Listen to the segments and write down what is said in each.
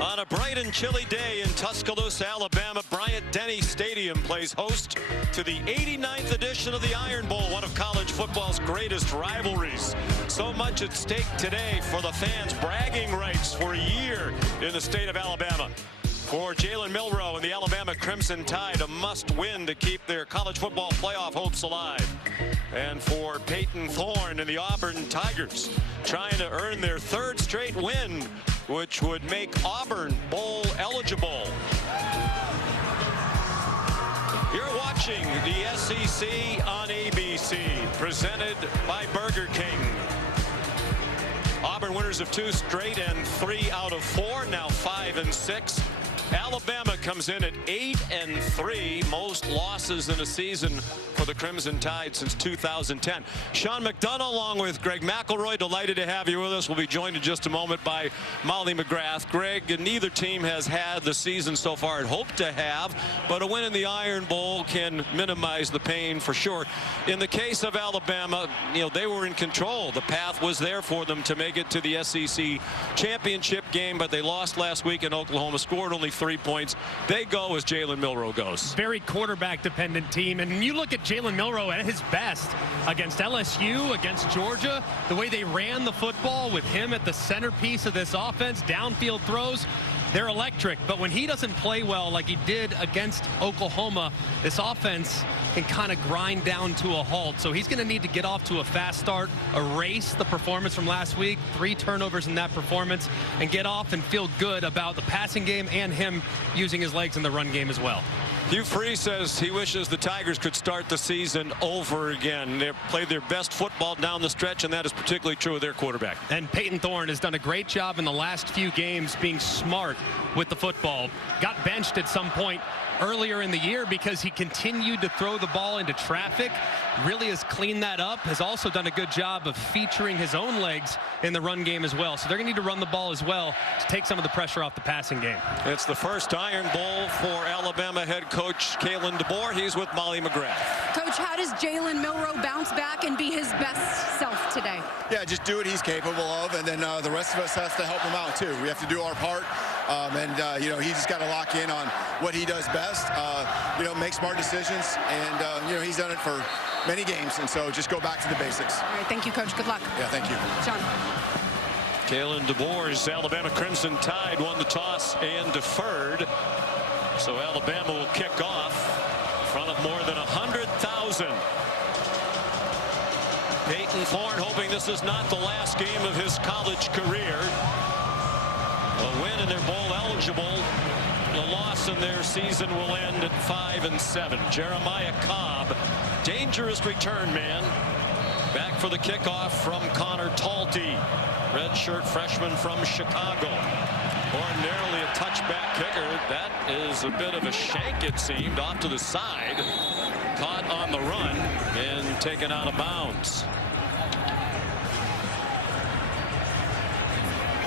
On a bright and chilly day in Tuscaloosa, Alabama, Bryant-Denny Stadium plays host to the 89th edition of the Iron Bowl, one of college football's greatest rivalries. So much at stake today for the fans, bragging rights for a year in the state of Alabama. For Jalen Milroe and the Alabama Crimson Tide, a must-win to keep their college football playoff hopes alive. And for Peyton Thorne and the Auburn Tigers, trying to earn their third straight win, which would make Auburn bowl eligible. You're watching the SEC on ABC, presented by Burger King. Auburn winners of 2 straight and 3 out of 4, now 5 and 6. Alabama comes in at 8-3, most losses in a season for the Crimson Tide since 2010. Sean McDonough along with Greg McElroy, delighted to have you with us. We'll be joined in just a moment by Molly McGrath. Greg, neither team has had the season so far it hoped to have, but a win in the Iron Bowl can minimize the pain for sure. In the case of Alabama, they were in control. The path was there for them to make it to the SEC championship game, but they lost last week in Oklahoma, scored only 3 points. They go as Jalen Milroe goes. Very quarterback dependent team, and you look at Jalen Milroe at his best against LSU, against Georgia, the way they ran the football with him at the centerpiece of this offense, downfield throws, they're electric. But when he doesn't play well like he did against Oklahoma, this offense can kind of grind down to a halt. So he's going to need to get off to a fast start, erase the performance from last week, 3 turnovers in that performance, and get off and feel good about the passing game and him using his legs in the run game as well. Hugh Freeze says he wishes the Tigers could start the season over again. They played their best football down the stretch, and that is particularly true of their quarterback. And Peyton Thorne has done a great job in the last few games being smart with the football. Got benched at some point earlier in the year because he continued to throw the ball into traffic. Really has cleaned that up, has also done a good job of featuring his own legs in the run game as well. So they're going to need to run the ball as well to take some of the pressure off the passing game. It's the first Iron Bowl for Alabama head coach Kalen DeBoer. He's with Molly McGrath. Coach, how does Jalen Milroe bounce back and be his best self today? Yeah, just do what he's capable of, and then the rest of us has to help him out too. We have to do our part, he just got to lock in on what he does best. Make smart decisions, and he's done it for many games, and so just go back to the basics. All right, thank you, Coach. Good luck. Yeah, thank you. Sean. Kalen DeBoer's Alabama Crimson Tide won the toss and deferred. So Alabama will kick off in front of more than 100,000. Peyton Thorne hoping this is not the last game of his college career. A win and they're bowl eligible. The loss in their season will end at 5 and 7. Jeremiah Cobb, dangerous return man. Back for the kickoff from Connor Talty, redshirt freshman from Chicago. Ordinarily a touchback kicker. That is a bit of a shank, it seemed, off to the side. Caught on the run and taken out of bounds.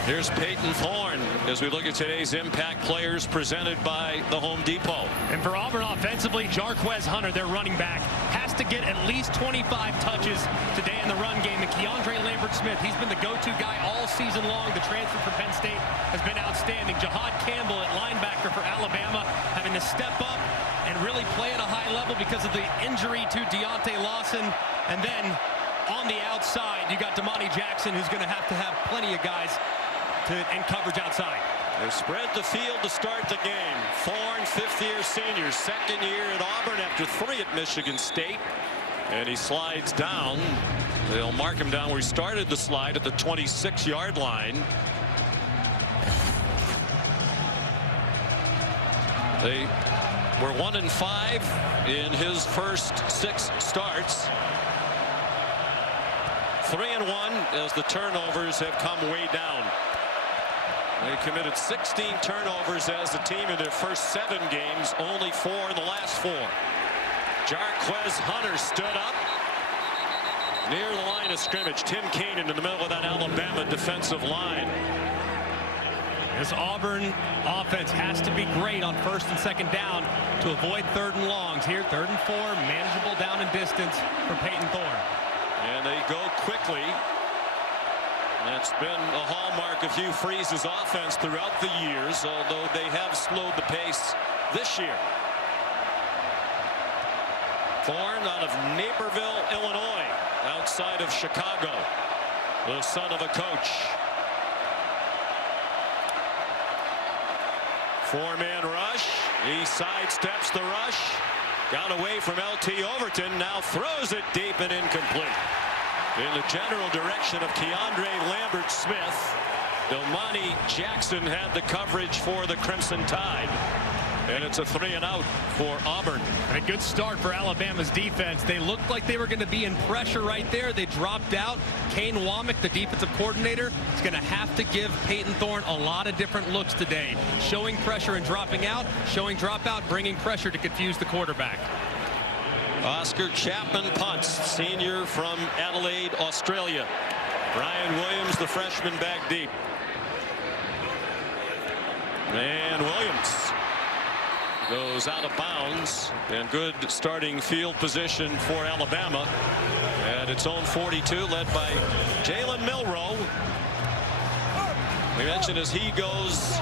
Here's Peyton Thorne as we look at today's impact players presented by the Home Depot. And for Auburn offensively, Jarquez Hunter, their running back, has to get at least 25 touches today in the run game. And Keandre Lambert-Smith, he's been the go-to guy all season long. The transfer for Penn State has been outstanding. Jahad Campbell at linebacker for Alabama, having to step up and really play at a high level because of the injury to Deontay Lawson. And then on the outside, you got Damani Jackson, who's going to have plenty of guys and coverage outside. They spread the field to start the game. Thorne, fifth-year senior, second year at Auburn after 3 at Michigan State. And he slides down. They'll mark him down where he started the slide at the 26-yard line. They were 1-5 in his first 6 starts. 3-1 as the turnovers have come way down. They committed 16 turnovers as a team in their first 7 games, only 4 in the last 4. Jarquez Hunter stood up near the line of scrimmage. Tim Keenan in the middle of that Alabama defensive line. This Auburn offense has to be great on 1st and 2nd down to avoid 3rd and longs. Here, 3rd and 4, manageable down and distance for Peyton Thorne. And they go quickly. That's been a hallmark of Hugh Freeze's offense throughout the years, although they have slowed the pace this year. Thorne out of Naperville, Illinois, outside of Chicago, the son of a coach. Four-man rush. He sidesteps the rush. Got away from L.T. Overton. Now throws it deep and incomplete. In the general direction of Keandre Lambert-Smith. Domani Jackson had the coverage for the Crimson Tide. And it's a 3-and-out for Auburn. A good start for Alabama's defense. They looked like they were going to be in pressure right there. They dropped out. Kane Womack, the defensive coordinator, is going to have to give Peyton Thorne a lot of different looks today. Showing pressure and dropping out, showing dropout, bringing pressure to confuse the quarterback. Oscar Chapman punts, senior from Adelaide, Australia. Ryan Williams, the freshman, back deep. And Williams goes out of bounds, and good starting field position for Alabama at its own 42, led by Jalen Milroe. We mentioned as he goes,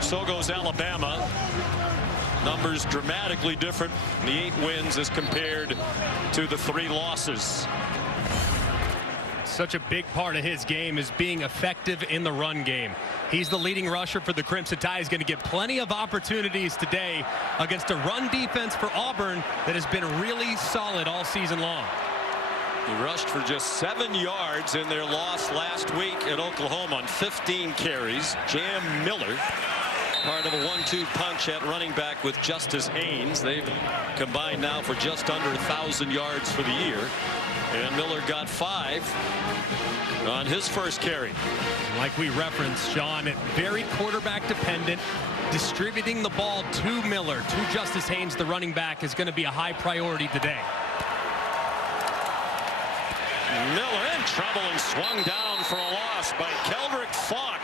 so goes Alabama. Numbers dramatically different in the 8 wins as compared to the 3 losses. Such a big part of his game is being effective in the run game. He's the leading rusher for the Crimson Tide. He's going to get plenty of opportunities today against a run defense for Auburn that has been really solid all season long. He rushed for just 7 yards in their loss last week at Oklahoma on 15 carries. Jam Miller, part of a 1-2 punch at running back with Justice Haynes. They've combined now for just under 1,000 yards for the year. And Miller got 5 on his first carry. Like we referenced, Sean, very quarterback dependent. Distributing the ball to Miller, to Justice Haynes, the running back, is going to be a high priority today. Miller in trouble and swung down for a loss by Keldrick Falk,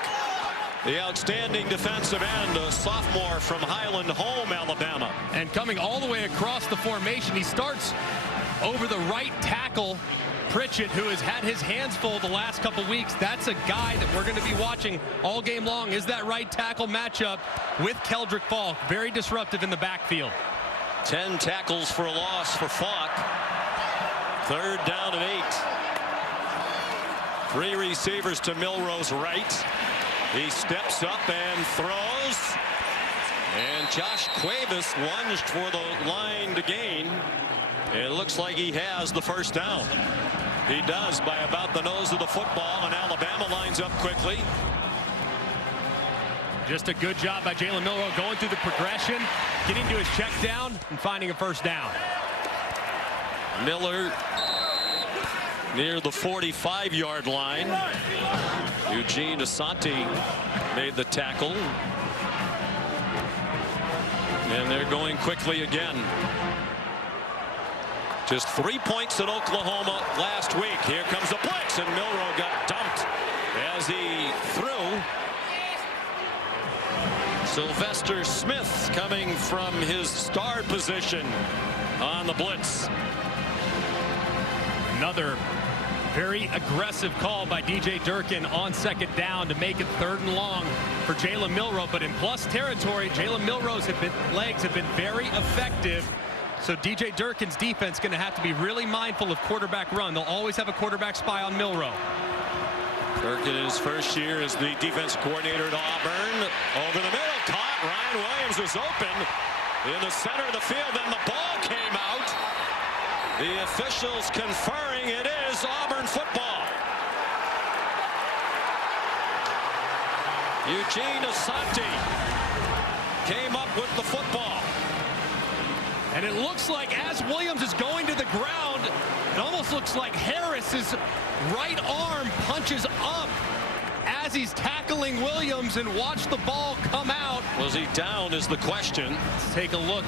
the outstanding defensive end, a sophomore from Highland Home, Alabama. And coming all the way across the formation, he starts over the right tackle, Pritchett, who has had his hands full the last couple weeks. That's a guy that we're going to be watching all game long, is that right tackle matchup with Keldrick Falk. Very disruptive in the backfield. 10 tackles for a loss for Falk. 3rd down and 8. 3 receivers to Milroe's right. He steps up and throws. And Josh Cuevas lunged for the line to gain. It looks like he has the first down. He does by about the nose of the football, and Alabama lines up quickly. Just a good job by Jalen Milroe going through the progression, getting to his check down, and finding a first down. Miller near the 45-yard line. Eugene Asante made the tackle. And they're going quickly again. Just 3 points at Oklahoma last week. Here comes the blitz, and Milroe got dumped as he threw. Sylvester Smith coming from his star position on the blitz. Another very aggressive call by DJ Durkin on 2nd down to make it 3rd and long for Jalen Milroe. But in plus territory, Jalen Milroe's legs have been very effective. So DJ Durkin's defense going to have to be really mindful of quarterback run. They'll always have a quarterback spy on Milroe. Durkin in his first year as the defense coordinator at Auburn. Over the middle, caught. Ryan Williams was open in the center of the field, and the ball came out. The officials conferring it is Auburn football. Eugene Asante came up with the football. And it looks like as Williams is going to the ground, it almost looks like Harris's right arm punches up as he's tackling Williams, and watch the ball come out. Was he down is the question. Let's take a look.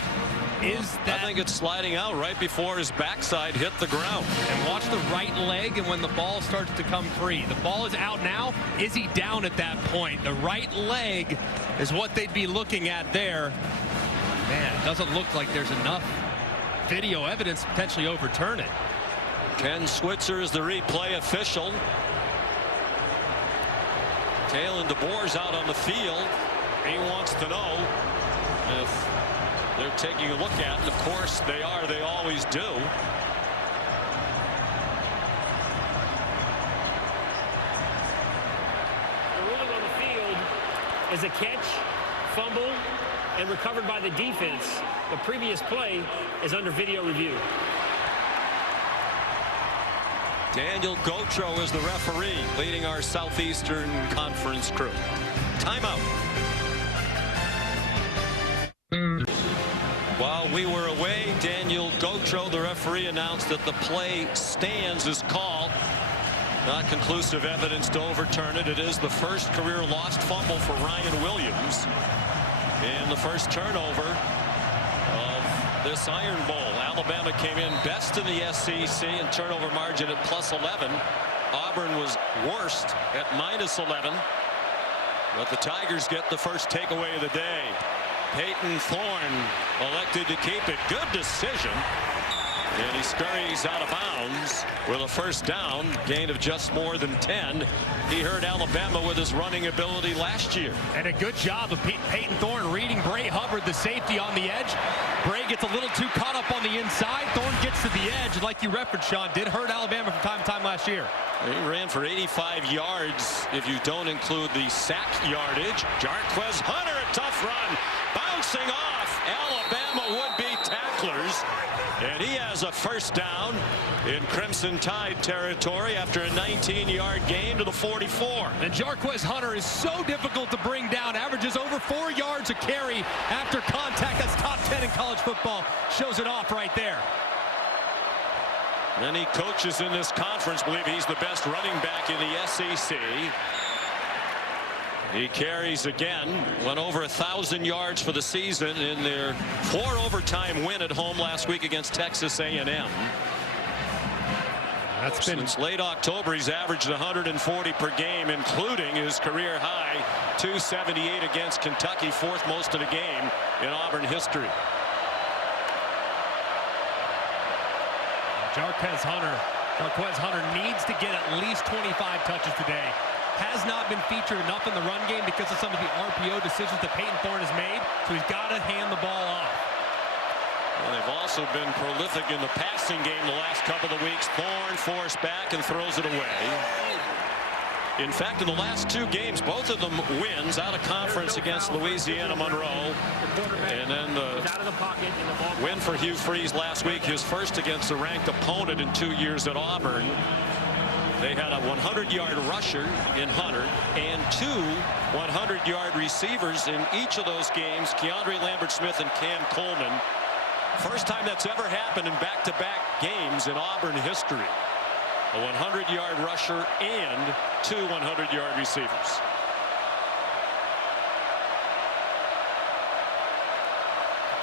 Is that... I think it's sliding out right before his backside hit the ground. And watch the right leg, and when the ball starts to come free. The ball is out now. Is he down at that point? The right leg is what they'd be looking at there. Man, it doesn't look like there's enough video evidence to potentially overturn it. Ken Switzer is the replay official. Kalen DeBoer's out on the field. He wants to know if they're taking a look at it. Of course they are. They always do. The ruling on the field is a catch, fumble, and recovered by the defense. The previous play is under video review. Daniel Gautreaux is the referee leading our Southeastern Conference crew. Timeout. While we were away, Daniel Gautreaux, the referee, announced that the play stands as called. Not conclusive evidence to overturn it. It is the first career lost fumble for Ryan Williams and the first turnover of this Iron Bowl. Alabama came in best in the SEC in turnover margin at +11. Auburn was worst at -11. But the Tigers get the first takeaway of the day. Peyton Thorne elected to keep it. Good decision. And he scurries out of bounds with a first down, gain of just more than 10. He hurt Alabama with his running ability last year. And a good job of Peyton Thorne reading Bray Hubbard, the safety, on the edge. Bray gets a little too caught up on the inside. Thorne gets to the edge, like you referenced, Sean, did hurt Alabama from time to time last year. He ran for 85 yards if you don't include the sack yardage. Jarquez Hunter, a tough run, bouncing off Alabama would-be tacklers. And he has a first down in Crimson Tide territory after a 19-yard gain to the 44. And Jarquez Hunter is so difficult to bring down. Averages over 4 yards a carry after contact. That's top 10 in college football. Shows it off right there. Many coaches in this conference believe he's the best running back in the SEC. He carries again, went over 1,000 yards for the season in their 4 overtime win at home last week against Texas A&M. Since late October, he's averaged 140 per game, including his career high 278 against Kentucky, 4th most in a game in Auburn history. Jarquez Hunter needs to get at least 25 touches today. Has not been featured enough in the run game because of some of the RPO decisions that Peyton Thorne has made, so he's got to hand the ball off. Well, they've also been prolific in the passing game the last couple of weeks. Thorne forced back and throws it away. In fact, in the last 2 games, both of them wins out of conference against Louisiana Monroe. And then the win for Hugh Freeze last week, his first against a ranked opponent in 2 years at Auburn. They had a 100-yard rusher in Hunter and 2 100-yard receivers in each of those games, Keandre Lambert-Smith and Cam Coleman. First time that's ever happened in back-to-back games in Auburn history. A 100-yard rusher and 2 100-yard receivers.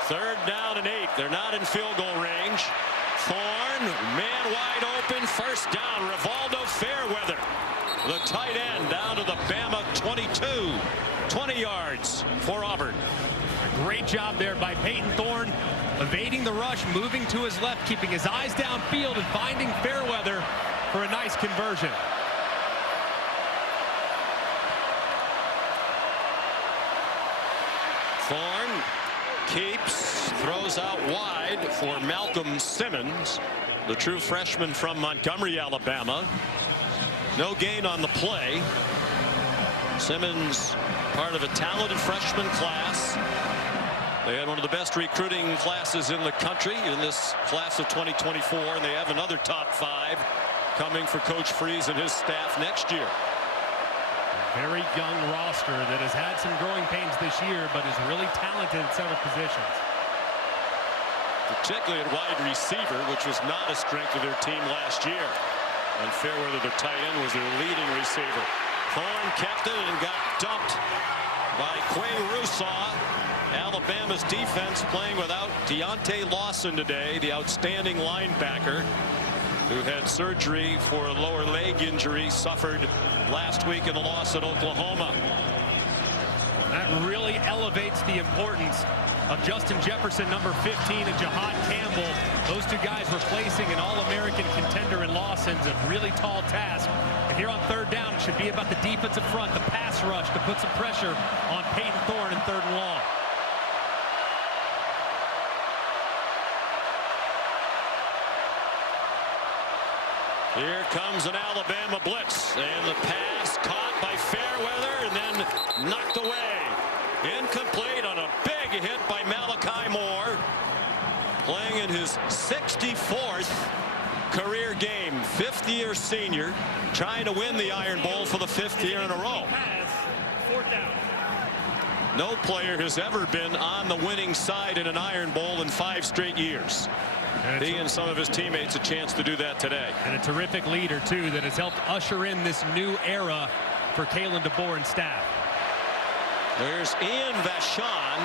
Third down and 8. They're not in field goal range. Thorne, man wide open, first down. Rivaldo Fairweather, the tight end, down to the Bama 22. 20 yards for Auburn. Great job there by Peyton Thorne, evading the rush, moving to his left, keeping his eyes downfield and finding Fairweather for a nice conversion. Thorne keeps, throws out wide for Malcolm Simmons, the true freshman from Montgomery, Alabama. No gain on the play. Simmons, part of a talented freshman class. They had one of the best recruiting classes in the country in this class of 2024, and they have another top 5 coming for Coach Freeze and his staff next year. Very young roster that has had some growing pains this year, but is really talented at several positions. Particularly at wide receiver, which was not a strength of their team last year. And Fairweather, the tight end, was their leading receiver. Thorne kept it and got dumped by Quay Russaw. Alabama's defense playing without Deontay Lawson today, the outstanding linebacker who had surgery for a lower leg injury suffered last week in the loss at Oklahoma. That really elevates the importance of Justin Jefferson, number 15, and Jahad Campbell. Those two guys replacing an All-American contender in Lawson's a really tall task. And here on third down, it should be about the defensive front, the pass rush to put some pressure on Peyton Thorne in third and long. Here comes an Alabama blitz, and the pass caught by Fairweather and then knocked away. Incomplete on a big hit by Malachi Moore. Playing in his 64th career game, 5th-year senior, trying to win the Iron Bowl for the 5th year in a row. Fourth down. No player has ever been on the winning side in an Iron Bowl in 5 straight years. He and some of his teammates a chance to do that today. And a terrific leader, too, that has helped usher in this new era for Kalen DeBoer and staff. There's Ian Vachon,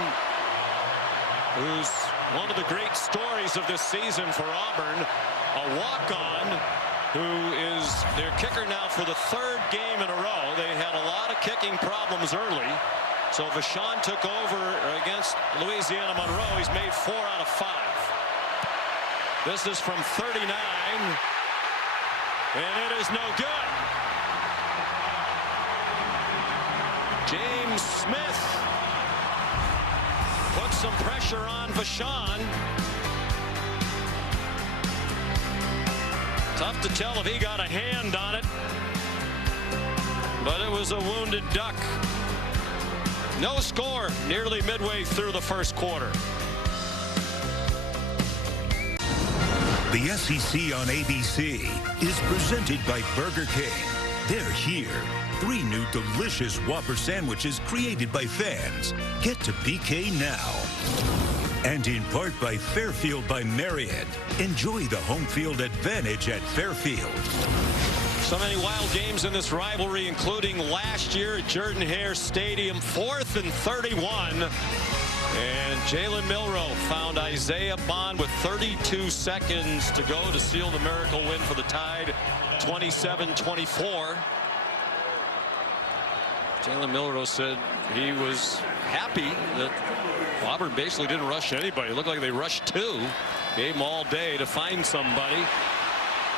who's one of the great stories of this season for Auburn. A walk-on who is their kicker now for the 3rd game in a row. They had a lot of kicking problems early. So Vachon took over against Louisiana Monroe. He's made 4 out of 5. This is from 39, and it is no good. James Smith puts some pressure on Vachon. Tough to tell if he got a hand on it, but it was a wounded duck. No score nearly midway through the first quarter. The SEC on ABC is presented by Burger King. They're here. 3 new delicious Whopper sandwiches created by fans. Get to BK now. And in part by Fairfield by Marriott. Enjoy the home field advantage at Fairfield. So many wild games in this rivalry, including last year at Jordan-Hare Stadium, 4th and 31. And Jalen Milroe found Isaiah Bond with 32 seconds to go to seal the miracle win for the Tide, 27-24. Jalen Milroe said he was happy that Auburn basically didn't rush anybody. It looked like they rushed 2. Gave them all day to find somebody.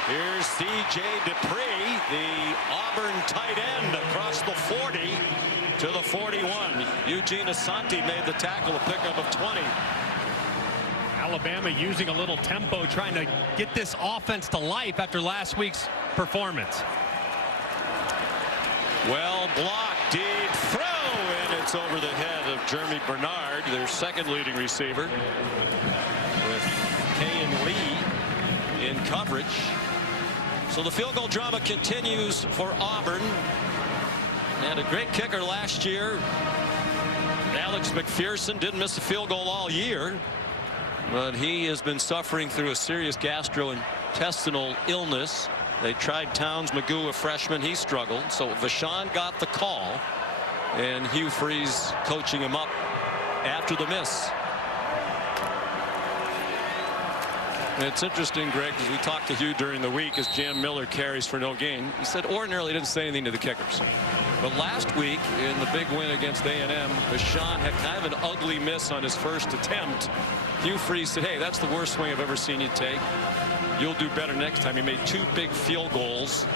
Here's C.J. Dupree, the Auburn tight end, across the 40 to the 41. Eugene Asante made the tackle, a pickup of 20. Alabama using a little tempo, trying to get this offense to life after last week's performance. Well blocked, deep throw, and it's over the head of Jeremy Bernard, their 2nd leading receiver, with Kayan Lee in coverage. So the field goal drama continues for Auburn. And a great kicker last year. Alex McPherson didn't miss a field goal all year, but he has been suffering through a serious gastrointestinal illness. They tried Towns Magoo, a freshman. He struggled. So Vachon got the call, and Hugh Freeze coaching him up after the miss. And it's interesting, Greg, because we talked to Hugh during the week as Jam Miller carries for no gain. He said ordinarily didn't say anything to the kickers. But last week in the big win against A&M, Vachon had kind of an ugly miss on his first attempt. Hugh Freeze said, hey, that's the worst swing I've ever seen you take. You'll do better next time. He made 2 big field goals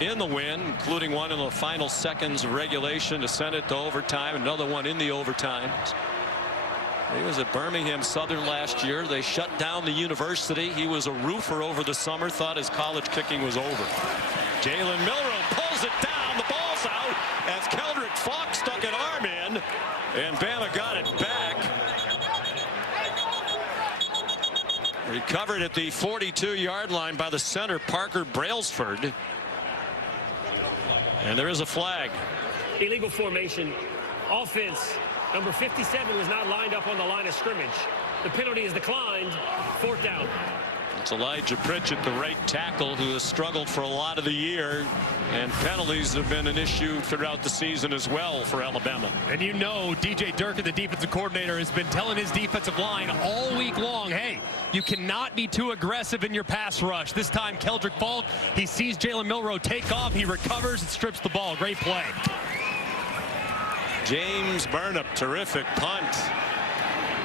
in the win, including one in the final seconds of regulation to send it to overtime, another one in the overtime. He was at Birmingham Southern last year. They shut down the university. He was a roofer over the summer, thought his college kicking was over. Jalen Milroe pulls it down. The ball's out as Keldrick Falk stuck an arm in, and Bama got it back. Recovered at the 42-yard line by the center, Parker Brailsford. And there is a flag. Illegal formation. Offense. Number 57 was not lined up on the line of scrimmage. The penalty is declined. 4th down. It's Elijah Pritchett, the right tackle, who has struggled for a lot of the year, and penalties have been an issue throughout the season as well for Alabama. And you know, DJ Durkin, the defensive coordinator, has been telling his defensive line all week long, hey, you cannot be too aggressive in your pass rush. This time, Keldrick Falk, he sees Jalen Milroe take off, he recovers and strips the ball. Great play. James Burnap, terrific punt.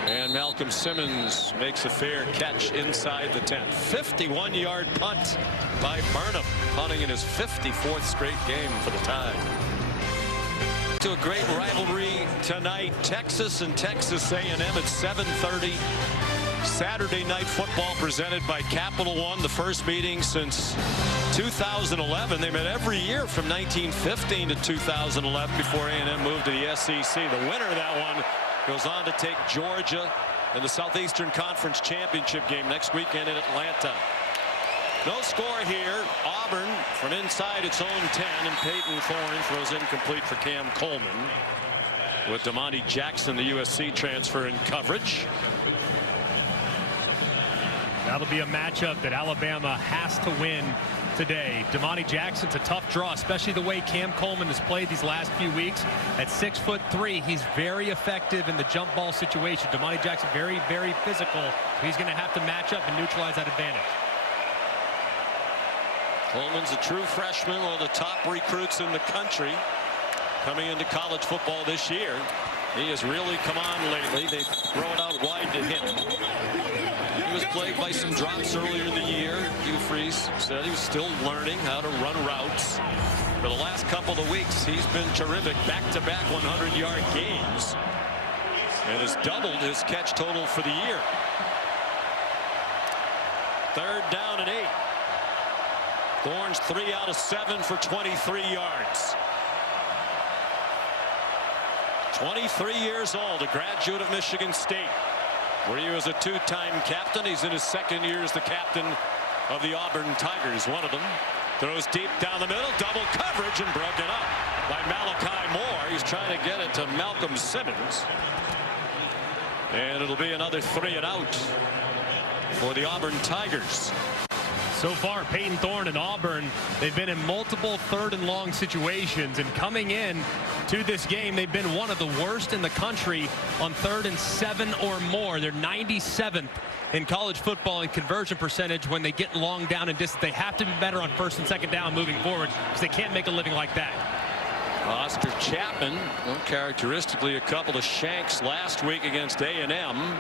And Malcolm Simmons makes a fair catch inside the 10. 51-yard punt by Burnham, punting in his 54th straight game for the Tide. To a great rivalry tonight, Texas and Texas A&M at 7:30. Saturday night football presented by Capital One, the first meeting since 2011. They met every year from 1915 to 2011 before A&M moved to the SEC. The winner of that one goes on to take Georgia in the Southeastern Conference Championship game next weekend in Atlanta. No score here. Auburn from inside its own 10, and Peyton Thorne throws incomplete for Cam Coleman, with Damani Jackson, the USC transfer, in coverage. That'll be a matchup that Alabama has to win today. Damani Jackson's a tough draw, especially the way Cam Coleman has played these last few weeks. At 6'3", he's very effective in the jump ball situation. Damani Jackson very, very physical. He's going to have to match up and neutralize that advantage. Coleman's a true freshman, one of the top recruits in the country coming into college football this year. He has really come on lately. They throw it out wide to him. He was plagued by some drops earlier in the year. Hugh Freeze said he was still learning how to run routes. For the last couple of weeks, he's been terrific. Back-to-back 100-yard games, and has doubled his catch total for the year. 3rd down and 8. Thorne's 3 out of 7 for 23 yards. 23 years old, a graduate of Michigan State, where he was a 2-time captain. He's in his 2nd year as the captain of the Auburn Tigers. One of them throws deep down the middle, double coverage, and broken up by Malachi Moore. He's trying to get it to Malcolm Simmons, and it'll be another 3 and out for the Auburn Tigers. So far, Peyton Thorne and Auburn, they've been in multiple 3rd and long situations, and coming in to this game, they've been one of the worst in the country on 3rd and 7 or more. They're 97th in college football in conversion percentage when they get long down and distance. They have to be better on 1st and 2nd down moving forward, because they can't make a living like that. Oscar Chapman, uncharacteristically a couple of shanks last week against A&M.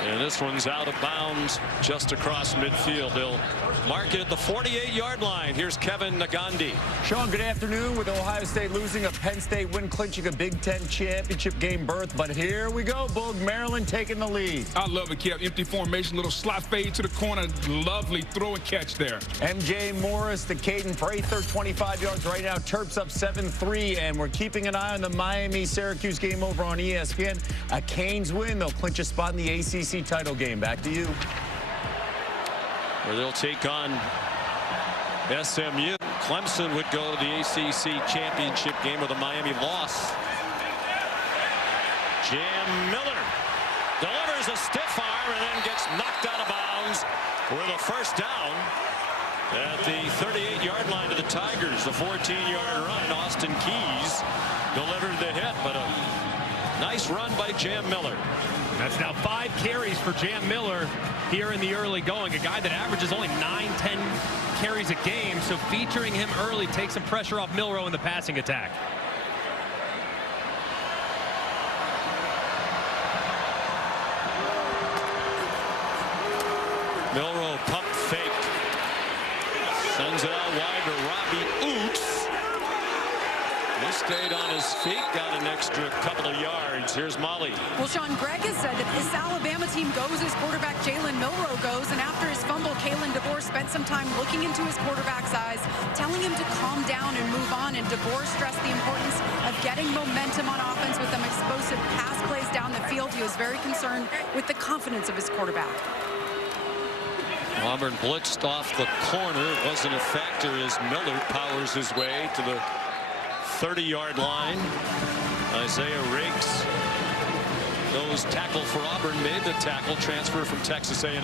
And this one's out of bounds just across midfield. They'll mark it at the 48-yard line. Here's Kevin Nagandi. Sean, good afternoon. With Ohio State losing, a Penn State win clinching a Big Ten championship game berth. But here we go, Boog. Maryland taking the lead. I love it, Kev. Empty formation, little slot fade to the corner. Lovely throw and catch there. MJ Morris to Caden Prather, 25 yards right now. Terps up 7-3, and we're keeping an eye on the Miami-Syracuse game over on ESPN. A Canes win. They'll clinch a spot in the ACC title game. Back to you. Where they'll take on SMU. Clemson would go to the ACC championship game with a Miami loss. Jam Miller delivers a stiff arm and then gets knocked out of bounds with a 1st down at the 38-yard line to the Tigers. The 14-yard run. Austin Keys delivered the hit, but a nice run by Jam Miller. That's now 5 carries for Jam Miller here in the early going. A guy that averages only 9-10 carries a game, so featuring him early takes some pressure off Milroe in the passing attack. Milroe pump fake. Sends it out wide to Robbie Oots. He stayed on his feet, got an extra couple of yards. Here's Molly. Well, Sean, Greg has said that this Alabama team goes as quarterback Jalen Milroe goes, and after his fumble, Kalen DeBoer spent some time looking into his quarterback's eyes, telling him to calm down and move on, and DeBoer stressed the importance of getting momentum on offense with them explosive pass plays down the field. He was very concerned with the confidence of his quarterback. Auburn blitzed off the corner. It wasn't a factor as Miller powers his way to the 30-yard line. Isaiah Riggs goes tackle for Auburn, made the tackle, transfer from Texas A&M.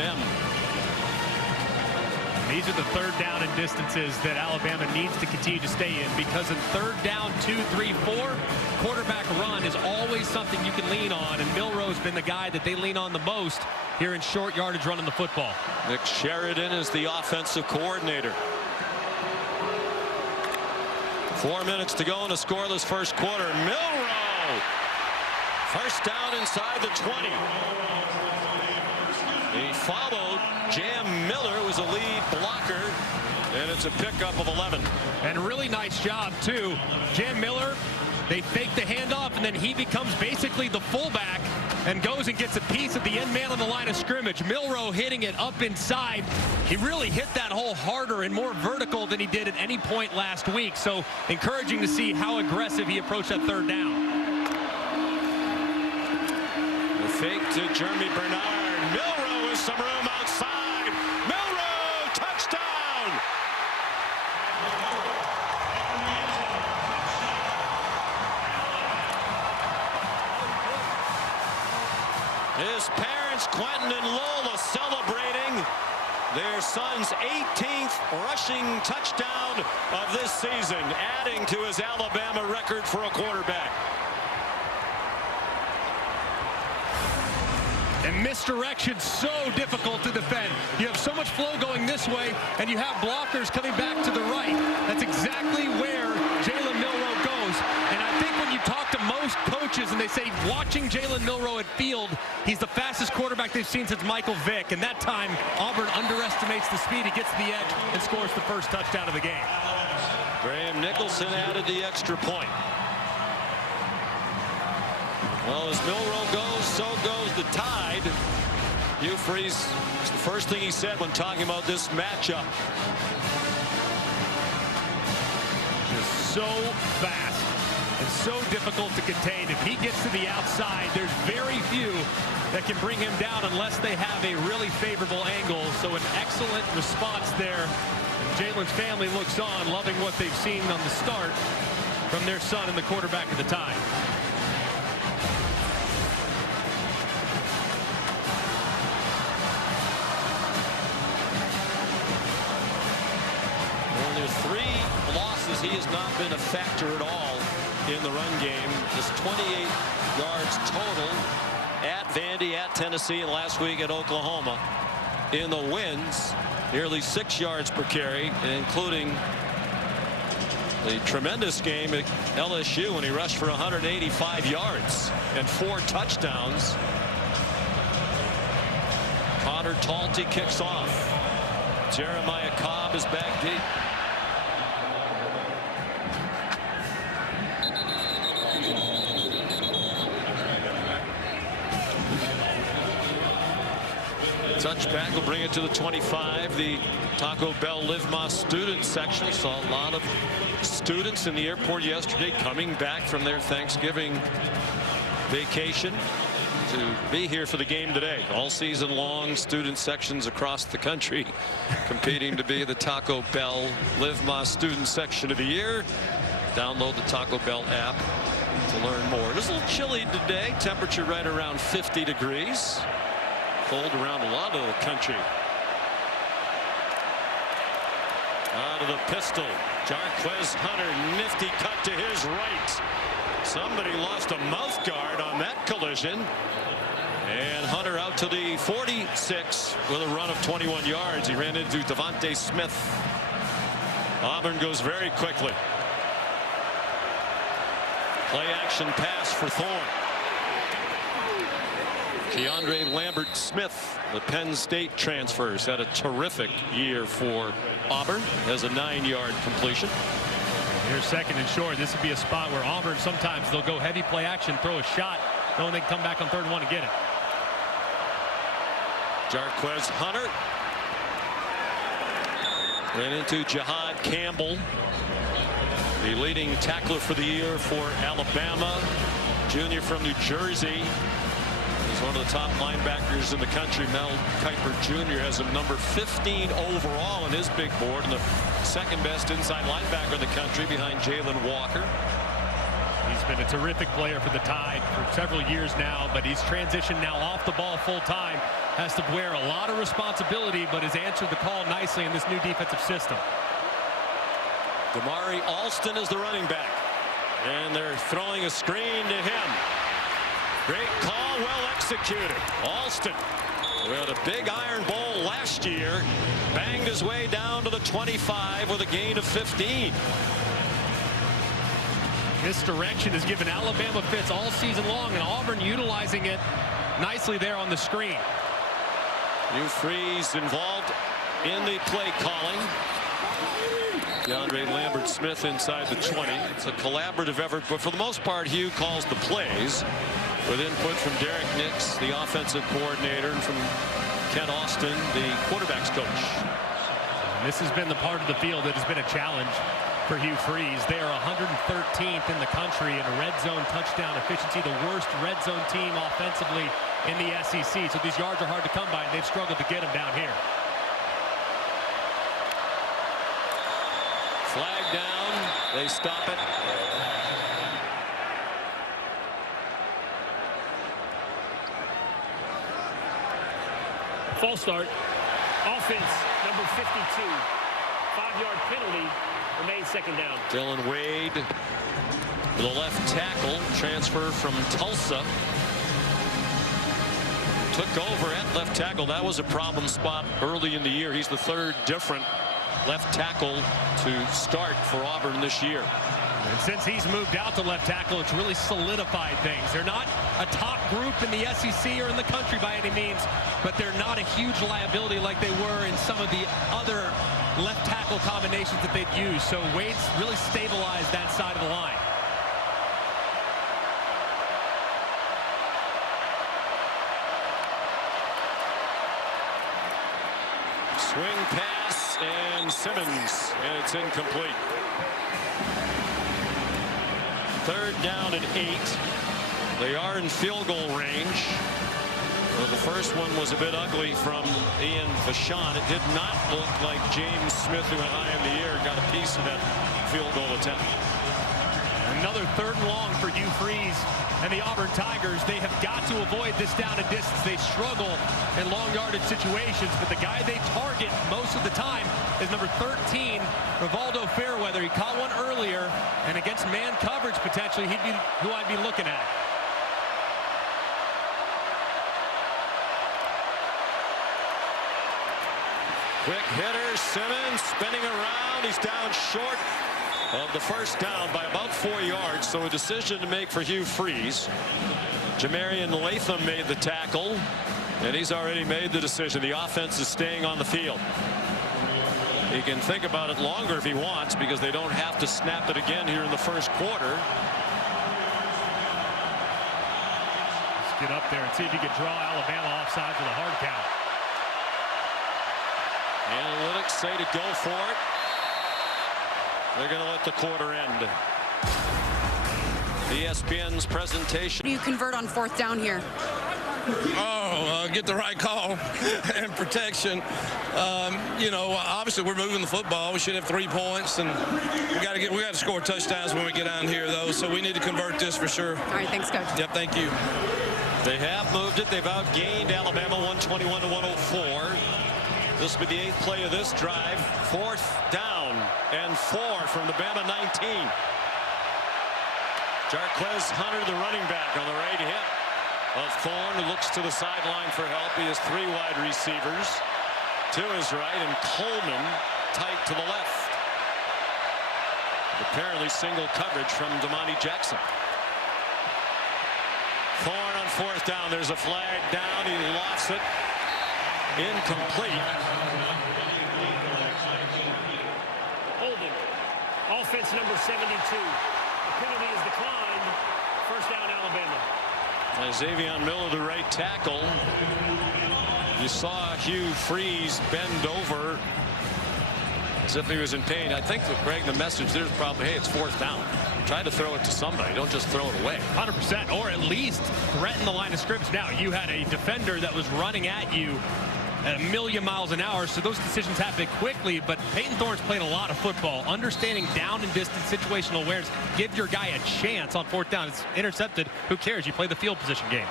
These are the 3rd down and distances that Alabama needs to continue to stay in, because in 3rd down, 2, 3, 4, quarterback run is always something you can lean on, and Milroe's been the guy that they lean on the most here in short yardage running the football. Nick Sheridan is the offensive coordinator. 4 minutes to go in a scoreless first quarter. Milroe First down inside the 20. He followed Jam Miller, who was a lead blocker, and it's a pickup of 11. And really nice job, too. Jam Miller, they fake the handoff, and then he becomes basically the fullback and goes and gets a piece of the end man on the line of scrimmage. Milroe hitting it up inside. He really hit that hole harder and more vertical than he did at any point last week. So encouraging to see how aggressive he approached that third down. The fake to Jeremy Bernard. Milroe with some room outside. Milroe, touchdown! His parents, Quentin and Lola, celebrating their son's 18th rushing touchdown of this season, adding to his Alabama record for a quarterback. And misdirection so difficult to defend. You have so much flow going this way, and you have blockers coming back to the right. That's exactly where Jalen Milroe goes. And I think when you talk to most coaches and they say watching Jalen Milroe at field, he's the fastest quarterback they've seen since Michael Vick. And that time, Auburn underestimates the speed. He gets to the edge and scores the first touchdown of the game. Graham Nicholson added the extra point. Well, as Milroe goes, so goes the Tide. Hugh Freeze, it's the first thing he said when talking about this matchup. Just so fast and so difficult to contain. If he gets to the outside, there's very few that can bring him down unless they have a really favorable angle. So an excellent response there. Jalen's family looks on, loving what they've seen on the start from their son and the quarterback at the time. Three losses. He has not been a factor at all in the run game. Just 28 yards total at Vandy, at Tennessee, and last week at Oklahoma. In the wins, nearly 6 yards per carry, including the tremendous game at LSU when he rushed for 185 yards and 4 touchdowns. Connor Talty kicks off. Jeremiah Cobb is back deep. Touchback will bring it to the 25. The Taco Bell Live Más student section. Saw a lot of students in the airport yesterday coming back from their Thanksgiving vacation to be here for the game today. All season long, student sections across the country competing to be the Taco Bell Live Más student section of the year. Download the Taco Bell app to learn more. It's a little chilly today. Temperature right around 50 degrees. Cold around a lot of the country. Out of the pistol, Jarquez Hunter, nifty cut to his right. Somebody lost a mouth guard on that collision. And Hunter out to the 46 with a run of 21 yards. He ran into Devontae Smith. Auburn goes very quickly. Play action pass for Thorne. Keandre Lambert-Smith, the Penn State transfers, had a terrific year for Auburn as a 9-yard completion. Here's second and short. This would be a spot where Auburn sometimes they'll go heavy play action, throw a shot, knowing they can come back on 3rd and 1 and get it. Jarquez Hunter ran into Jihad Campbell, the leading tackler for the year for Alabama, junior from New Jersey. He's one of the top linebackers in the country. Mel Kiper Jr. has him number 15 overall on his big board, and the second best inside linebacker in the country behind Jalen Walker. He's been a terrific player for the Tide for several years now, but he's transitioned now off the ball full time. Has to wear a lot of responsibility, but has answered the call nicely in this new defensive system. Damari Alston is the running back, and they're throwing a screen to him. Great call, well executed. Alston, who had a big Iron Bowl last year, banged his way down to the 25 with a gain of 15. Misdirection has given Alabama fits all season long, and Auburn utilizing it nicely there on the screen. Hugh Freeze involved in the play calling. DeAndre Lambert-Smith inside the 20. It's a collaborative effort, but for the most part, Hugh calls the plays with input from Derek Nix, the offensive coordinator, and from Kent Austin, the quarterback's coach. And this has been the part of the field that has been a challenge for Hugh Freeze. They are 113th in the country in a red zone touchdown efficiency, the worst red zone team offensively in the SEC. So these yards are hard to come by, and they've struggled to get them down here. Flag down. They stop it. False start. Offense, number 52. 5-yard penalty. Remains second down. Dylan Wade, the left tackle, transfer from Tulsa. Took over at left tackle. That was a problem spot early in the year. He's the third different left tackle to start for Auburn this year. And since he's moved out to left tackle, it's really solidified things. They're not a top group in the SEC or in the country by any means, but they're not a huge liability like they were in some of the other left tackle combinations that they'd use. So Wade's really stabilized that side of the line. Swing pass and Simmons, and it's incomplete. Third down and 8. They are in field goal range. Well, the first one was a bit ugly from Ian Vachon. It did not look like James Smith, who went high in the air, got a piece of that field goal attempt. Another third and long for Hugh Freeze and the Auburn Tigers. They have got to avoid this down and distance. They struggle in long yardage situations, but the guy they target most of the time is number 13, Rivaldo Fairweather. He caught one earlier, and against man coverage potentially, he'd be who I'd be looking at. Quick hitter, Simmons spinning around. He's down short of the first down by about 4 yards, so a decision to make for Hugh Freeze. Jamarian Latham made the tackle, and he's already made the decision. The offense is staying on the field. He can think about it longer if he wants, because they don't have to snap it again here in the first quarter. Let's get up there and see if you can draw Alabama offsides with a hard count. Analytics say to go for it. They're going to let the quarter end. ESPN's presentation. Do you convert on 4th down here? Get the right call and protection. You know, obviously we're moving the football. We should have 3 points, and we got to score touchdowns when we get down here, though. So we need to convert this for sure. All right, thanks, Coach. Yep, thank you. They have moved it. They've outgained Alabama 121 to 104. This will be the 8th play of this drive. 4th down and 4 from the Bama 19. Jarquez Hunter, the running back, on the right hip of Thorne, who looks to the sideline for help. He has 3 wide receivers to his right, and Coleman tight to the left. Apparently single coverage from Damani Jackson. Thorne on 4th down. There's a flag down. He lofts it. Incomplete. Holding. Offense number 72. The penalty is declined. First down, Alabama. Xavion Miller, the right tackle. You saw Hugh Freeze bend over as if he was in pain. I think, Greg, the message there is probably, hey, it's 4th down. Try to throw it to somebody. Don't just throw it away. 100%, or at least threaten the line of scrimmage. Now, you had a defender that was running at you at 1,000,000 miles an hour, so those decisions happen quickly, but Peyton Thorne's played a lot of football. Understanding down and distance situational awareness. Give your guy a chance on 4th down. It's intercepted. Who cares? You play the field position game.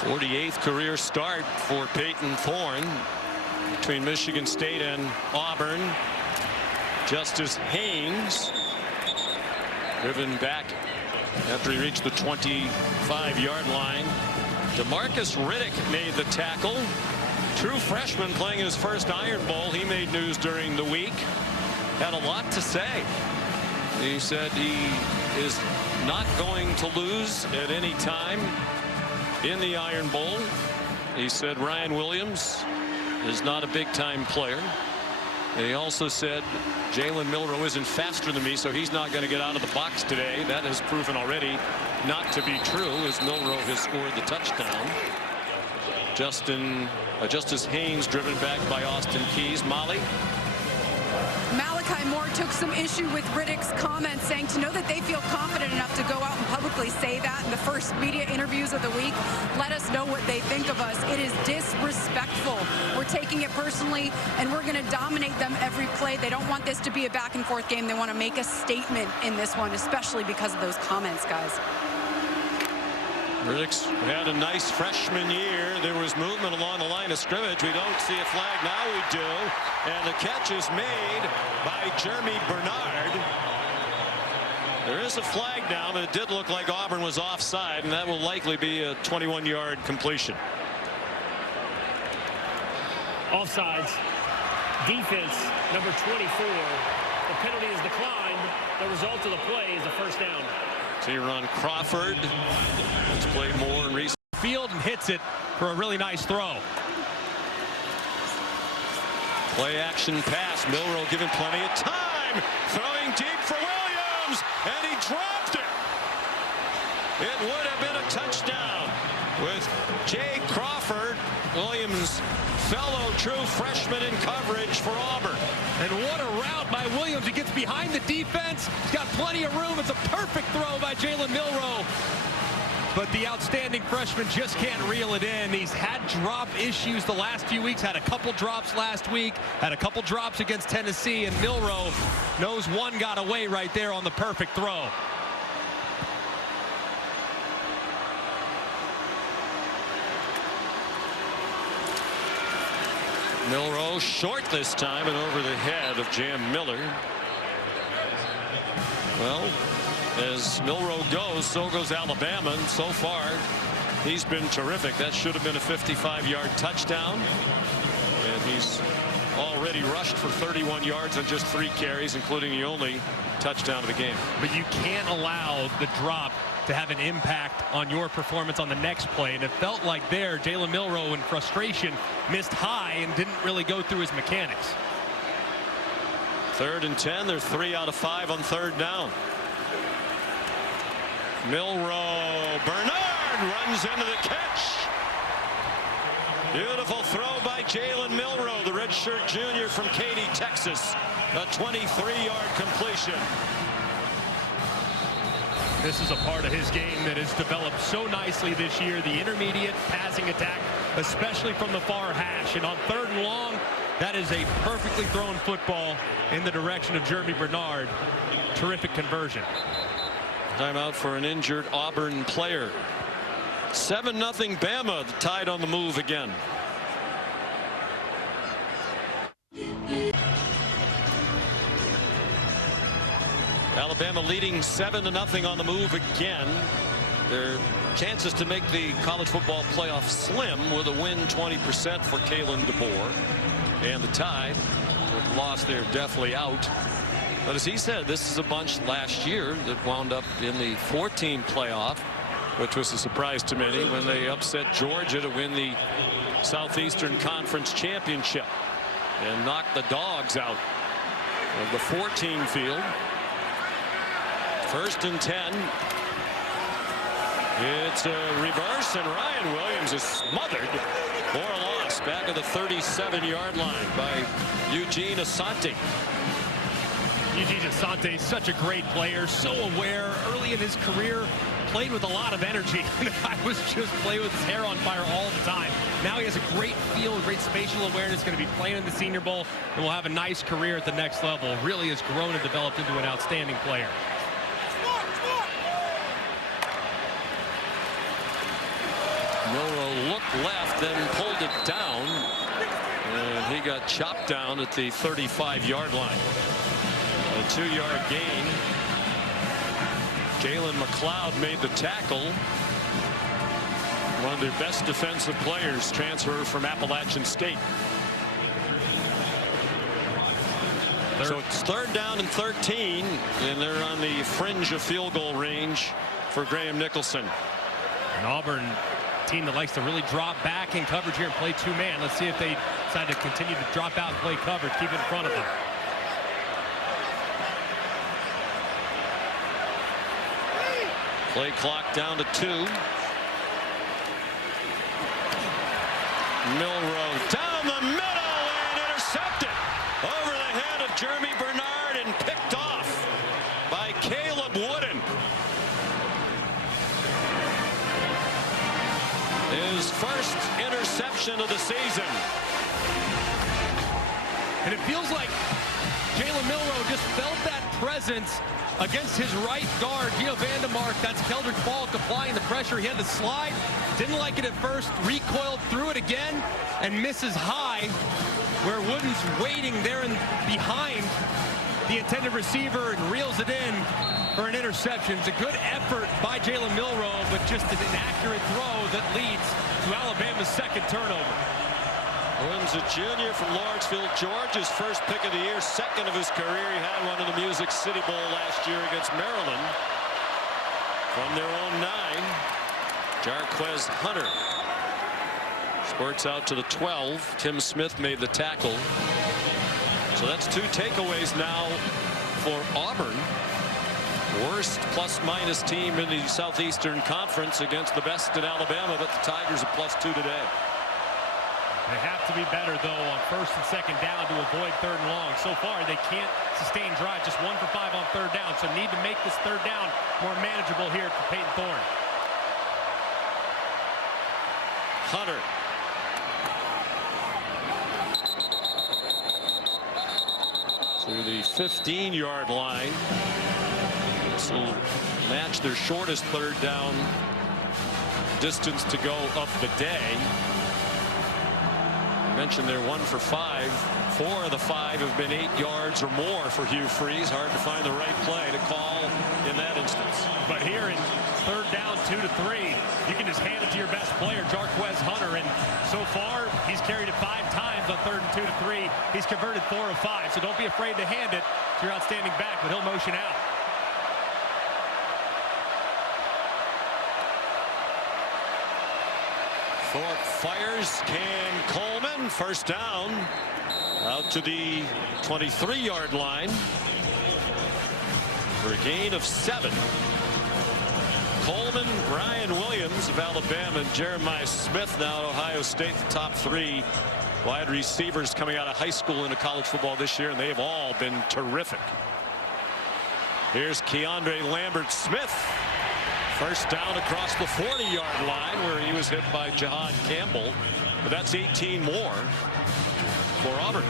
48th career start for Peyton Thorne between Michigan State and Auburn. Justice Haynes driven back after he reached the 25-yard line. DeMarcus Riddick made the tackle. True freshman playing his first Iron Bowl. He made news during the week. Had a lot to say. He said he is not going to lose at any time in the Iron Bowl. He said Ryan Williams is not a big-time player. And he also said Jalen Milroe isn't faster than me, so he's not going to get out of the box today. That has proven already not to be true, as Milroe has scored the touchdown. Justice Haynes driven back by Austin Keys. Molly. Malachi Moore took some issue with Riddick's comments, saying to know that they feel confident enough to go out and publicly say that in the first media interviews of the week, let us know what they think of us. It is disrespectful. We're taking it personally, and we're going to dominate them every play. They don't want this to be a back-and-forth game. They want to make a statement in this one, especially because of those comments, guys. Riddick's had a nice freshman year. There was movement along the line of scrimmage. We don't see a flag. Now we do. And the catch is made by Jeremy Bernard. There is a flag now, but it did look like Auburn was offside, and that will likely be a 21-yard completion. Offsides. Defense, number 24. The penalty is declined. The result of the play is a first down. Teron Crawford has played more in recent field and hits it for a really nice throw. Play action pass. Milroe given plenty of time. Throwing deep for Williams, and he dropped it. It would have been a touchdown with Jay Crawford, Williams' fellow true freshman in coverage for Auburn. And what a route by Williams. He gets behind the defense. He's got plenty of room. It's a perfect throw by Jalen Milroe. But the outstanding freshman just can't reel it in. He's had drop issues the last few weeks. Had a couple drops last week. Had a couple drops against Tennessee. And Milroe knows one got away right there on the perfect throw. Milroe short this time and over the head of Jam Miller. Well, as Milroe goes, so goes Alabama. And so far, he's been terrific. That should have been a 55-yard touchdown. And he's already rushed for 31 yards on just 3 carries, including the only touchdown of the game. But you can't allow the drop to have an impact on your performance on the next play. And it felt like there, Jalen Milroe in frustration missed high and didn't really go through his mechanics. 3rd and 10. They're 3 out of 5 on 3rd down. Milroe, Bernard runs into the catch. Beautiful throw by Jalen Milroe, the redshirt junior from Katy, Texas. A 23-yard completion. This is a part of his game that has developed so nicely this year. The intermediate passing attack, especially from the far hash. And on 3rd and long, that is a perfectly thrown football in the direction of Jeremy Bernard. Terrific conversion. Timeout for an injured Auburn player. 7-0 Bama, tied on the move again. Alabama leading 7-0 on the move again. Their chances to make the college football playoff slim with a win 20% for Kalen DeBoer. And the Tide, with loss, they're definitely out. But as he said, this is a bunch last year that wound up in the 14 playoff, which was a surprise to many when they upset Georgia to win the Southeastern Conference Championship and knocked the Dogs out of the 14 field. 1st and 10. It's a reverse, and Ryan Williams is smothered for a loss back at the 37-yard line by Eugene Asante. Eugene Asante is such a great player, so aware early in his career, played with a lot of energy. I was just playing with his hair on fire all the time. Now he has a great feel, great spatial awareness, going to be playing in the Senior Bowl, and will have a nice career at the next level. Really has grown and developed into an outstanding player. Milroe looked left, then pulled it down, and he got chopped down at the 35-yard line. A 2-yard gain. Jalen McLeod made the tackle. One of their best defensive players, transfer from Appalachian State. So it's 3rd down and 13, and they're on the fringe of field goal range for Graham Nicholson. An Auburn team that likes to really drop back in coverage here and play two-man. Let's see if they decide to continue to drop out and play coverage, keep it in front of them. Play clock down to 2. Milroe down the middle and intercepted over the head of Jeremy Bernard and picked off by Caleb Wooden. His first interception of the season. And it feels like Jalen Milroe just felt that presence against his right guard, Gio Vandemark. That's Keldrick Falk applying the pressure. He had to slide. Didn't like it at first. Recoiled, threw it again, and misses high, where Wooden's waiting there and behind the intended receiver and reels it in for an interception. It's a good effort by Jalen Milroe, but just an inaccurate throw that leads to Alabama's second turnover. Wooden's a junior from Lawrenceville, Georgia. His first pick of the year, second of his career. He had one in the Music City Bowl last year against Maryland. From their own 9, Jarquez Hunter squirts out to the 12. Tim Smith made the tackle. So that's 2 takeaways now for Auburn. Worst plus-minus team in the Southeastern Conference against the best in Alabama, but the Tigers are +2 today. They have to be better, though, on 1st and 2nd down to avoid 3rd and long. So far, they can't sustain drive. Just 1 for 5 on 3rd down. So need to make this 3rd down more manageable here for Peyton Thorne. Hunter. To the 15-yard line. This will match their shortest 3rd down distance to go of the day. I mentioned they're 1 for 5. 4 of the 5 have been 8 yards or more for Hugh Freeze. Hard to find the right play to call in that instance. But here in 3rd down, 2 to 3, you can just hand it to your best player, Jarquez Hunter. And so far, he's carried it 5 times on 3rd and 2 to 3. He's converted 4 of 5. So don't be afraid to hand it to your outstanding back, but he'll motion out. Thorpe fires. Cam Coleman, 1st down, out to the 23-yard line for a gain of 7. Coleman, Ryan Williams of Alabama, and Jeremiah Smith now at Ohio State, the top 3 wide receivers coming out of high school into college football this year, and they have all been terrific. Here's Keandre Lambert-Smith. 1st down across the 40-yard line where he was hit by Jahad Campbell. But that's 18 more for Auburn.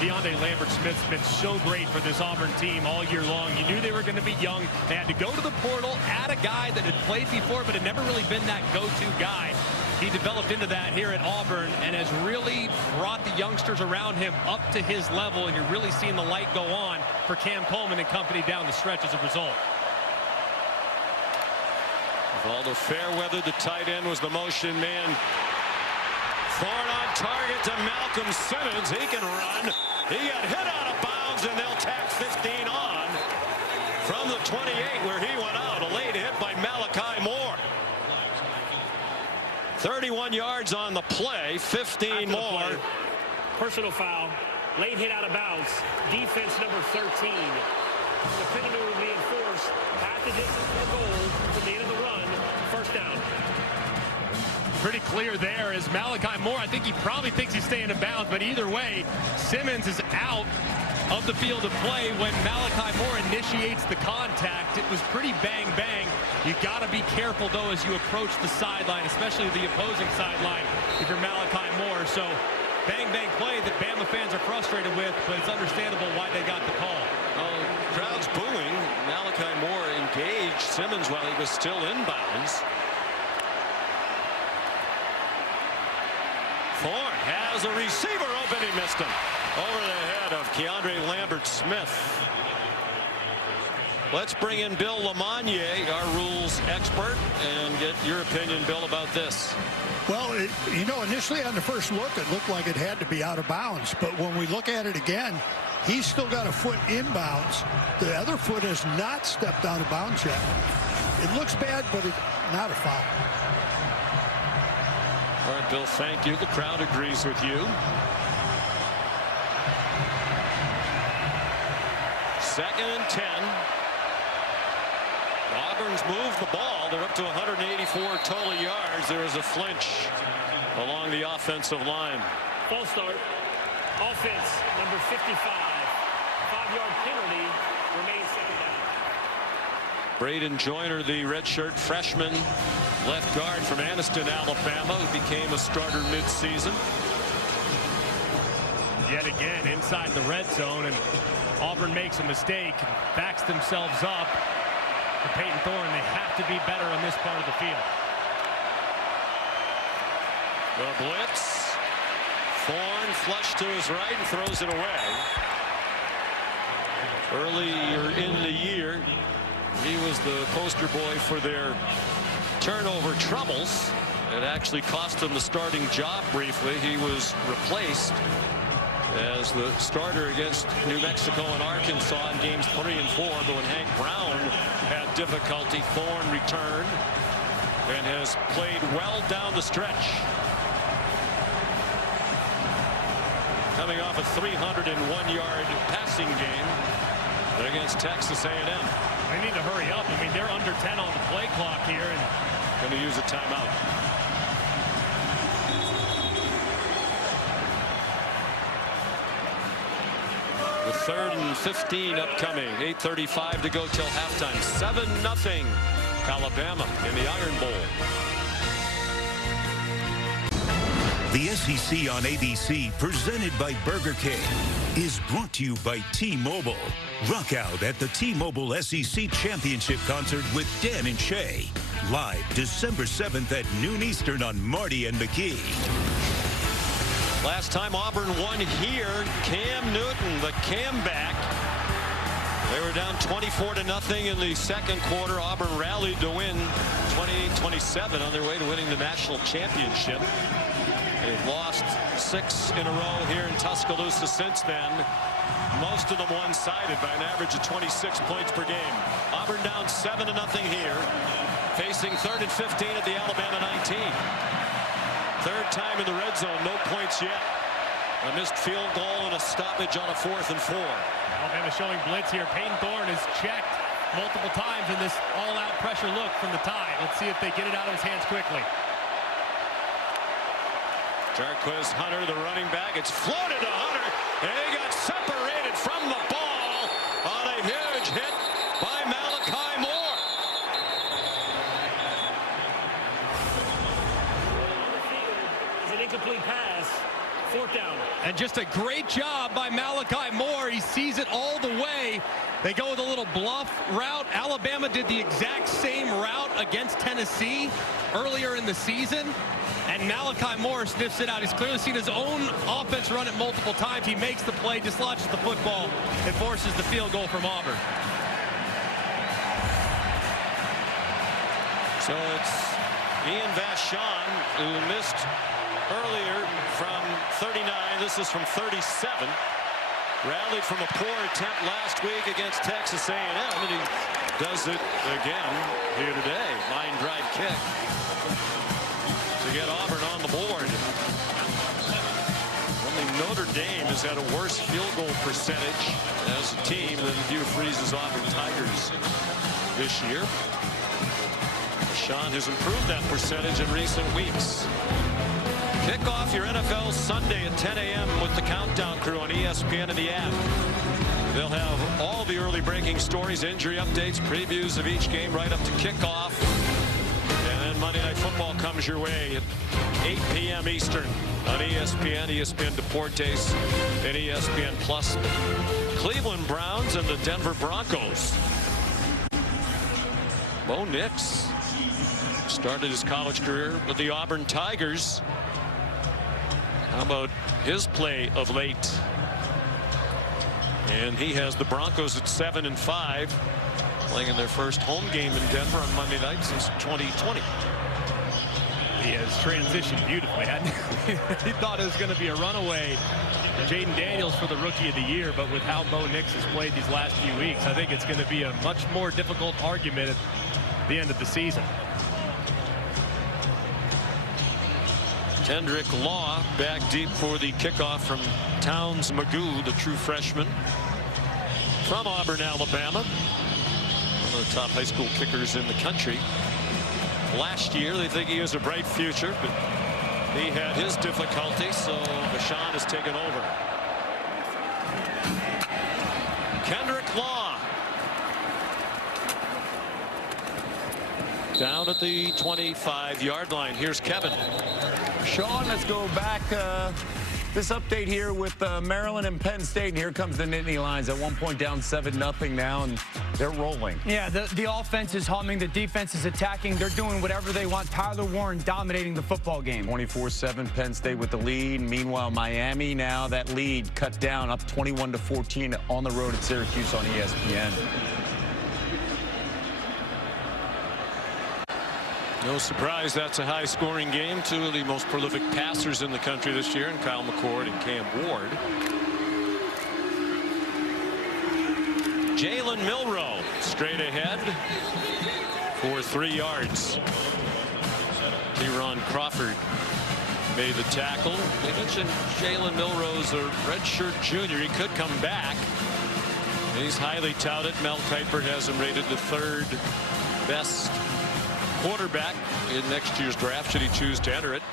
Keandre Lambert-Smith's been so great for this Auburn team all year long. You knew they were going to be young. They had to go to the portal, add a guy that had played before but had never really been that go-to guy. He developed into that here at Auburn and has really brought the youngsters around him up to his level, and you're really seeing the light go on for Cam Coleman and company down the stretch as a result. Valdo Fairweather, the tight end, was the motion man. Thorne on target to Malcolm Simmons. He can run. He got hit out of bounds, and they'll tack 15 on from the 28 where he went out. A late hit by Malachi Moore. 31 yards on the play, 15 more. Play. Personal foul. Late hit out of bounds. Defense number 13. The penalty will be enforced. Half the distance to the goal from the end of the run. 1st down. Pretty clear there is Malachi Moore. I think he probably thinks he's staying in bounds, but either way, Simmons is out of the field of play when Malachi Moore initiates the contact. It was pretty bang-bang. You got to be careful, though, as you approach the sideline, especially the opposing sideline, if you're Malachi Moore. So bang-bang play that Bama fans are frustrated with, but it's understandable why they got the call. Crowd's booing. Malachi Moore engaged Simmons while he was still in bounds. Thorne has a receiver open. He missed him over the head of Keandre Lambert-Smith. Let's bring in Bill Lamagnier, our rules expert, and get your opinion, Bill, about this. Well, you know, initially on the first look, it looked like it had to be out of bounds. But when we look at it again, He's still got a foot inbounds. The other foot has not stepped out of bounds yet. It looks bad, but it's not a foul. All right, Bill, thank you. The crowd agrees with you. Second and 10. Auburn's moved the ball. They're up to 184 total yards. There is a flinch along the offensive line. False start. Offense, number 55. 5-yard penalty. Remains second down. Braden Joyner, the redshirt freshman left guard from Anniston, Alabama, who became a starter midseason. Yet again inside the red zone, and Auburn makes a mistake, backs themselves up. For Peyton Thorne, they have to be better on this part of the field. The blitz. Thorne flushed to his right and throws it away. Earlier in the year, he was the poster boy for their turnover troubles. It actually cost him the starting job briefly. He was replaced as the starter against New Mexico and Arkansas in games 3 and 4. But when Hank Brown had difficulty, Thorne returned and has played well down the stretch. Coming off a 301-yard passing game against Texas A&M. They need to hurry up. I mean, they're under 10 on the play clock here, and going to use a timeout. The 3rd and 15 upcoming. 8:35 to go till halftime. 7-0 Alabama in the Iron Bowl. The SEC on ABC, presented by Burger King, is brought to you by T-Mobile. Rock out at the T-Mobile SEC Championship Concert with Dan and Shay. Live December 7th at noon Eastern on Marty and McKee. Last time Auburn won here, Cam Newton, the comeback. They were down 24-0 in the second quarter. Auburn rallied to win 28-27 on their way to winning the national championship. They've lost 6 in a row here in Tuscaloosa since then. Most of them one-sided by an average of 26 points per game. Auburn down 7-0 here, facing 3rd and 15 at the Alabama 19. Third time in the red zone, no points yet. A missed field goal and a stoppage on a 4th and 4. Alabama showing blitz here. Peyton Thorne is checked multiple times in this all-out pressure look from the tie. Let's see if they get it out of his hands quickly. Jarquez Hunter, the running back. It's floated to Hunter, and he got separated from the ball on a huge hit by Malachi Moore. It's an incomplete pass. 4th down. And just a great job by Malachi Moore. He sees it all the way. They go with a little bluff route. Alabama did the exact same route against Tennessee earlier in the season. And Malachi Moore sniffs it out. He's clearly seen his own offense run it multiple times. He makes the play, dislodges the football, and forces the field goal from Auburn. So it's Ian Vachon, who missed earlier from 39. This is from 37. Rallied from a poor attempt last week against Texas A&M, and he does it again here today. Line drive kick to get Auburn on the board. Only Notre Dame has had a worse field goal percentage as a team than Hugh Freeze's Auburn Tigers this year. Sean has improved that percentage in recent weeks. Kick off your NFL Sunday at 10 a.m. with the Countdown Crew on ESPN and the app. They'll have all the early breaking stories, injury updates, previews of each game right up to kickoff. And then Monday Night Football comes your way at 8 p.m. Eastern on ESPN, ESPN Deportes, and ESPN Plus. Cleveland Browns and the Denver Broncos. Bo Nix started his college career with the Auburn Tigers. How about his play of late? And he has the Broncos at 7-5, playing in their first home game in Denver on Monday night since 2020. He has transitioned beautifully. He thought it was going to be a runaway Jaden Daniels for the Rookie of the Year, but with how Bo Nix has played these last few weeks, I think it's going to be a much more difficult argument at the end of the season. Kendrick Law back deep for the kickoff from Towns Magoo, the true freshman from Auburn, Alabama. One of the top high school kickers in the country. Last year, they think he has a bright future, but he had his difficulties, so Bashan has taken over. Kendrick Law down at the 25-yard line. Here's Kevin. Sean, let's go back. This update here with Maryland and Penn State. And here comes the Nittany Lions at one point down 7-0 now, and they're rolling. Yeah, the offense is humming. The defense is attacking. They're doing whatever they want. Tyler Warren dominating the football game. 24-7, Penn State with the lead. Meanwhile, Miami now that lead cut down up 21-14 on the road at Syracuse on ESPN. No surprise that's a high-scoring game. Two of the most prolific passers in the country this year, and Kyle McCord and Cam Ward. Jalen Milroe straight ahead for 3 yards. Teron Crawford made the tackle. They mentioned Jalen Milroe's a redshirt junior. He could come back. He's highly touted. Mel Kiper has him rated the 3rd best quarterback in next year's draft, should he choose to enter it,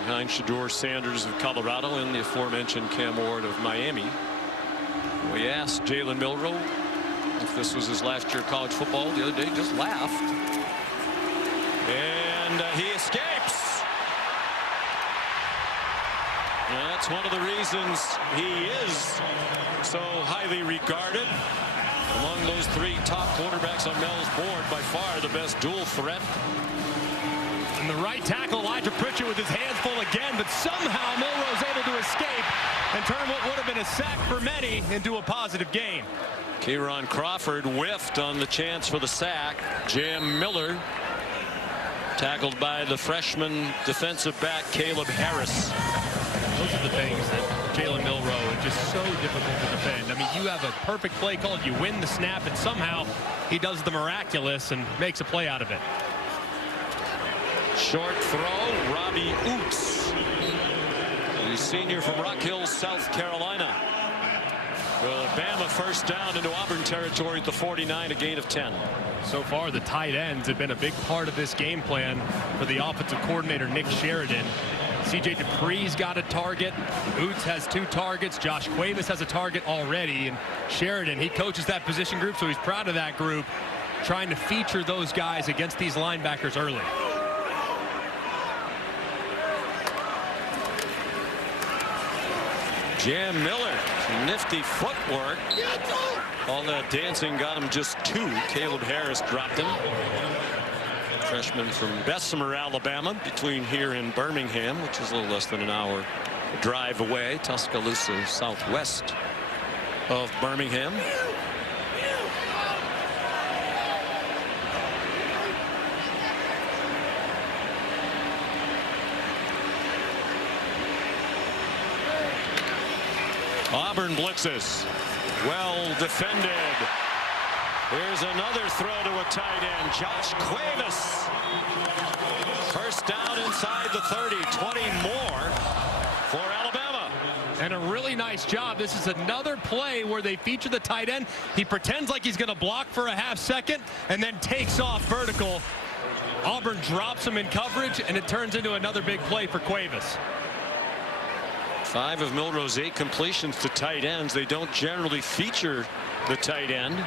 behind Shedeur Sanders of Colorado and the aforementioned Cam Ward of Miami. We asked Jalen Milroe if this was his last year of college football the other day. Just laughed, and he escapes. And that's one of the reasons he is so highly regarded. Among those 3 top quarterbacks on Mel's board, by far the best dual threat. And the right tackle, Elijah Pritchett, with his hands full again, but somehow Milroe's able to escape and turn what would have been a sack for many into a positive gain. Kieron Crawford whiffed on the chance for the sack. Jam Miller tackled by the freshman defensive back Caleb Harris. Those are the things that Jalen Milroe is just so difficult to defend. I mean, you have a perfect play called, you win the snap, and somehow he does the miraculous and makes a play out of it. Short throw, Robbie Oots, the senior from Rock Hill, South Carolina. Alabama first down into Auburn territory at the 49, a gain of 10. So far, the tight ends have been a big part of this game plan for the offensive coordinator, Nick Sheridan. C.J. Dupree's got a target. Oots has 2 targets. Josh Cuevas has a target already. And Sheridan, he coaches that position group, so he's proud of that group, trying to feature those guys against these linebackers early. Jam Miller, nifty footwork. All that dancing got him just 2. Caleb Harris dropped him. Freshman from Bessemer, Alabama, between here and Birmingham, which is a little less than an hour drive away. Tuscaloosa, southwest of Birmingham. Auburn blitzes. Well defended. Here's another throw to a tight end. Josh Cuevas. First down inside the 30. 20 more for Alabama. And a really nice job. This is another play where they feature the tight end. He pretends like he's going to block for a half second and then takes off vertical. Auburn drops him in coverage, and it turns into another big play for Cuevas. 5 of Milroe's 8 completions to tight ends. They don't generally feature the tight end.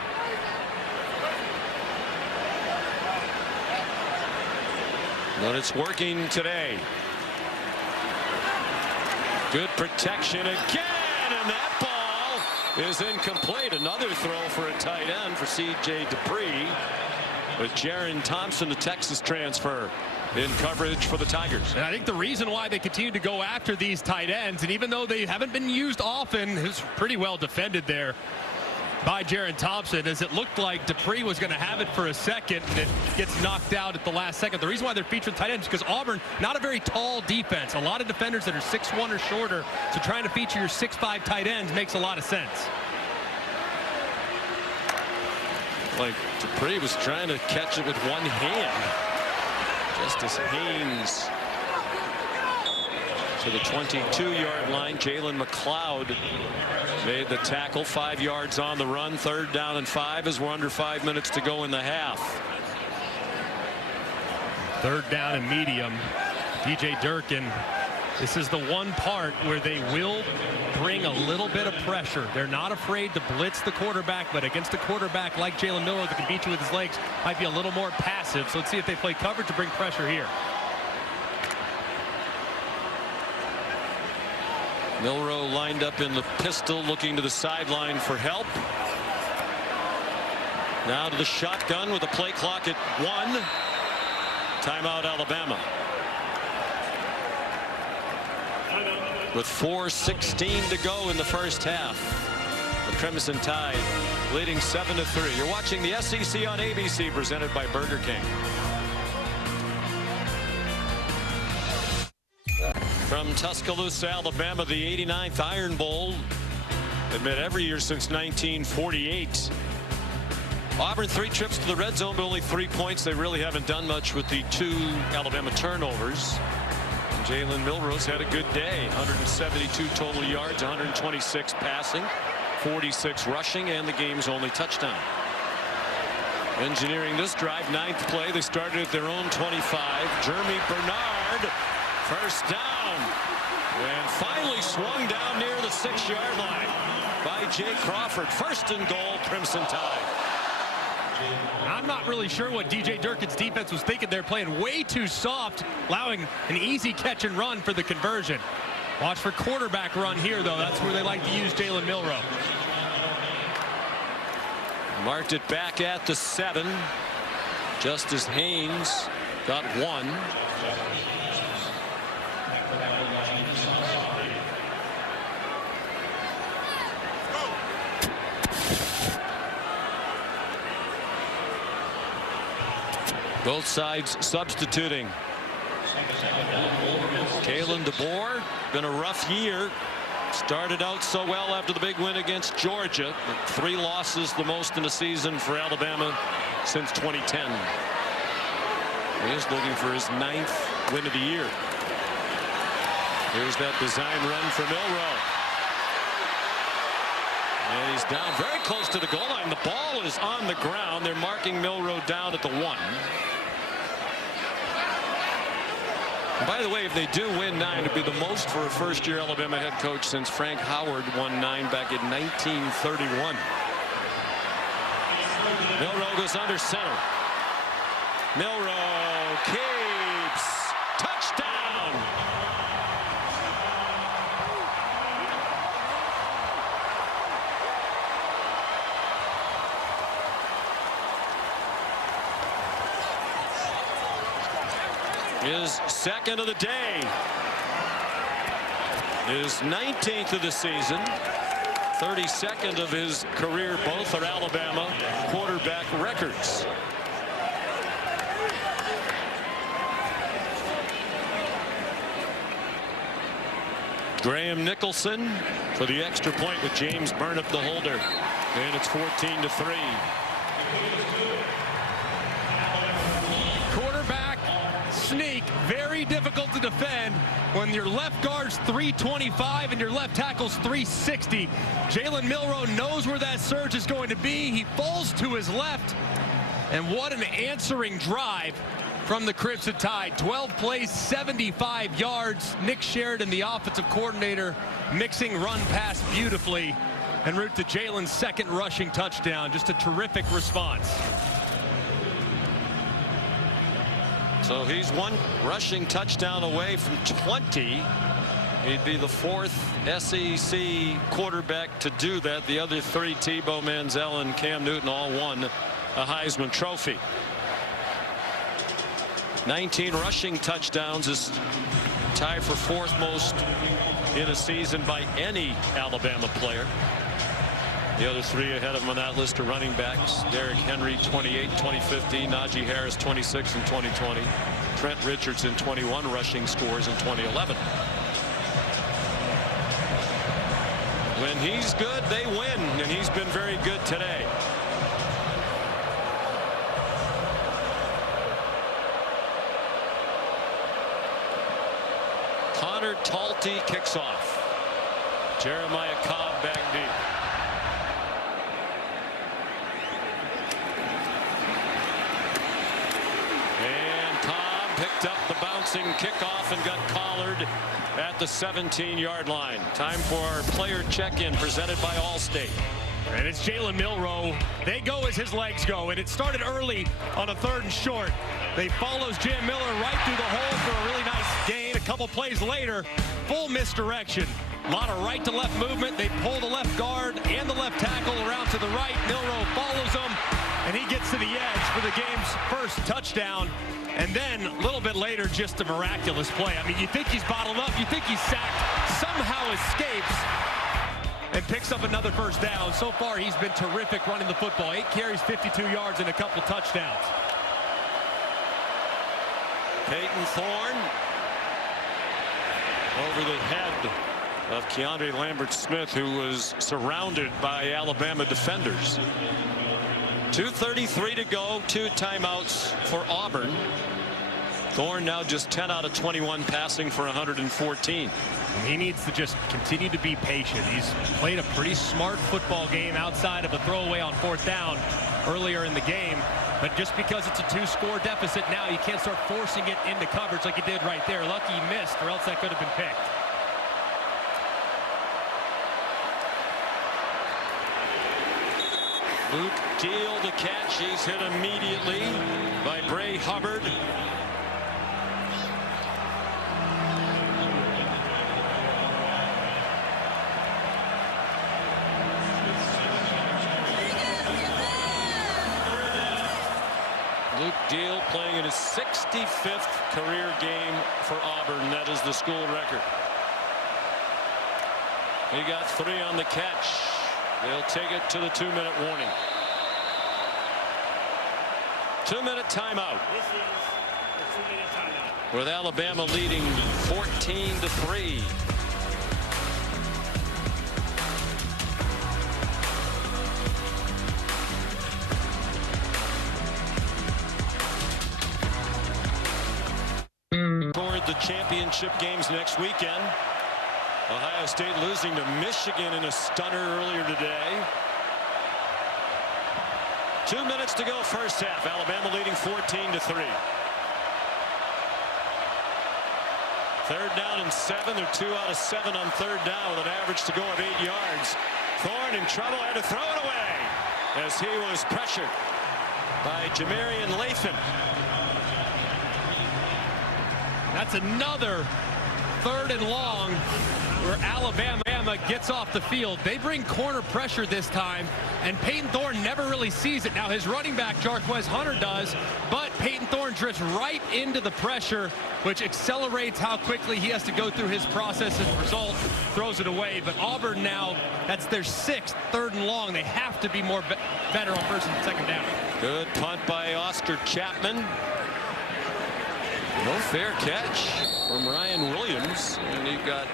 But it's working today. Good protection again, and that ball is incomplete. Another throw for a tight end for C.J. Dupree. But Jaron Thompson, the Texas transfer, in coverage for the Tigers. And I think the reason why they continue to go after these tight ends, and even though they haven't been used often, is pretty well defended there. by Jaron Thompson, as it looked like Dupree was going to have it for a second, and it gets knocked out at the last second. The reason why they're featuring tight ends is because Auburn, not a very tall defense. A lot of defenders that are 6'1" or shorter, so trying to feature your 6'5" tight ends makes a lot of sense. Like Dupree was trying to catch it with one hand. Just as Haynes to the 22-yard line. Jalen McLeod made the tackle. 5 yards on the run. 3rd down and 5 as we're under 5 minutes to go in the half. 3rd down and medium. DJ Durkin. This is the one part where they will bring a little bit of pressure. They're not afraid to blitz the quarterback, but against a quarterback like Jalen Milroe that can beat you with his legs, might be a little more passive. So let's see if they play coverage to bring pressure here. Milroe lined up in the pistol, looking to the sideline for help. Now to the shotgun with the play clock at 1. Timeout Alabama. With 4:16 to go in the first half. The Crimson Tide leading 7-3. You're watching the SEC on ABC, presented by Burger King. From Tuscaloosa, Alabama, the 89th Iron Bowl. They've been every year since 1948. Auburn 3 trips to the red zone, but only 3 points. They really haven't done much with the 2 Alabama turnovers. And Jalen Milroe's had a good day. 172 total yards, 126 passing, 46 rushing, and the game's only touchdown. Engineering this drive, 9th play. They started at their own 25. Jeremy Bernard, first down. And finally swung down near the 6-yard line by Jay Crawford. 1st and goal, Crimson Tide. I'm not really sure what DJ Durkin's defense was thinking. They're playing way too soft, allowing an easy catch and run for the conversion. Watch for quarterback run here, though. That's where they like to use Jalen Milroe. Marked it back at the 7. Just as Haynes got 1. Both sides substituting. Kalen DeBoer, been a rough year. Started out so well after the big win against Georgia. 3 losses, the most in a season for Alabama since 2010. He is looking for his 9th win of the year. Here's that design run for Milroe. And he's down very close to the goal line. The ball is on the ground. They're marking Milroe down at the 1. And by the way, if they do win 9, it'd be the most for a first-year Alabama head coach since Frank Howard won 9 back in 1931. Milroe goes under center. Milroe keeps. Touchdown. His 2nd of the day. His 19th of the season. 32nd of his career. Both are Alabama quarterback records. Graham Nicholson for the extra point with James Burnip the holder. And it's 14-3. Quarterback sneak, very difficult to defend when your left guard's 325 and your left tackle's 360. Jalen Milroe knows where that surge is going to be. He falls to his left. And what an answering drive from the Crimson Tide. 12 plays, 75 yards. Nick Sheridan, the offensive coordinator, mixing run pass beautifully en route to Jalen's 2nd rushing touchdown. Just a terrific response. So he's 1 rushing touchdown away from 20. He'd be the 4th SEC quarterback to do that. The other 3, Tebow, Manziel, and Cam Newton, all won a Heisman Trophy. 19 rushing touchdowns is tied for 4th most in a season by any Alabama player. The other three ahead of him on that list are running backs. Derrick Henry, 28, 2015. Najee Harris, 26 in 2020. Trent Richardson, 21 rushing scores in 2011. When he's good, they win, and he's been very good today. Connor Talty kicks off. Jeremiah Cobb back deep. And Cobb picked up the bouncing kickoff and got collared at the 17-yard line. Time for our player check-in presented by Allstate. And it's Jalen Milroe. They go as his legs go, and it started early on a 3rd and short. They follows Jam Miller right through the hole for a really nice gain. A couple plays later, full misdirection. A lot of right to left movement. They pull the left guard and the left tackle around to the right. Milroe follows them, and he gets to the edge for the game's first touchdown. And then a little bit later, just a miraculous play. I mean, you think he's bottled up, you think he's sacked, somehow escapes and picks up another first down. So far, he's been terrific running the football. 8 carries, 52 yards, and a couple touchdowns. Peyton Thorne over the head of Keandre Lambert-Smith, who was surrounded by Alabama defenders. 2:33 to go, 2 timeouts for Auburn. Thorne now just 10 out of 21 passing for 114. He needs to just continue to be patient. He's played a pretty smart football game outside of a throwaway on 4th down earlier in the game. But just because it's a 2-score deficit now, you can't start forcing it into coverage like he did right there. Lucky he missed, or else that could have been picked. Luke Deal the catch. He's hit immediately by Bray Hubbard. Luke Deal playing in his 65th career game for Auburn. That is the school record. He got 3 on the catch. They'll take it to the 2-minute warning. 2-minute timeout. This is the 2-minute timeout. With Alabama leading 14-3. Toward the championship games next weekend. Ohio State losing to Michigan in a stunner earlier today. 2 minutes to go first half. Alabama leading 14-3. 3rd down and 7. They're 2 out of 7 on 3rd down with an average to go of 8 yards. Thorne in trouble, had to throw it away as he was pressured by Jamarian Lathan. That's another 3rd and long where Alabama gets off the field. They bring corner pressure this time, and Peyton Thorne never really sees it. Now his running back, Jarquez Hunter, does, but Peyton Thorne drifts right into the pressure, which accelerates how quickly he has to go through his process. As a result, throws it away. But Auburn now, that's their 6th 3rd and long. They have to be more better on 1st and 2nd down. Good punt by Oscar Chapman. No fair catch from Ryan Williams, and he got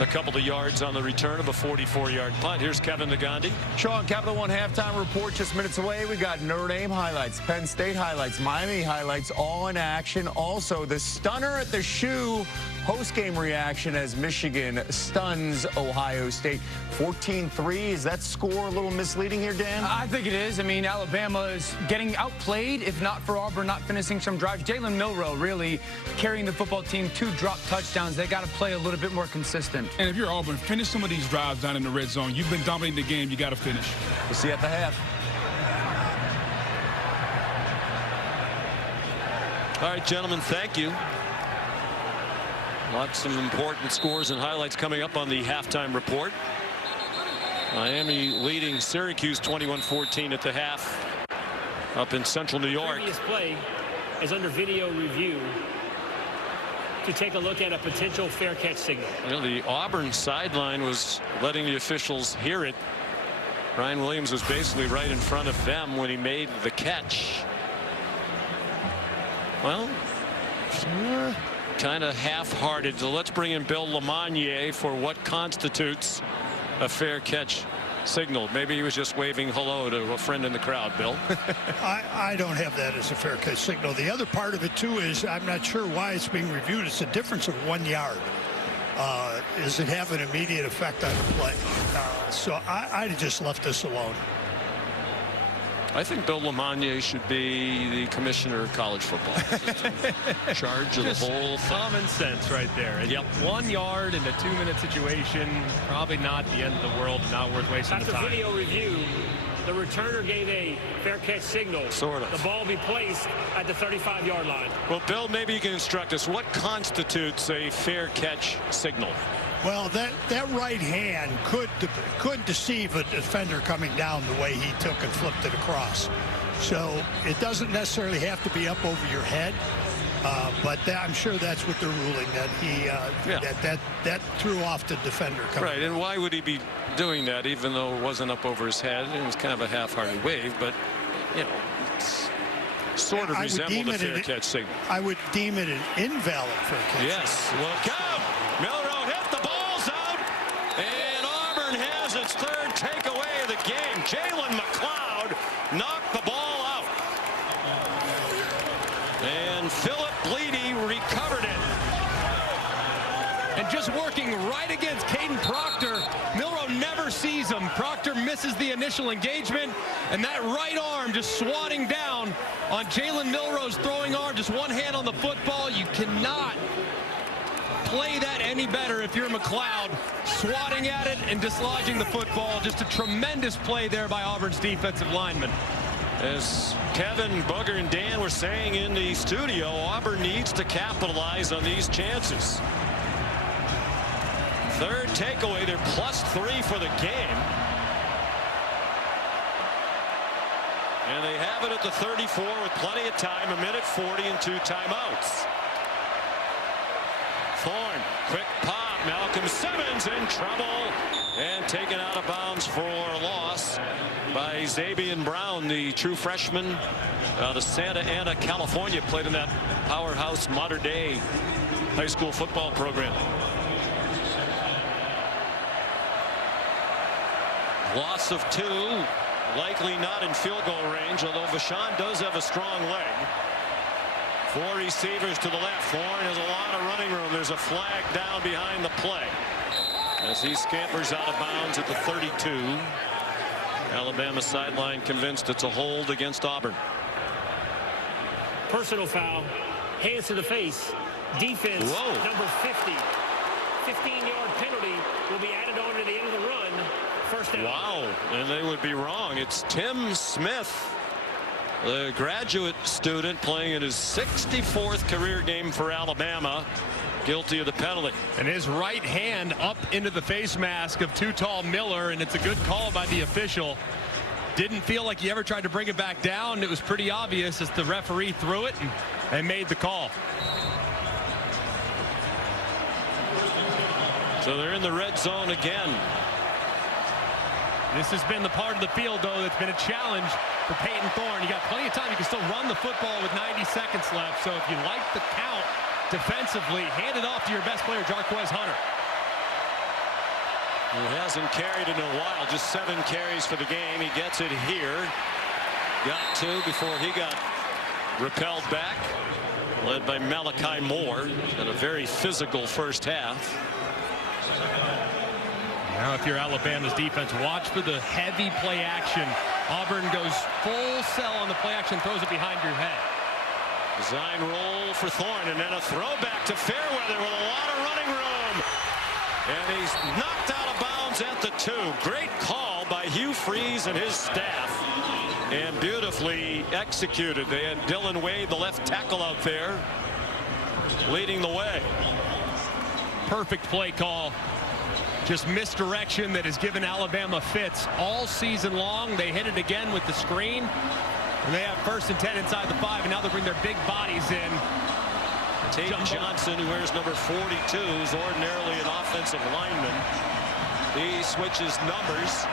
a couple of yards on the return of a 44-yard punt. Here's Kevin Nagandi. Sean, Capital One halftime report just minutes away. We got Notre Dame highlights, Penn State highlights, Miami highlights, all in action. Also, the stunner at the shoe post-game reaction as Michigan stuns Ohio State 14-3. Is that score a little misleading here, Dan? I think it is. I mean, Alabama is getting outplayed, if not for Auburn not finishing some drives. Jalen Milroe really carrying the football team, 2 drop touchdowns. They got to play a little bit more consistent. And if you're Auburn, finish some of these drives down in the red zone. You've been dominating the game. You got to finish. We'll see you at the half. All right, gentlemen, thank you. Lots of important scores and highlights coming up on the halftime report. Miami leading Syracuse 21-14 at the half up in central New York. Previous play is under video review to take a look at a potential fair catch signal. You know, the Auburn sideline was letting the officials hear it Ryan Williams was basically right in front of them when he made the catch. Well, kind of half-hearted. So let's bring in Bill LeMonnier for what constitutes a fair catch signal. Maybe he was just waving hello to a friend in the crowd, Bill. I don't have that as a fair catch signal. The other part of it, too, is I'm not sure why it's being reviewed. It's a difference of 1 yard. Does it have an immediate effect on the play? So I'd have just left this alone. I think Bill LeMonnier should be the commissioner of college football. Charge of the whole thing. Common sense right there. And yep, 1 yard in a 2-minute situation, probably not the end of the world, not worth wasting the time. After video review, the returner gave a fair catch signal. Sort of. The ball be placed at the 35-yard line. Well, Bill, maybe you can instruct us. What constitutes a fair catch signal? Well, that right hand could deceive a defender coming down the way he took and flipped it across. So it doesn't necessarily have to be up over your head, but I'm sure that's what they're ruling, that he that threw off the defender coming right, and why would he be doing that even though it wasn't up over his head? It was kind of a half-hearted wave, but you know, it's sort of resembled a fair catch signal. I would deem it an invalid fair catch. Yes, look out! Milroe hit the ball's out, and Auburn has its third takeaway of the game. Jalen McLeod knocked the ball out, and Philip Bleedy recovered it. And just working right against Caden Proctor. Milroe never sees him. Proctor misses the initial engagement, and that right arm just swatting down on Jalen Milroe's throwing arm. Just one hand on the football. You cannot play that any better if you're McLeod. Swatting at it and dislodging the football. Just a tremendous play there by Auburn's defensive lineman. As Kevin, Booger, and Dan were saying in the studio, Auburn needs to capitalize on these chances. Third takeaway, they're +3 for the game. And they have it at the 34 with plenty of time, 1:40 and 2 timeouts. Thorne, quick pop, Malcolm Simmons in trouble, and taken out of bounds for a loss by Zabian Brown, the true freshman out of Santa Ana, California, played in that powerhouse modern-day high school football program. Loss of 2, likely not in field goal range, although Vachon does have a strong leg. 4 receivers to the left. Thorne has a lot of running room. There's a flag down behind the play as he scampers out of bounds at the 32. Alabama sideline convinced it's a hold against Auburn. Personal foul. Hands to the face. Defense. Whoa. Number 50. 15-yard penalty will be added on to the end of the run. First down. Wow, and they would be wrong. It's Tim Smith, the graduate student, playing in his 64th career game for Alabama, guilty of the penalty. And his right hand up into the face mask of too tall Miller, and it's a good call by the official. Didn't feel like he ever tried to bring it back down. It was pretty obvious as the referee threw it and made the call. So they're in the red zone again. This has been the part of the field, though, that's been a challenge for Peyton Thorne. You got plenty of time. You can still run the football with 90 seconds left. So if you like the count defensively, hand it off to your best player, Jarquez Hunter. Who hasn't carried in a while, just 7 carries for the game. He gets it here. Got 2 before he got repelled back. Led by Malachi Moore in a very physical first half. Now if you're Alabama's defense, watch for the heavy play action. Auburn goes full sell on the play action, throws it behind your head. Design roll for Thorne, and then a throwback to Fairweather with a lot of running room. And he's knocked out of bounds at the 2. Great call by Hugh Freeze and his staff. And beautifully executed. They had Dylan Wade, the left tackle, out there leading the way. Perfect play call. Just misdirection that has given Alabama fits all season long. They hit it again with the screen. And they have 1st and 10 inside the 5. And now they bring their big bodies in. Tate Johnson, who wears number 42, is ordinarily an offensive lineman. He switches numbers.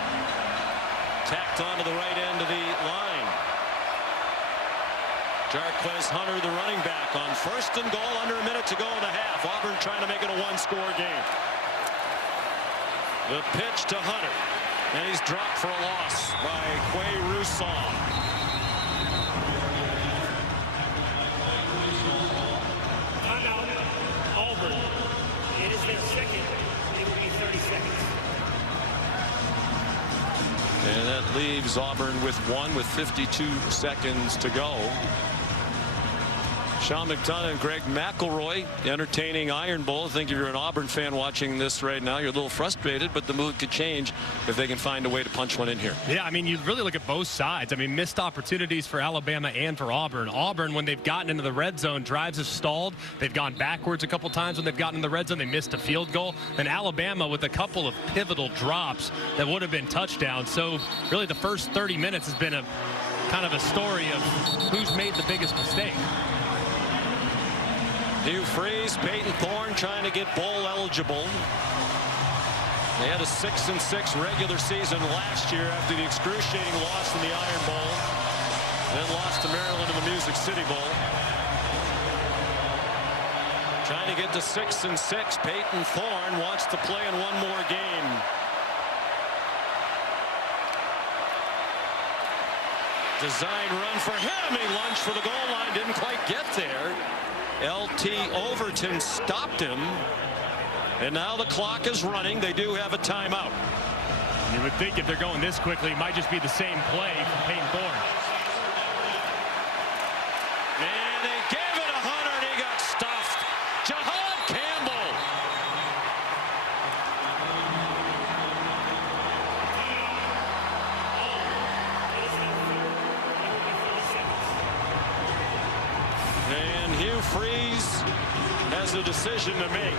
tacked onto the right end of the line. Jarquez Hunter, the running back, on 1st and goal, under a minute to go in the half. Auburn trying to make it a one-score game. The pitch to Hunter, and he's dropped for a loss by Quay Rousseau. Timeout, Auburn. It is their second. It will be 30 seconds. And that leaves Auburn with 52 seconds to go. Sean McDonough and Greg McElroy entertaining Iron Bowl. I think if you're an Auburn fan watching this right now, you're a little frustrated, but the mood could change if they can find a way to punch one in here. Yeah, I mean, you really look at both sides. I mean, missed opportunities for Alabama and for Auburn. Auburn, when they've gotten into the red zone, drives have stalled. They've gone backwards a couple times when they've gotten in the red zone. They missed a field goal. And Alabama with a couple of pivotal drops that would have been touchdowns. So really the first 30 minutes has been a kind of a story of who's made the biggest mistake. Hugh Freeze, Peyton Thorne trying to get bowl eligible. They had a 6-6 regular season last year after the excruciating loss in the Iron Bowl. Then lost to Maryland in the Music City Bowl. Trying to get to 6-6. Peyton Thorne wants to play in one more game. Design run for him. He lunged for the goal line. Didn't quite get there. LT Overton stopped him. And now the clock is running. They do have a timeout. You would think if they're going this quickly, it might just be the same play from Peyton Thorne. And they gave it to Hunter, and he got stuffed. Jahad Campbell. And Hugh Freeze has a decision to make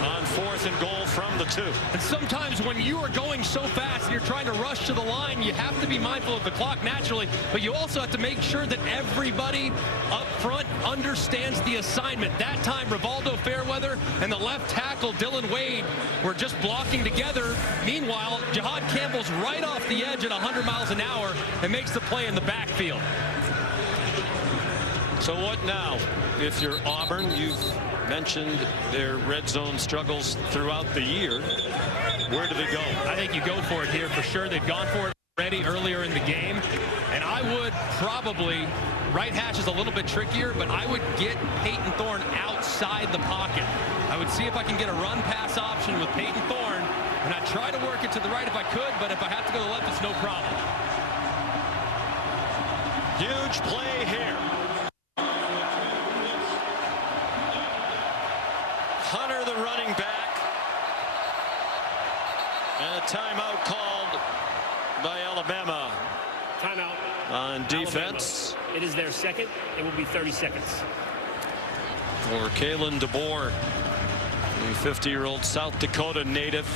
on 4th and goal from the 2. And sometimes when you are going so fast and you're trying to rush to the line, you have to be mindful of the clock naturally, but you also have to make sure that everybody up front understands the assignment. That time, Rivaldo Fairweather and the left tackle, Dylan Wade, were just blocking together. Meanwhile, Jahad Campbell's right off the edge at 100 miles an hour and makes the play in the backfield. So what now? If you're Auburn, you've mentioned their red zone struggles throughout the year. Where do they go? I think you go for it here for sure. They've gone for it already earlier in the game. And I would probably, right hash is a little bit trickier, but I would get Peyton Thorne outside the pocket. I would see if I can get a run pass option with Peyton Thorne. And I'd try to work it to the right if I could, but if I have to go to the left, it's no problem. Huge play here. Hunter, the running back, and a timeout called by Alabama. Timeout on defense. Alabama. It is their second. It will be 30 seconds. For Kalen DeBoer, the 50-year-old South Dakota native.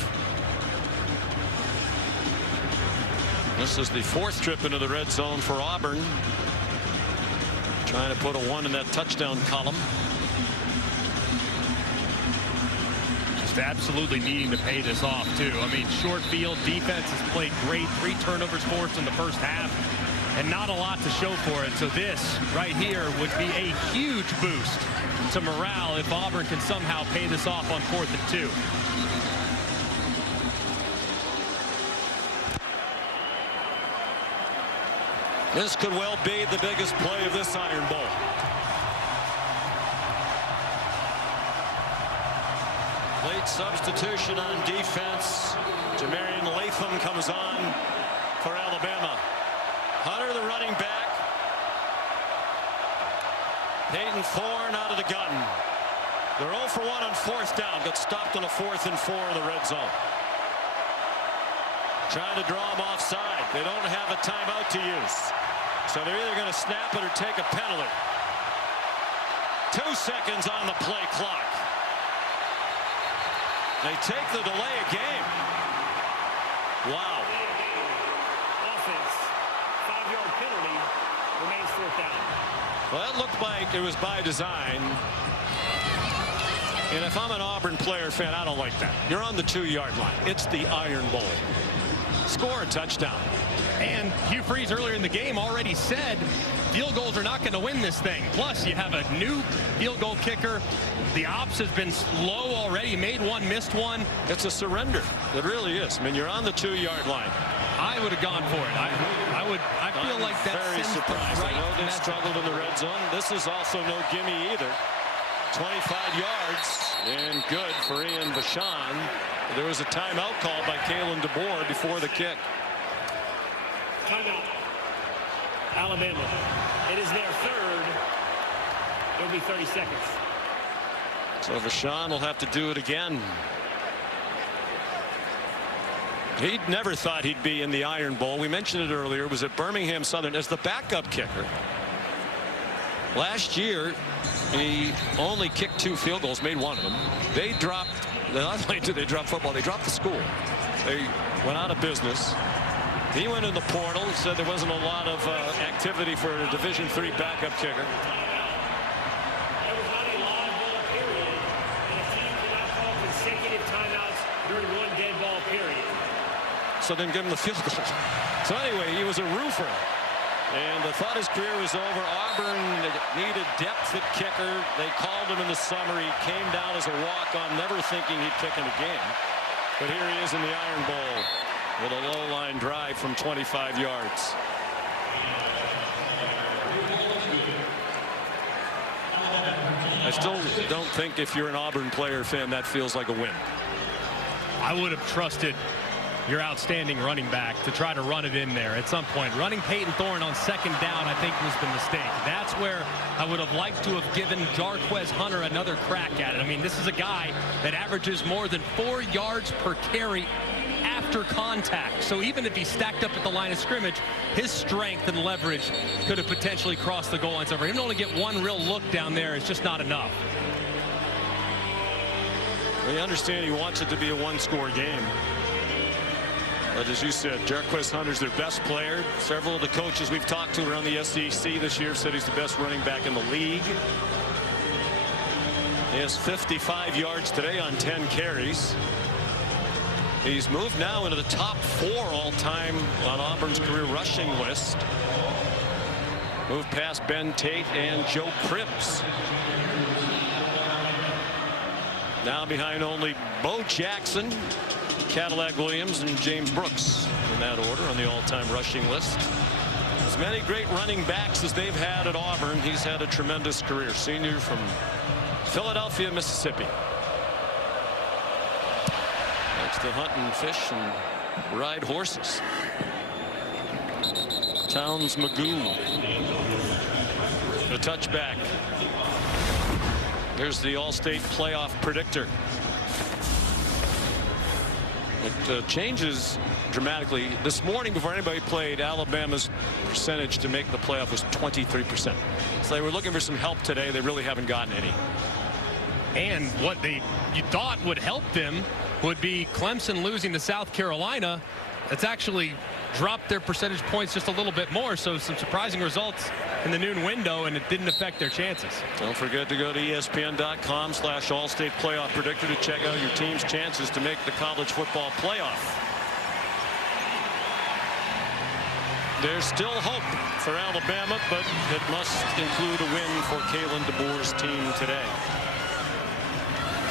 This is the 4th trip into the red zone for Auburn. Trying to put a 1 in that touchdown column. Absolutely needing to pay this off too. I mean, short field defense has played great. 3 turnovers forced in the first half and not a lot to show for it. So this right here would be a huge boost to morale if Auburn can somehow pay this off on 4th and 2. This could well be the biggest play of this Iron Bowl. Late substitution on defense. Jamarian Latham comes on for Alabama. Hunter, the running back. Peyton Thorne out of the gun. They're 0 for 1 on 4th down. Got stopped on a 4th and 4 in the red zone. Trying to draw them offside. They don't have a timeout to use. So they're either going to snap it or take a penalty. 2 seconds on the play clock. They take the delay of game. Wow. Offense, 5-yard penalty, remains 4th down. Well, that looked like it was by design. And if I'm an Auburn player fan, I don't like that. You're on the 2-yard line. It's the Iron Bowl. Score a touchdown. And Hugh Freeze earlier in the game already said field goals are not going to win this thing. Plus, you have a new field goal kicker. The ops has been slow already. Made one, missed one. It's a surrender. It really is. I mean, you're on the 2-yard line. I would have gone for it. I feel like that's very surprised. Right, I know they struggled in the red zone. This is also no gimme either. 25 yards and good for Ian Vachon. There was a timeout called by Kalen DeBoer before the kick. Timeout. Alabama. It is their third. It'll be 30 seconds. So Vachon will have to do it again. He never thought he'd be in the Iron Bowl. We mentioned it earlier. It was at Birmingham Southern as the backup kicker. Last year, he only kicked 2 field goals, made one of them. They dropped, not only did they drop football, they dropped the school. They went out of business. He went in the portal, said there wasn't a lot of activity for a Division III backup kicker. There was not a live ball period, and a team cannot call consecutive timeouts during one dead ball period. So then give him the field goal. So anyway, he was a roofer. And thought his career was over. Auburn needed depth at kicker. They called him in the summer. He came down as a walk-on, never thinking he'd kick in a game. But here he is in the Iron Bowl with a low-line drive from 25 yards. I still don't think if you're an Auburn player fan that feels like a win. I would have trusted your outstanding running back to try to run it in there at some point. Running Peyton Thorne on second down, I think, was the mistake. That's where I would have liked to have given Jarquez Hunter another crack at it. I mean, this is a guy that averages more than 4 yards per carry after contact. So even if he stacked up at the line of scrimmage, his strength and leverage could have potentially crossed the goal line. So for him to only get one real look down there is just not enough. We understand he wants it to be a one-score game. But as you said, Jarquez Hunter's their best player. Several of the coaches we've talked to around the SEC this year said he's the best running back in the league. He has 55 yards today on 10 carries. He's moved now into the top 4 all-time on Auburn's career rushing list. Moved past Ben Tate and Joe Cribbs. Now behind only Bo Jackson, Cadillac Williams, and James Brooks in that order on the all-time rushing list. As many great running backs as they've had at Auburn, he's had a tremendous career. Senior from Philadelphia, Mississippi. Likes to hunt and fish and ride horses. Towns Magoo, the touchback. Here's the All-State playoff predictor. It changes dramatically. This morning, before anybody played, Alabama's percentage to make the playoff was 23%. So they were looking for some help today. They really haven't gotten any. And what you thought would help them would be Clemson losing to South Carolina. That's actually dropped their percentage points just a little bit more. So some surprising results in the noon window, and it didn't affect their chances. Don't forget to go to ESPN.com/All-State Playoff Predictor to check out your team's chances to make the college football playoff. There's still hope for Alabama, but it must include a win for Kalen DeBoer's team today.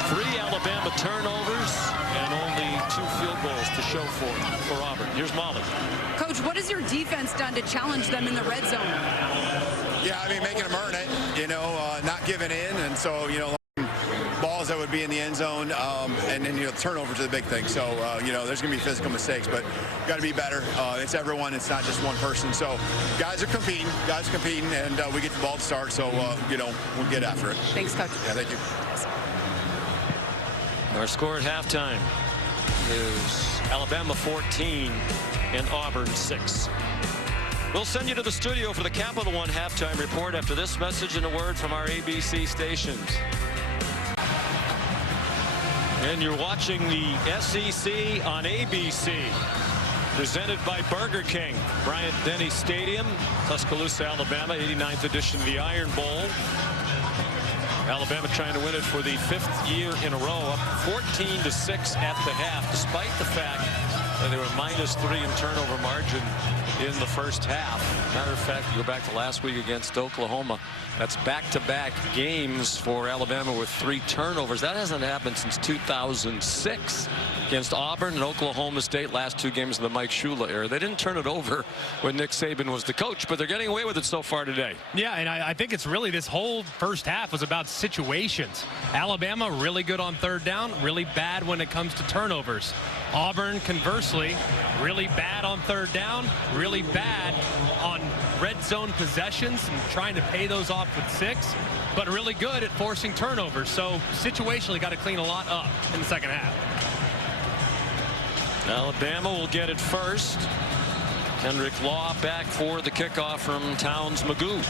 3 Alabama turnovers and only 2 field goals to show for Auburn. Here's Molly. Coach, what has your defense done to challenge them in the red zone? Yeah, I mean, making them earn it, you know, not giving in. And so, you know, balls that would be in the end zone, and then, you know, turnovers are the big thing. So, you know, there's going to be physical mistakes, but got to be better. It's everyone. It's not just one person. So guys are competing, and we get the ball to start. So, you know, we'll get after it. Thanks, Coach. Yeah, thank you. Our score at halftime is Alabama 14 and Auburn 6. We'll send you to the studio for the Capital One halftime report after this message and a word from our ABC stations. And you're watching the SEC on ABC, presented by Burger King, Bryant-Denny Stadium, Tuscaloosa, Alabama, 89th edition of the Iron Bowl. Alabama trying to win it for the 5th year in a row, up 14-6 at the half, despite the fact And they were -3 in turnover margin in the first half. Matter of fact, you go back to last week against Oklahoma. That's back-to-back games for Alabama with 3 turnovers. That hasn't happened since 2006 against Auburn and Oklahoma State, last 2 games of the Mike Shula era. They didn't turn it over when Nick Saban was the coach, but they're getting away with it so far today. Yeah, and I think it's really this whole first half was about situations. Alabama really good on third down, really bad when it comes to turnovers. Auburn, conversely, really bad on third down, really bad on red zone possessions and trying to pay those off with 6, but really good at forcing turnovers. So situationally got to clean a lot up in the second half. Alabama will get it first. Kendrick Law back for the kickoff from Towns-Magoo.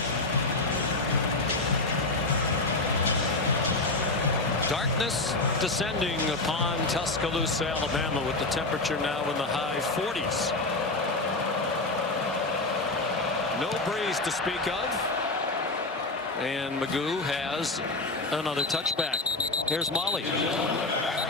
Darkness descending upon Tuscaloosa, Alabama, with the temperature now in the high 40s. No breeze to speak of. And Magoo has another touchback. Here's Molly.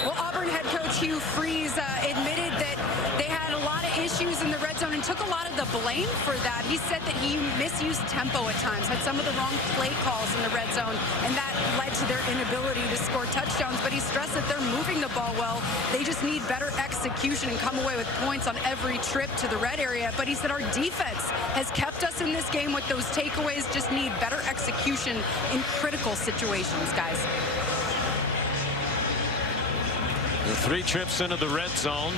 Well, Auburn head coach Hugh Freeze admitted that they had a lot of issues in the red zone and took a lot of the blame for that. He said that he misused tempo at times, had some of the wrong play calls in the red zone, and that led to their inability to score touchdowns. But he stressed that they're moving the ball well. They just need better execution and come away with points on every trip to the red area. But he said our defense has kept us in this game with those takeaways, just need better execution in critical situations, guys. The 3 trips into the red zone.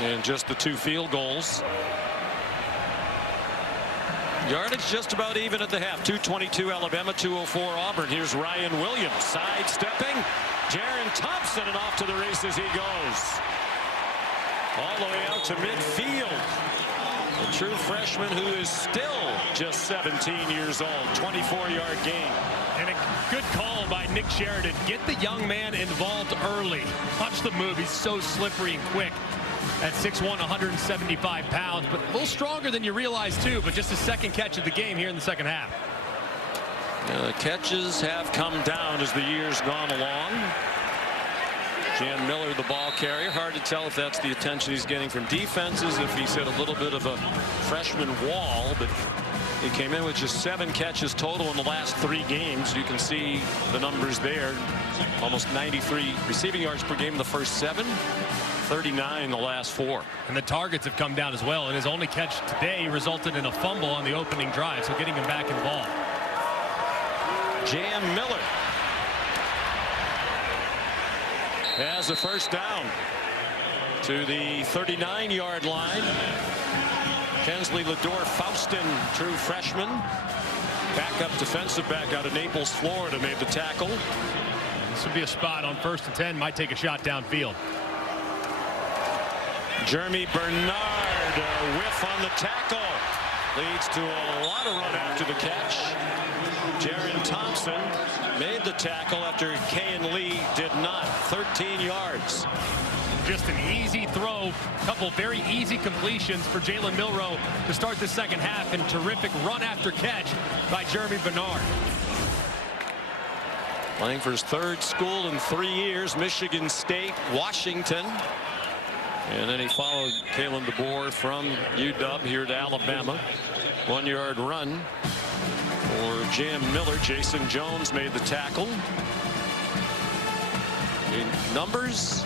And just the 2 field goals. Yardage just about even at the half. 2:22 Alabama, 2:04 Auburn. Here's Ryan Williams sidestepping. Jaron Thompson, and off to the races he goes. All the way out to midfield. A true freshman who is still just 17 years old. 24-yard gain. And a good call by Nick Sheridan. Get the young man involved early. Watch the move. He's so slippery and quick. At 6'1", 175 pounds, but a little stronger than you realize, too. But just the second catch of the game here in the second half. The catches have come down as the year's gone along. Jan Miller, the ball carrier. Hard to tell if that's the attention he's getting from defenses, if he's hit a little bit of a freshman wall, but he came in with just 7 catches total in the last 3 games. You can see the numbers there. Almost 93 receiving yards per game in the first 7. 39 in the last 4. And the targets have come down as well. And his only catch today resulted in a fumble on the opening drive, so getting him back involved. Jan Miller has a first down to the 39-yard line. Kensley Lador-Faustin, true freshman. Backup defensive back out of Naples, Florida, made the tackle. This would be a spot on 1st and 10. Might take a shot downfield. Jeremy Bernard, a whiff on the tackle. Leads to a lot of run after the catch. Jaron Thompson made the tackle after Kayan Lee did not. 13 yards. Just an easy throw. Couple very easy completions for Jalen Milroe to start the second half, and terrific run after catch by Jeremy Bernard. Playing for his 3rd school in 3 years, Michigan State, Washington. And then he followed Kalen DeBoer from UW here to Alabama. 1-yard run for Jan Miller. Jason Jones made the tackle. The numbers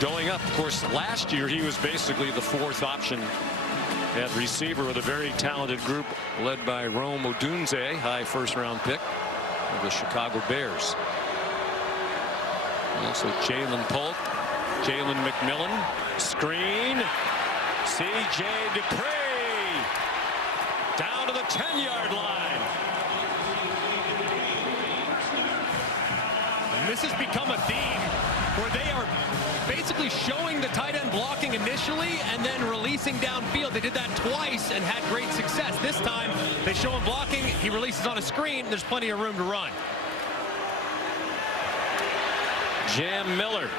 going up. Of course, last year he was basically the 4th option at receiver with a very talented group led by Rome Odunze, high 1st-round pick of the Chicago Bears. Also Jalen Polk, Jalen McMillan. Screen. C.J. Dupree down to the 10-yard line. And this has become a theme where they are basically showing the tight end blocking initially and then releasing downfield. They did that twice and had great success. This time they show him blocking. He releases on a screen. There's plenty of room to run. Jam Miller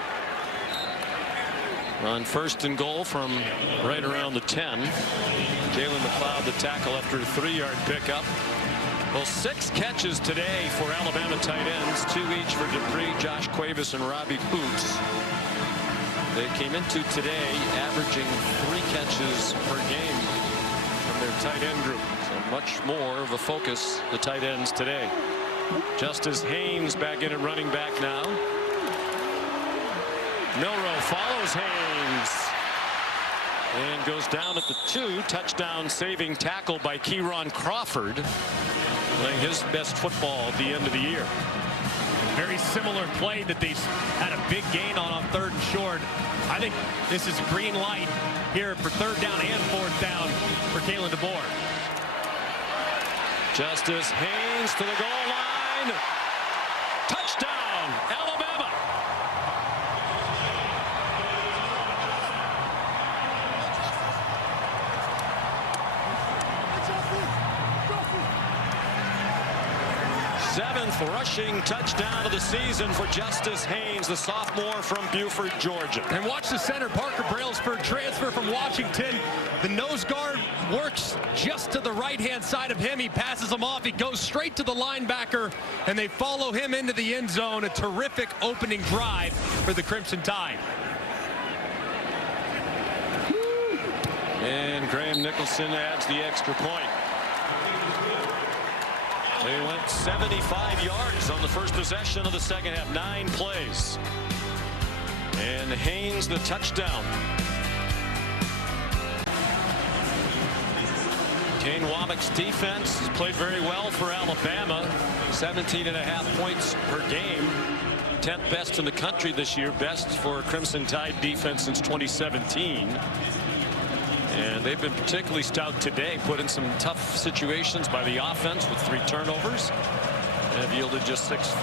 on 1st and goal from right around the 10. Jalen McLeod the tackle after a 3-yard pickup. Well, 6 catches today for Alabama tight ends, 2 each for Dupree, Josh Cuevas, and Robbie Boots. They came into today averaging 3 catches per game from their tight end group. So much more of a focus, the tight ends today. Justice Haynes back in at running back now. Milroe follows Haynes and goes down at the 2. Touchdown saving tackle by Kieron Crawford, playing his best football at the end of the year. Very similar play that they had a big gain on 3rd and short. I think this is a green light here for 3rd down and 4th down for Kalen DeBoer. Justice Haynes to the goal line. Touchdown, Alabama. Seventh rushing touchdown of the season for Justice Haynes, the sophomore from Buford, Georgia. And watch the center, Parker Brailsford, transfer from Washington. The nose guard works just to the right-hand side of him. He passes him off. He goes straight to the linebacker, and they follow him into the end zone. A terrific opening drive for the Crimson Tide. And Graham Nicholson adds the extra point. They went 75 yards on the first possession of the second half. 9 plays. And Haynes the touchdown. Kane Womack's defense has played very well for Alabama. 17.5 points per game. 10th best in the country this year. Best for Crimson Tide defense since 2017. And they've been particularly stout today, put in some tough situations by the offense with 3 turnovers and have yielded just 6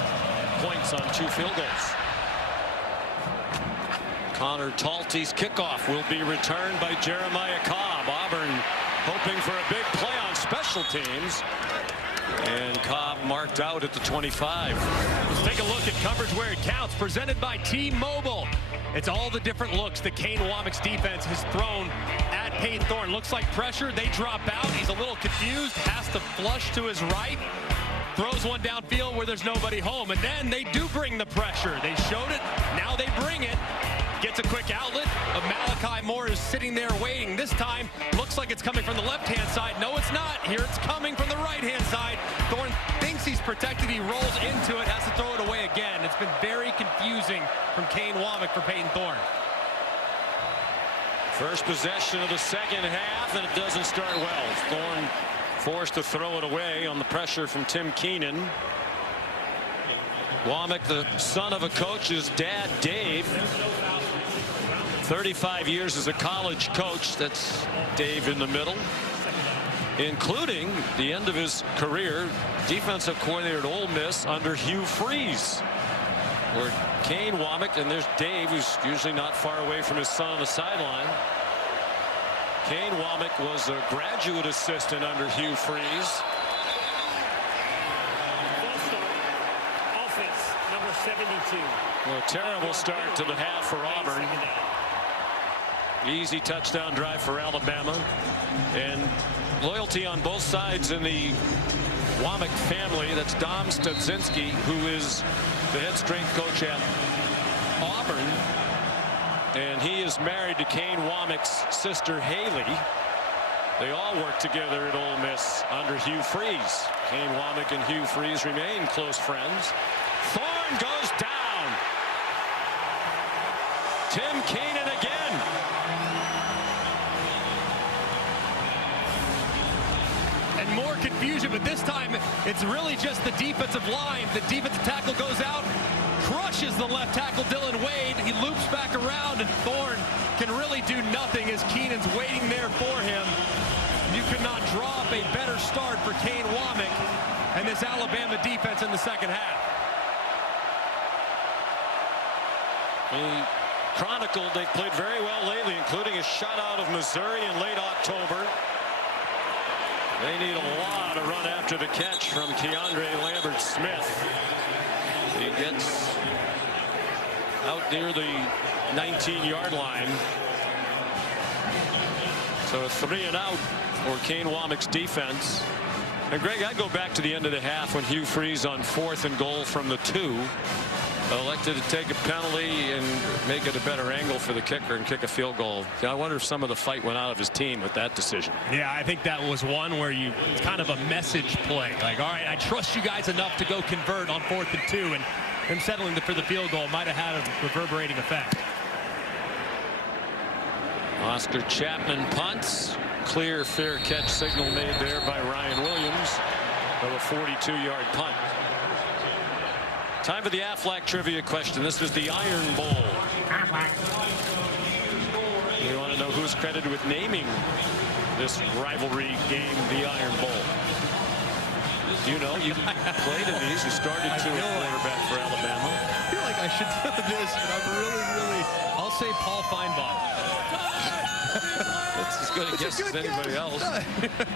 points on 2 field goals. Connor Talty's kickoff will be returned by Jeremiah Cobb. Auburn hoping for a big play on special teams. And Cobb marked out at the 25. Let's take a look at coverage where it counts, presented by T-Mobile. It's all the different looks that Kane Womack's defense has thrown at Payton Thorne. Looks like pressure. They drop out. He's a little confused. Has to flush to his right. Throws one downfield where there's nobody home. And then they do bring the pressure. They showed it. Now they bring it. Gets a quick outlet. Malachi Moore is sitting there waiting. This time, looks like it's coming from the left-hand side. No, it's not. Here it's coming from the right-hand side. Thorne thinks he's protected. He rolls into it. Has to throw it away again. It's been very confusing from Kane Womack for Payton Thorne. First possession of the second half, and it doesn't start well. Thorne forced to throw it away on the pressure from Tim Keenan. Womack, the son of a coach, his dad, Dave. 35 years as a college coach. That's Dave in the middle, including the end of his career, defensive coordinator at Ole Miss under Hugh Freeze, where Kane Womack, and there's Dave, who's usually not far away from his son on the sideline. Kane Womack was a graduate assistant under Hugh Freeze. Offense, number 72. Well, a terrible start to the half for Auburn. Easy touchdown drive for Alabama, and loyalty on both sides in the Womack family. That's Dom Studzinski, who is the head strength coach at Auburn, and he is married to Kane Womack's sister Haley. They all work together at Ole Miss under Hugh Freeze. Kane Womack and Hugh Freeze remain close friends. Thorne goes down. Tim Keenan again. And more confusion, but this time it's really just the defensive line. The defensive tackle goes out, crushes the left tackle Dylan Wade. He loops back around, and Thorne can really do nothing as Keenan's waiting there for him. You could not draw up a better start for Kane Womack and this Alabama defense in the second half. He chronicled they've played very well lately, including a shutout of Missouri in late October. They need a lot of run after the catch from Keandre Lambert-Smith. He gets out near the 19-yard line. So a 3-and-out for Kane Womack's defense. And Greg, I'd go back to the end of the half when Hugh Freeze on 4th and goal from the 2 elected to take a penalty and make it a better angle for the kicker and kick a field goal. I wonder if some of the fight went out of his team with that decision. Yeah, I think that was one where it's kind of a message play. Like, all right, I trust you guys enough to go convert on 4th and 2, and him settling for the field goal might have had a reverberating effect. Oscar Chapman punts. Clear, fair catch signal made there by Ryan Williams of a 42-yard punt. Time for the Aflac trivia question. This is the Iron Bowl. You want to know who's credited with naming this rivalry game the Iron Bowl? You know, you played in these. You started to a quarterback for Alabama. I feel like I should know this, but I'm really, I'll say Paul Feinbaum. That's as good a guess as anybody else.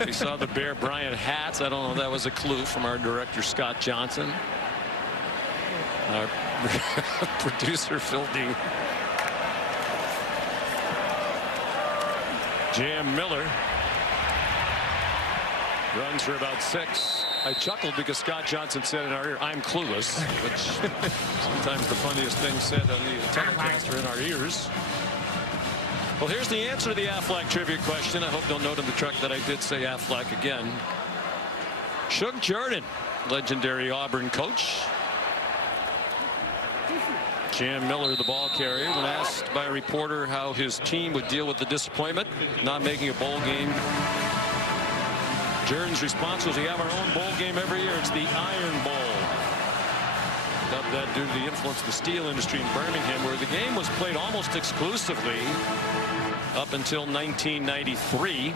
We saw the Bear Bryant hats. I don't know if that was a clue from our director, Scott Johnson. Our producer, Phil Dean. Jam Miller runs for about 6. I chuckled because Scott Johnson said in our ear, "I'm clueless," which sometimes the funniest thing said on the telecast are in our ears. Well, here's the answer to the Aflac trivia question. I hope they'll note in the truck that I did say Aflac again. Shug Jordan, legendary Auburn coach. Jam Miller, the ball carrier, when asked by a reporter how his team would deal with the disappointment not making a bowl game, Jordan's response was, "We have our own bowl game every year. It's the Iron Bowl." Dubbed that due to the influence of the steel industry in Birmingham, where the game was played almost exclusively up until 1993.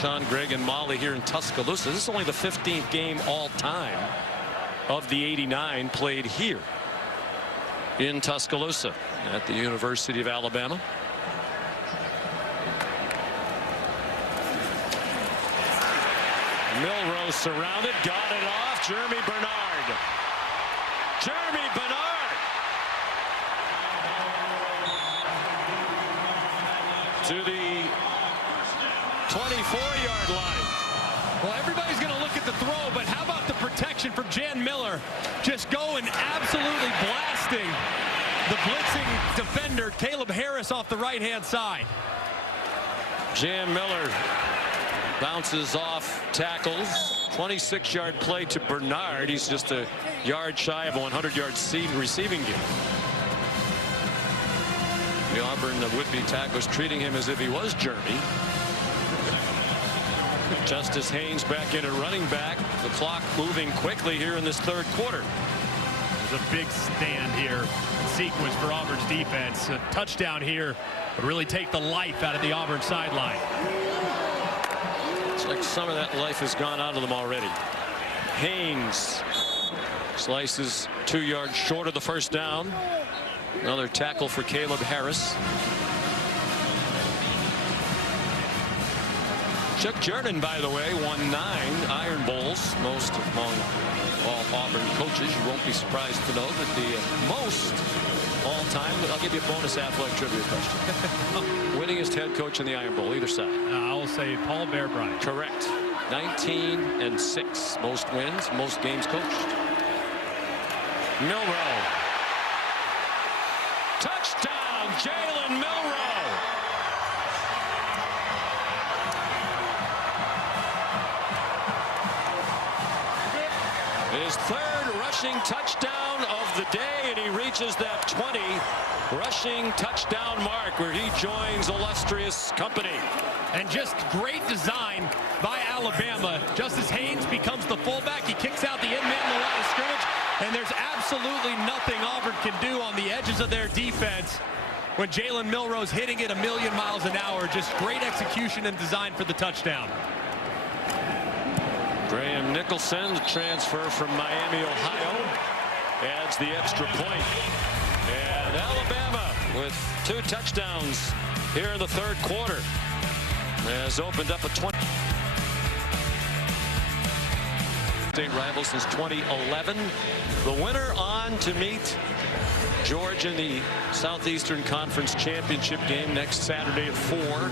Sean, Greg, and Molly here in Tuscaloosa. This is only the 15th game all time of the 89 played here in Tuscaloosa at the University of Alabama. Milroe surrounded, got it off. Jeremy Bernard. Jeremy Bernard to the 24-yard line. Well, everybody's going to look at the throw, but how about the protection from Jan Miller? Just going absolutely blasting the blitzing defender, Caleb Harris, off the right-hand side. Jan Miller bounces off tackles. 26-yard play to Bernard. He's just a yard shy of a 100-yard receiving game. The Auburn would-be tacklers treating him as if he was Jeremy. Justice Haynes back in at running back. The clock moving quickly here in this third quarter. There's a big stand here. Sequence for Auburn's defense. A touchdown here would really take the life out of the Auburn sideline. It's like some of that life has gone out of them already. Haynes slices 2 yards short of the first down. Another tackle for Caleb Harris. Chuck Jordan, by the way, won 9 Iron Bowls, most among all Auburn coaches. You won't be surprised to know that the most all-time, but I'll give you a bonus Aflac trivia question. Winningest head coach in the Iron Bowl, either side. I will say Paul Bear Bryant. Correct. 19-6. Most wins, most games coached. Milroe. Touchdown, Jalen Milroe. His third rushing touchdown of the day, and he reaches that 20 rushing touchdown mark where he joins illustrious company. And just great design by Alabama. Justice Haynes becomes the fullback. He kicks out the end man in the line of scrimmage, and there's absolutely nothing Auburn can do on the edges of their defense when Jalen Milroe's hitting it 1,000,000 miles an hour. Just great execution and design for the touchdown. Graham Nicholson, the transfer from Miami, Ohio, adds the extra point. And Alabama with 2 touchdowns here in the third quarter has opened up a 20. State rival since 2011. The winner on to meet Georgia in the Southeastern Conference Championship game next Saturday at 4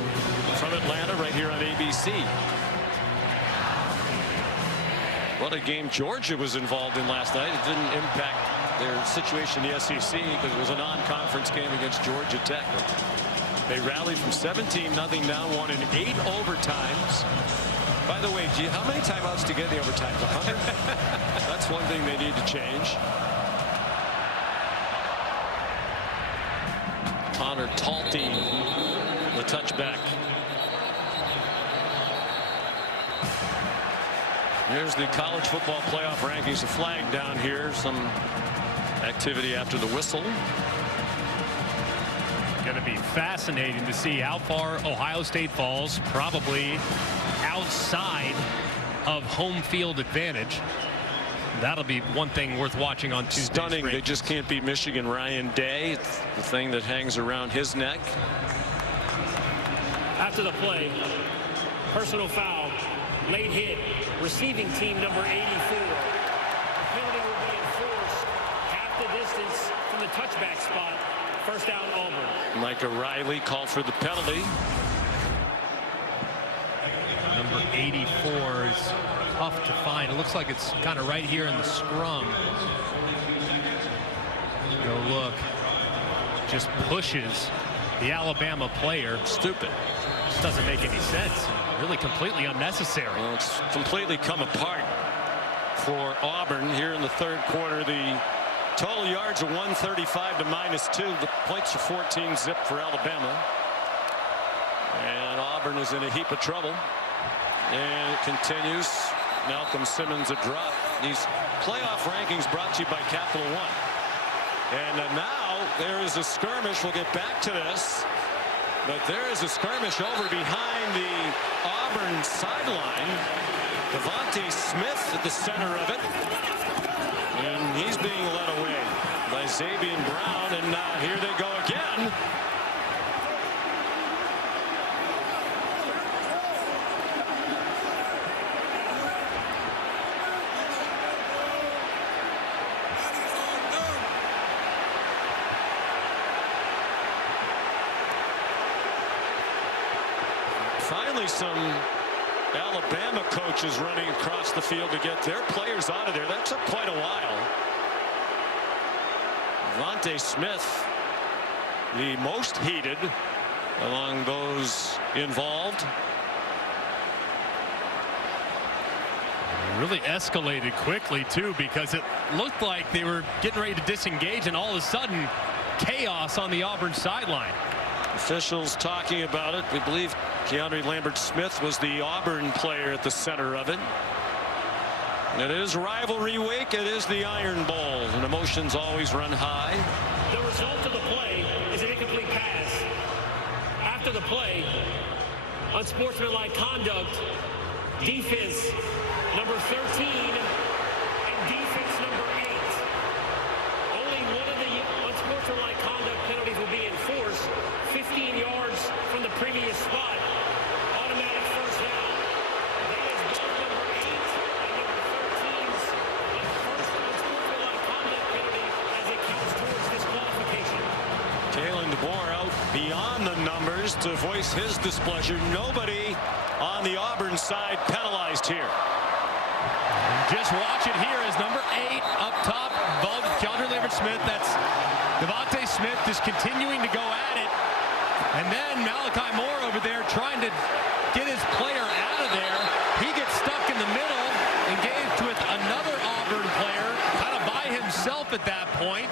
from Atlanta right here on ABC. What a game Georgia was involved in last night. It didn't impact their situation in the SEC because it was a non-conference game against Georgia Tech. But they rallied from 17-0 down, won in 8 overtimes. By the way, how many timeouts do you get in the overtime? 100? That's one thing they need to change. Connor Talty, the touchback. Here's the college football playoff rankings. The flag down here. Some activity after the whistle. Going to be fascinating to see how far Ohio State falls. Probably outside of home field advantage. That'll be one thing worth watching on Tuesday. Stunning. They just can't beat Michigan. Ryan Day. It's the thing that hangs around his neck. After the play, personal foul, late hit, receiving team number 84. Penalty will be enforced half the distance from the touchback spot. First down, Auburn. Micah Riley called for the penalty. Number 84 is tough to find. It looks like it's kind of right here in the scrum. Go look. Just pushes the Alabama player. Stupid. This doesn't make any sense. Really completely unnecessary. Well, it's completely come apart for Auburn here in the third quarter. The total yards are 135 to -2. The points are 14 zip for Alabama. And Auburn is in a heap of trouble. And it continues. Malcolm Simmons a drop. These playoff rankings brought to you by Capital One. And now there is a skirmish. We'll get back to this. But there is a skirmish over behind the Auburn sideline. Devontae Smith at the center of it. And he's being led away by Xavier Brown. And here they go again. Finally, some Alabama coaches running across the field to get their players out of there. That took quite a while. Devontae Smith, the most heated among those involved. Really escalated quickly, too, because it looked like they were getting ready to disengage, and all of a sudden, chaos on the Auburn sideline. Officials talking about it. We believe Keandre Lambert-Smith was the Auburn player at the center of it. It is rivalry week. It is the Iron Bowl, and emotions always run high. The result of the play is an incomplete pass. After the play, unsportsmanlike conduct, defense number 13 and defense number 8. Only one of the unsportsmanlike conduct penalties will be enforced. 15 yards from the previous spot. Automatic first down. That is both number 8 and number 13's first unsportsmanlike conduct penalty as it counts towards disqualification. Kalen DeBoer out beyond the numbers to voice his displeasure. Nobody on the Auburn side penalized here. Just watch it here as number 8 up top, Keandre Lambert-Smith. That's Devontae Smith just continuing to go at it. And then Malachi Moore over there trying to get his player out of there. He gets stuck in the middle, engaged with another Auburn player, kind of by himself at that point.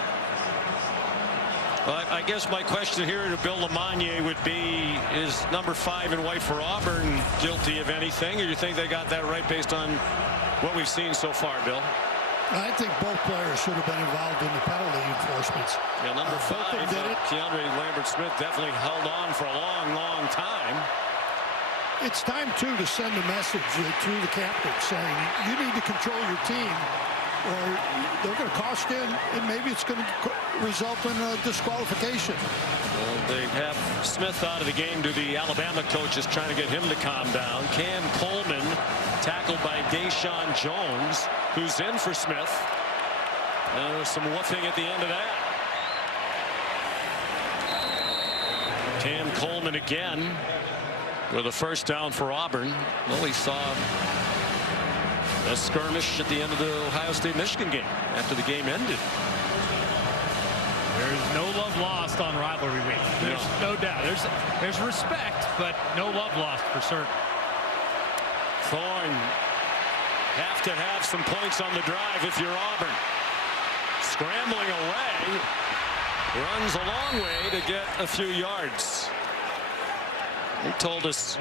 Well, I guess my question here to Bill Lamagna would be, is number 5 in white for Auburn guilty of anything, or do you think they got that right based on what we've seen so far, Bill? I think both players should have been involved in the penalty enforcements. Yeah, number 5, Keandre Lambert-Smith definitely held on for a long, long time. It's time, too, to send a message to the captain saying you need to control your team or they're going to cost you, and maybe it's going to result in a disqualification. Well, they have Smith out of the game to the Alabama coaches trying to get him to calm down. Cam Coleman tackled by Deshaun Jones, who's in for Smith. Now there's some woofing at the end of that. Cam Coleman again with a first down for Auburn. Well, he saw A skirmish at the end of the Ohio State-Michigan game after the game ended. There's no love lost on rivalry week. There's no doubt. There's respect, but no love lost for certain. Thorne have to have some points on the drive if you're Auburn. Scrambling away, runs a long way to get a few yards. He told us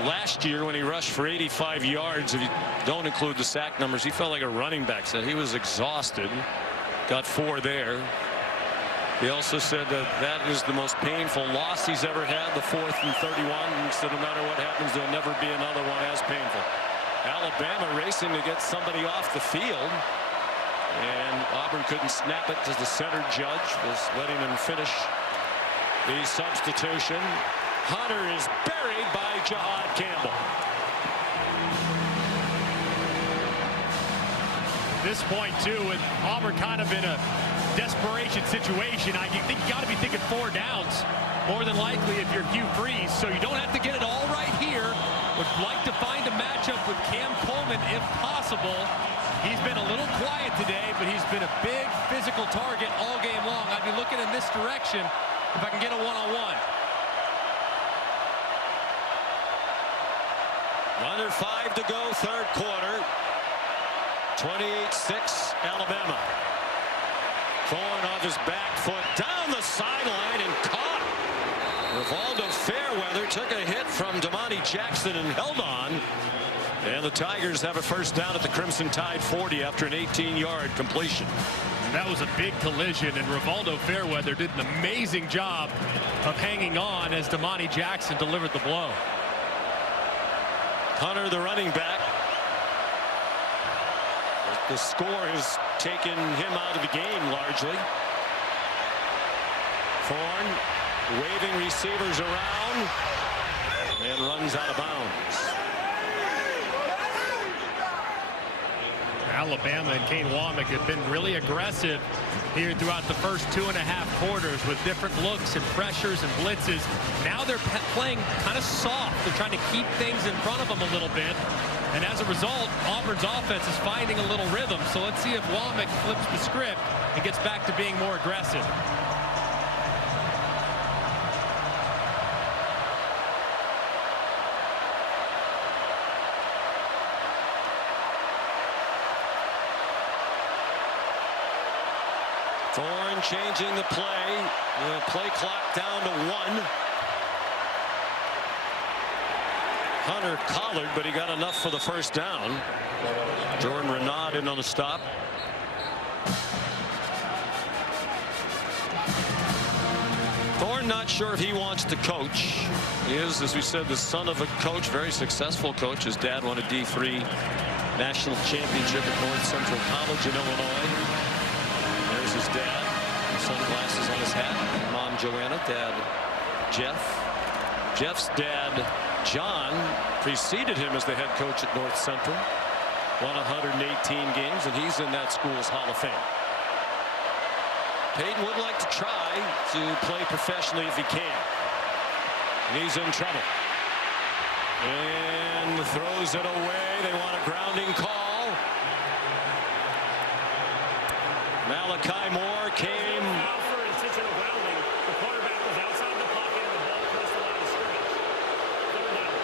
last year when he rushed for 85 yards, if you don't include the sack numbers, he felt like a running back. Said he was exhausted. Got 4 there. He also said that is the most painful loss he's ever had, the 4th and 31. He said no matter what happens, there'll never be another one as painful. Alabama racing to get somebody off the field. And Auburn couldn't snap it because the center judge was letting him finish the substitution. Hunter is buried by Jahad Campbell. At this point, too, with Auburn kind of in a desperation situation, I think you got to be thinking 4 downs more than likely if you're Hugh Freeze. So you don't have to get it all right here. Would like to find a matchup with Cam Coleman if possible. He's been a little quiet today, but he's been a big physical target all game long. I'd be looking in this direction if I can get a one-on-one. Under 5 to go, 3rd quarter. 28-6, Alabama. Thorne off his back foot, down the sideline and caught. Rivaldo Fairweather took a hit from Damani Jackson and held on. And the Tigers have a first down at the Crimson Tide 40 after an 18-yard completion. That was a big collision, and Rivaldo Fairweather did an amazing job of hanging on as Damani Jackson delivered the blow. Hunter, the running back. The score has taken him out of the game largely. Thorne waving receivers around and runs out of bounds. Alabama and Kane Womack have been really aggressive here throughout the first 2.5 quarters with different looks and pressures and blitzes. Now they're playing kind of soft. They're trying to keep things in front of them a little bit. And as a result, Auburn's offense is finding a little rhythm. So let's see if Womack flips the script and gets back to being more aggressive. Thorne changing the play. The play clock down to 1. Hunter collared, but he got enough for the first down. Jordan Renaud in on the stop. Thorne not sure if he wants to coach. He is, as we said, the son of a coach, very successful coach. His dad won a D3 national championship at North Central College in Illinois. There's his dad, sunglasses on his hat. Mom Joanna, dad Jeff. Jeff's dad John preceded him as the head coach at North Central. Won 118 games, and he's in that school's Hall of Fame. Peyton would like to try to play professionally if he can. And he's in trouble. And throws it away. They want a grounding call. Malachi Moore came. For intentional grounding, the quarterback was outside the pocket and the ball crossed the line of scrimmage. 3rd down.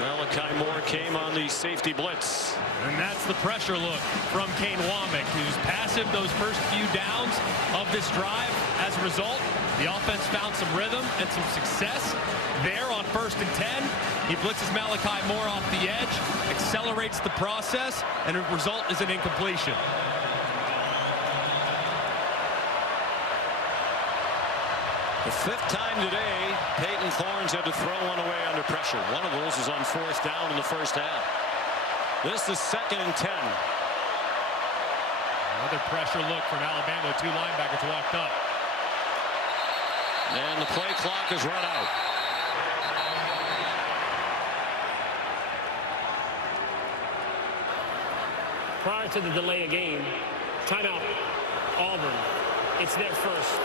Malachi Moore came on the safety blitz. And that's the pressure look from Kane Womack, who's passive those first few downs of this drive. As a result, the offense found some rhythm and some success there on 1st and 10. He blitzes Malachi Moore off the edge, accelerates the process, and the result is an incompletion. The 5th time today, Peyton Thorne's had to throw one away under pressure. One of those was on 4th down in the first half. This is 2nd and 10. Another pressure look from Alabama. 2 linebackers walked up. And the play clock is run out. Prior to the delay of game, timeout, Auburn. It's their first.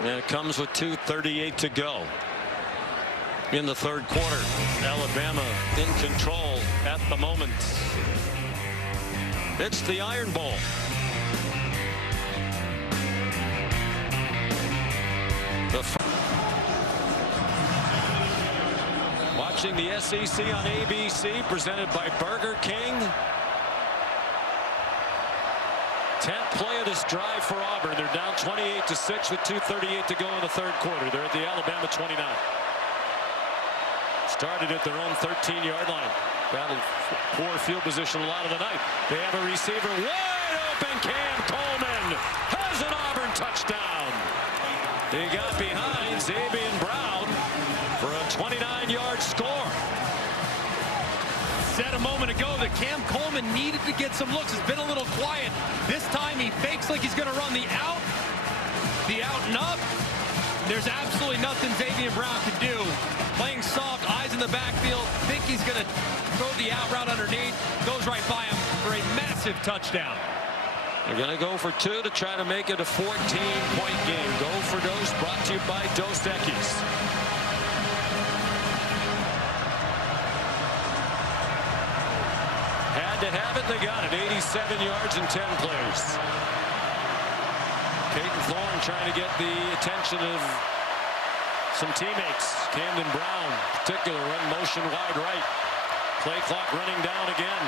And it comes with 2:38 to go. in the third quarter. Alabama in control at the moment. It's the Iron Bowl. Watching the SEC on ABC, presented by Burger King. 10th play of this drive for Auburn. They're down 28-6 with 2:38 to go in the third quarter. They're at the Alabama 29. Started at their own 13-yard line. Battled poor field position a lot of the night. They have a receiver wide open. Cam Coleman has an Auburn touchdown. He got behind Xavier Brown for a 29-yard score. Said a moment ago that Cam Coleman needed to get some looks. It's been a little quiet. This time he fakes like he's going to run the out and up. There's absolutely nothing Xavier Brown can do. Playing soft, eyes in the backfield. Think he's going to throw the out route underneath. Goes right by him for a massive touchdown. They're going to go for two to try to make it a 14-point game. Go for Dos, brought to you by Dos Equis. Had to have it, they got it. 87 yards in 10 plays. Peyton Thorne trying to get the attention of some teammates. Camden Brown, in particular, run motion wide right. Play clock running down again.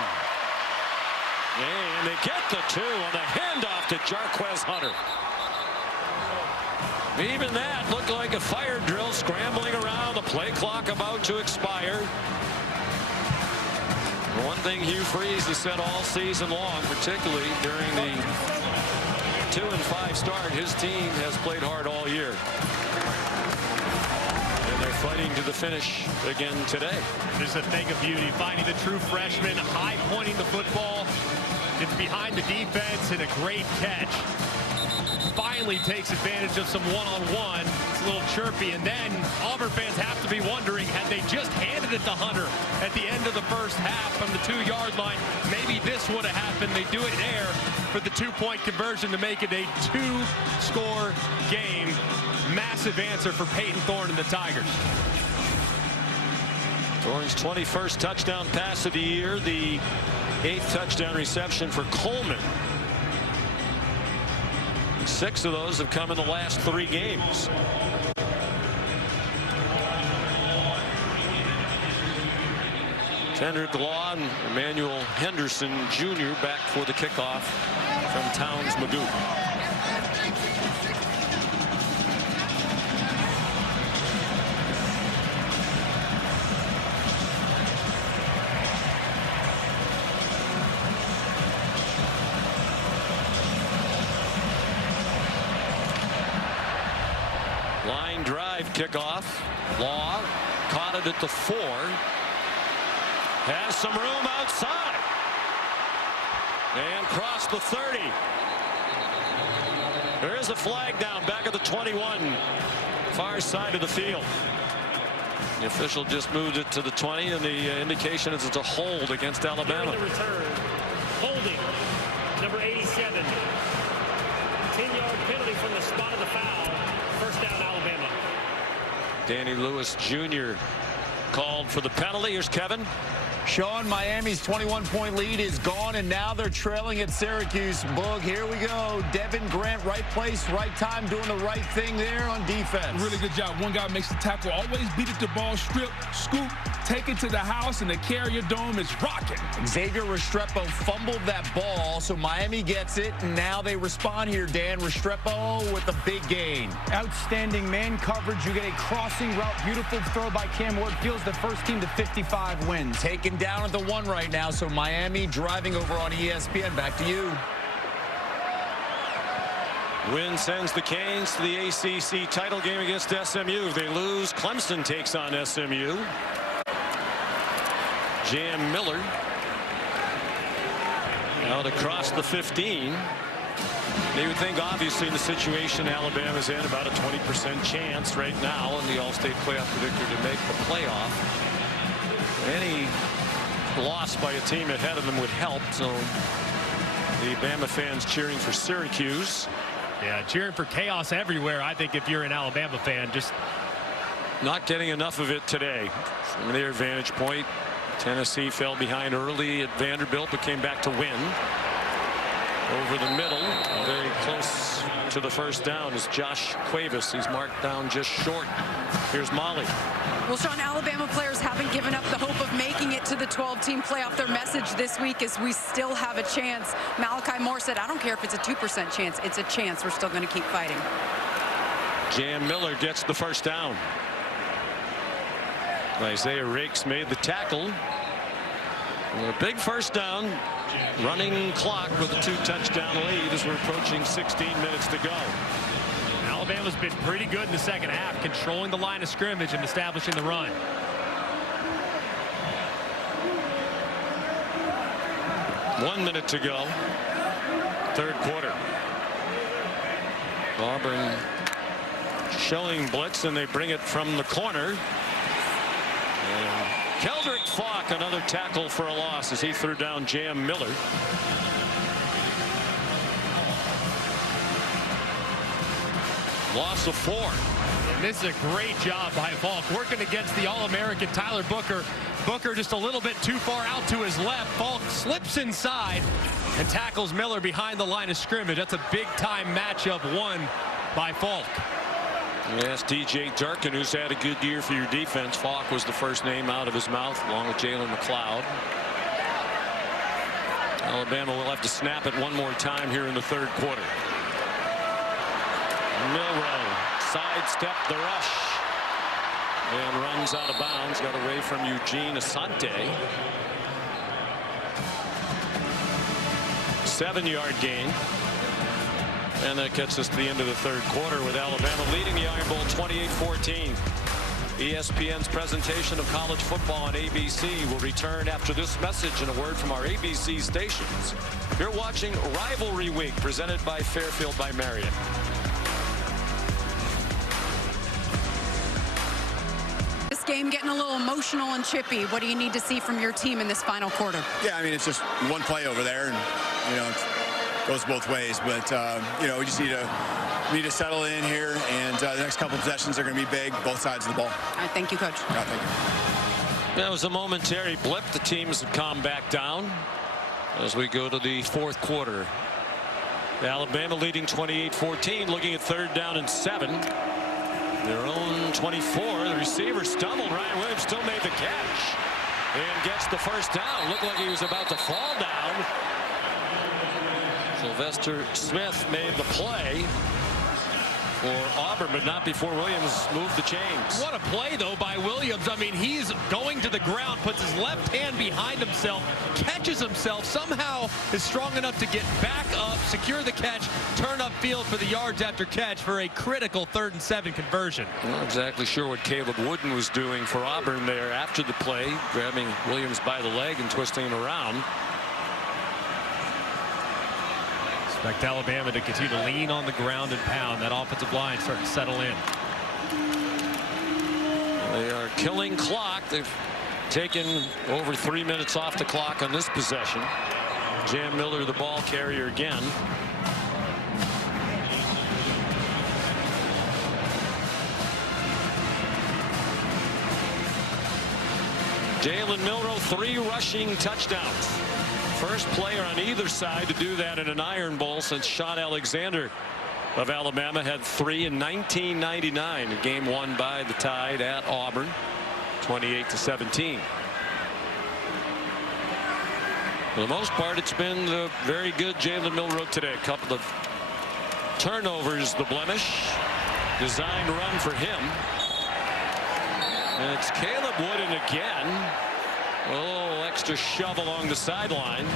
And they get the two on the handoff to Jarquez Hunter. Even that looked like a fire drill, scrambling around, the play clock about to expire. One thing Hugh Freeze has said all season long, particularly during the 2-5 start, his team has played hard all year. And they're fighting to the finish again today. There's a thing of beauty, finding the true freshman, high pointing the football. It's behind the defense and a great catch. Finally takes advantage of some one-on-one. It's a little chirpy, and then Auburn fans have to be wondering, had they just handed it to Hunter at the end of the first half from the 2-yard line, maybe this would have happened. They do it there for the 2-point conversion to make it a 2-score game. Massive answer for Peyton Thorne and the Tigers. Thorne's 21st touchdown pass of the year, the 8th touchdown reception for Coleman. 6 of those have come in the last 3 games. Kendrick Law and Emmanuel Henderson Jr. back for the kickoff from Towns Magoo. Line drive kickoff. Law caught it at the 4. Has some room outside. And crossed the 30. There is a flag down back at the 21. Far side of the field. The official just moved it to the 20, and the indication is it's a hold against Alabama. The return. Holding. Number 87. 10-yard penalty from the spot of the foul. First down, Alabama. Danny Lewis Jr. called for the penalty. Here's Kevin. Sean, Miami's 21-point lead is gone, and now they're trailing at Syracuse. Boog, here we go. Devin Grant, right place, right time, doing the right thing there on defense. Really good job. One guy makes the tackle. Always beat it to ball, strip, scoop, take it to the house, and the Carrier Dome is rocking. Xavier Restrepo fumbled that ball, so Miami gets it, and now they respond here, Dan. Restrepo with a big gain. Outstanding man coverage. You get a crossing route. Beautiful throw by Cam Ward. Fuels the first team to 55 wins. Taken down at the 1 right now, so Miami driving over on ESPN. Back to you. Win sends the Canes to the ACC title game against SMU. If they lose, Clemson takes on SMU. Jam Miller out across the 15. They would think, obviously, in the situation Alabama's in, about a 20% chance right now in the All-State playoff predictor to make the playoff. Any loss by a team ahead of them would help. So the Bama fans cheering for Syracuse. Yeah, cheering for chaos everywhere. I think if you're an Alabama fan, just not getting enough of it today. From their vantage point, Tennessee fell behind early at Vanderbilt, but came back to win. Over the middle, very close to the first down, is Josh Cuevas. He's marked down just short. Here's Molly. Well, Sean, Alabama players haven't given up the hope of making it to the 12-team playoff. Their message this week is we still have a chance. Malachi Moore said, I don't care if it's a 2% chance. It's a chance. We're still going to keep fighting. Jan Miller gets the first down. Isaiah Rakes made the tackle. A big first down. Running clock with a 2-touchdown lead as we're approaching 16 minutes to go. Alabama's been pretty good in the second half, controlling the line of scrimmage and establishing the run. One minute to go. Third quarter. Auburn showing blitz, and they bring it from the corner. And Keldrick Falk, another tackle for a loss as he threw down Jam Miller. Loss of 4. And this is a great job by Falk, working against the All-American Tyler Booker. Booker just a little bit too far out to his left. Falk slips inside and tackles Miller behind the line of scrimmage. That's a big-time matchup won by Falk. Yes, DJ Durkin, who's had a good year for your defense. Falk was the first name out of his mouth, along with Jalen McLeod. Alabama will have to snap it one more time here in the third quarter. Milroe sidestepped the rush and runs out of bounds. Got away from Eugene Asante. 7-yard gain. And that gets us to the end of the third quarter with Alabama leading the Iron Bowl 28-14. ESPN's presentation of college football on ABC will return after this message and a word from our ABC stations. You're watching Rivalry Week, presented by Fairfield by Marriott. This game getting a little emotional and chippy. What do you need to see from your team in this final quarter? Yeah, I mean, it's just one play over there, and, you know, goes both ways, but you know, we just need to settle in here, and the next couple of possessions are going to be big, both sides of the ball. All right, thank you, Coach. Yeah, thank you. That was a momentary blip. The teams have calmed back down as we go to the fourth quarter. Alabama leading 28-14, looking at 3rd down and 7. Their own 24. The receiver stumbled. Ryan Williams still made the catch and gets the first down. Looked like he was about to fall down. Sylvester Smith made the play for Auburn, but not before Williams moved the chains. What a play, though, by Williams. I mean, he's going to the ground, puts his left hand behind himself, catches himself, somehow is strong enough to get back up, secure the catch, turn upfield for the yards after catch for a critical 3rd and 7 conversion. I'm not exactly sure what Caleb Wooden was doing for Auburn there after the play, grabbing Williams by the leg and twisting him around. Expect Alabama to continue to lean on the ground and pound. That offensive line starting to settle in. They are killing clock. They've taken over 3 minutes off the clock on this possession. Jam Miller, the ball carrier again. Jalen Milroe, 3 rushing touchdowns. First player on either side to do that in an Iron Bowl since Sean Alexander of Alabama had 3 in 1999. A game won by the Tide at Auburn, 28-17. For the most part, it's been the very good Jalen Milroe today. A couple of turnovers, the blemish. Designed run for him. And it's Caleb Wooden again. A little extra shove along the sideline.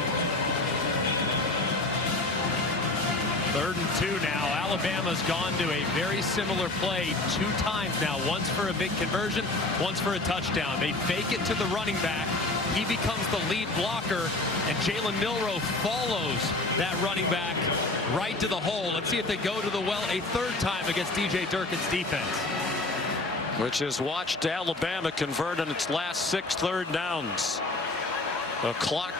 3rd and 2 now. Alabama's gone to a very similar play 2 times now. Once for a big conversion, once for a touchdown. They fake it to the running back. He becomes the lead blocker, and Jalen Milroe follows that running back right to the hole. Let's see if they go to the well a 3rd time against DJ Durkin's defense, which has watched Alabama convert on its last 6 3rd downs. A clock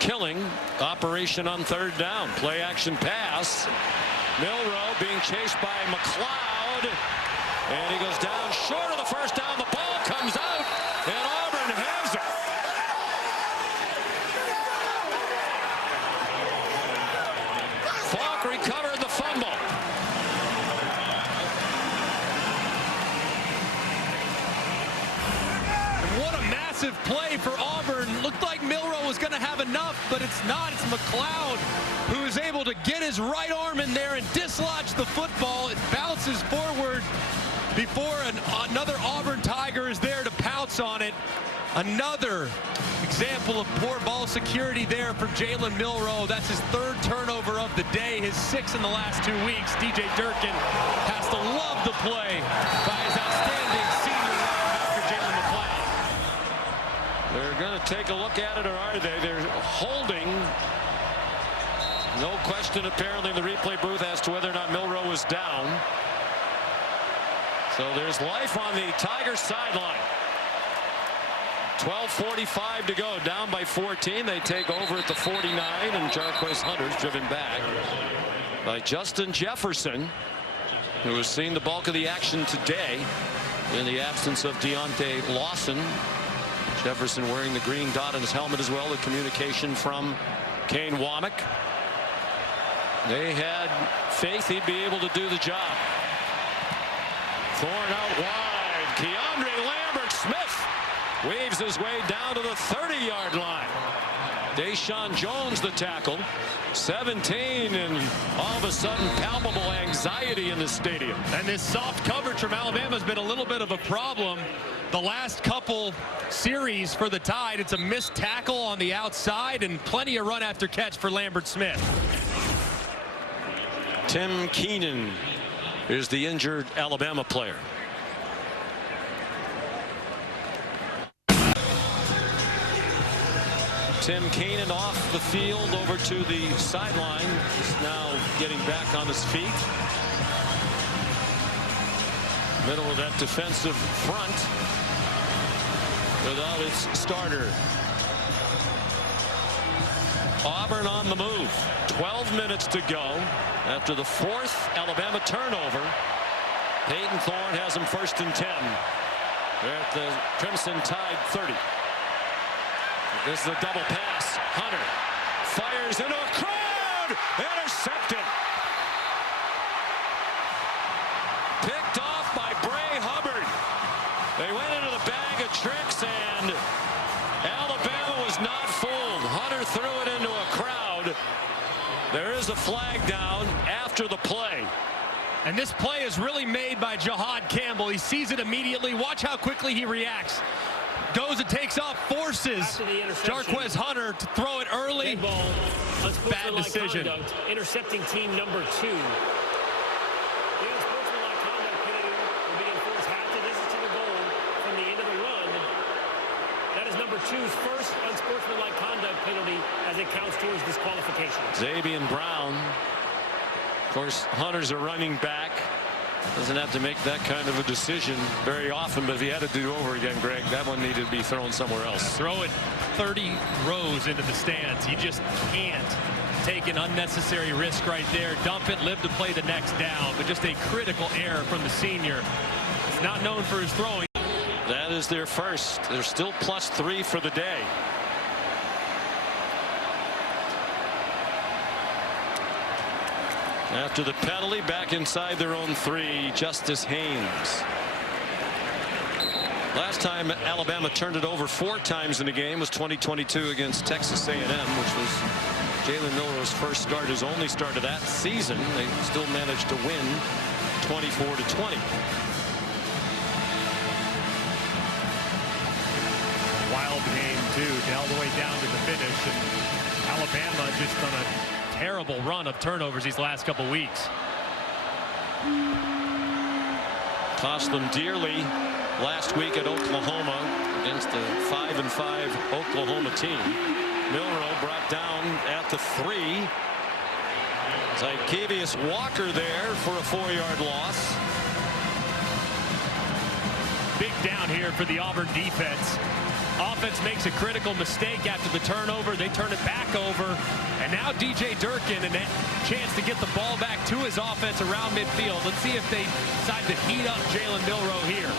killing operation on 3rd down. Play action pass. Milroe being chased by McLeod. And he goes down short of the first down. The ball comes out, and Auburn has it. Falk recovered the fumble. What a massive play for Auburn. Looked like Milroe was going to have enough, but it's not. It's McLeod who is able to get his right arm in there and dislodge the football. It bounces forward before another Auburn Tiger is there to pounce on it. Another example of poor ball security there for Jalen Milroe. That's his third turnover of the day, his sixth in the last 2 weeks. DJ Durkin has to love the play by his outstanding senior linebacker, Jalen McLeod. They're going to take a look at it, or are they? They're holding. No question apparently in the replay booth as to whether or not Milroe was down. So there's life on the Tigers sideline. 12:45 to go, down by 14. They take over at the 49, and Jarquez Hunter's driven back by Justin Jefferson, who has seen the bulk of the action today in the absence of Deontay Lawson. Jefferson wearing the green dot on his helmet as well. The communication from Kane Womack. They had faith he'd be able to do the job. Thorne out wide. Keandre Lambert-Smith waves his way down to the 30-yard line. Deshaun Jones the tackle. 17, and all of a sudden palpable anxiety in the stadium. And this soft coverage from Alabama has been a little bit of a problem the last couple series for the Tide. It's a missed tackle on the outside and plenty of run after catch for Lambert-Smith. Tim Keenan is the injured Alabama player. Tim Keenan off the field over to the sideline. He's now getting back on his feet. Middle of that defensive front without its starter. Auburn on the move. 12 minutes to go after the fourth Alabama turnover. Peyton Thorne has him 1st and 10. They're at the Crimson Tide 30. This is a double pass. Hunter fires into a crowd. Intercepted. Picked off by Bray Hubbard. They went into the bag of tricks, and Alabama was not fooled. Hunter threw it into a crowd. There is a flag down after the play. And this play is really made by Jahad Campbell. He sees it immediately. Watch how quickly he reacts. Goes and takes off, forces Jarquez Hunter to throw it early. Ball, bad decision. Conduct, intercepting team number 2. The unsportsmanlike conduct penalty will be enforced half the distance to the goal from the end of the run. That is number 2's first unsportsmanlike conduct penalty as it counts towards disqualification. Xavier Brown. Of course, Hunter's a running back. Doesn't have to make that kind of a decision very often, but if he had to do it over again, Greg, that one needed to be thrown somewhere else. Throw it 30 rows into the stands. You just can't take an unnecessary risk right there. Dump it, live to play the next down, but just a critical error from the senior. He's not known for his throwing. That is their first. They're still +3 for the day. After the penalty, back inside their own 3, Justice Haynes. Last time Alabama turned it over 4 times in the game was 2022 against Texas A&M, which was Jalen Milroe's first start, his only start of that season. They still managed to win 24-20. Wild game, too, all the way down to the finish. And Alabama just on a terrible run of turnovers these last couple weeks. Cost them dearly last week at Oklahoma against the 5-5 Oklahoma team. Milroe brought down at the 3. Zykevius Walker there for a 4-yard loss. Big down here for the Auburn defense. Offense makes a critical mistake after the turnover. They turn it back over. And now DJ Durkin, and a chance to get the ball back to his offense around midfield. Let's see if they decide to heat up Jalen Milroe here.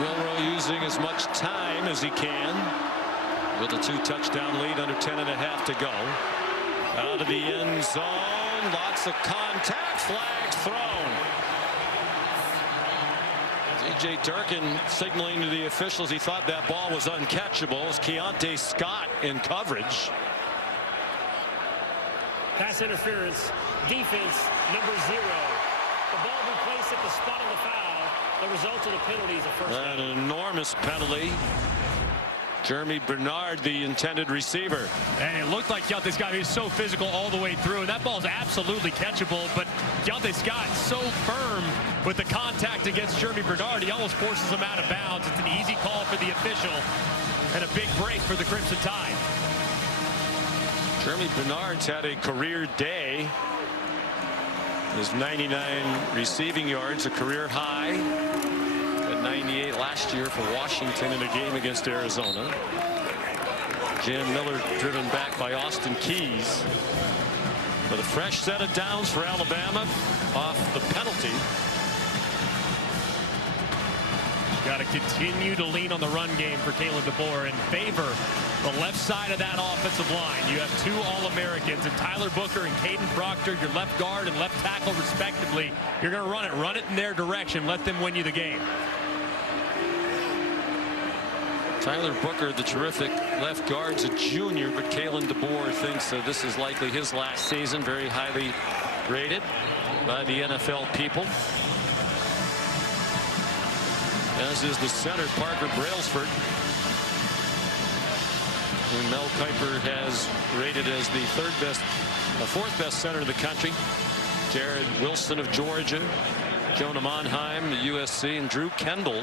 Milroe using as much time as he can with a 2-touchdown lead, under 10.5 to go. Out of the end zone, lots of contact, flags thrown. DJ Durkin signaling to the officials he thought that ball was uncatchable. It's Keontae Scott in coverage. Pass interference, defense number 0. The ball will be placed at the spot of the foul. The result of the penalty is a first down. An enormous penalty. Jeremy Bernard, the intended receiver. And it looked like Keontae Scott, he was so physical all the way through. And that ball's absolutely catchable, but Keontae Scott so firm with the contact against Jeremy Bernard, he almost forces him out of bounds. It's an easy call for the official and a big break for the Crimson Tide. Jeremy Bernard's had a career day. His 99 receiving yards, a career high. At 98 last year for Washington in a game against Arizona. Jim Miller driven back by Austin Keys. With a fresh set of downs for Alabama off the penalty. Got to continue to lean on the run game for Kalen DeBoer and favor the left side of that offensive line. You have 2 All-Americans and Tyler Booker and Caden Proctor, your left guard and left tackle respectively. You're going to run it in their direction. Let them win you the game. Tyler Booker, the terrific left guard's a junior, but Kalen DeBoer thinks that this is likely his last season. Very highly rated by the NFL people. As is the center, Parker Brailsford, who Mel Kiper has rated as the 4th best center in the country. Jared Wilson of Georgia, Jonah Monheim, the USC, and Drew Kendall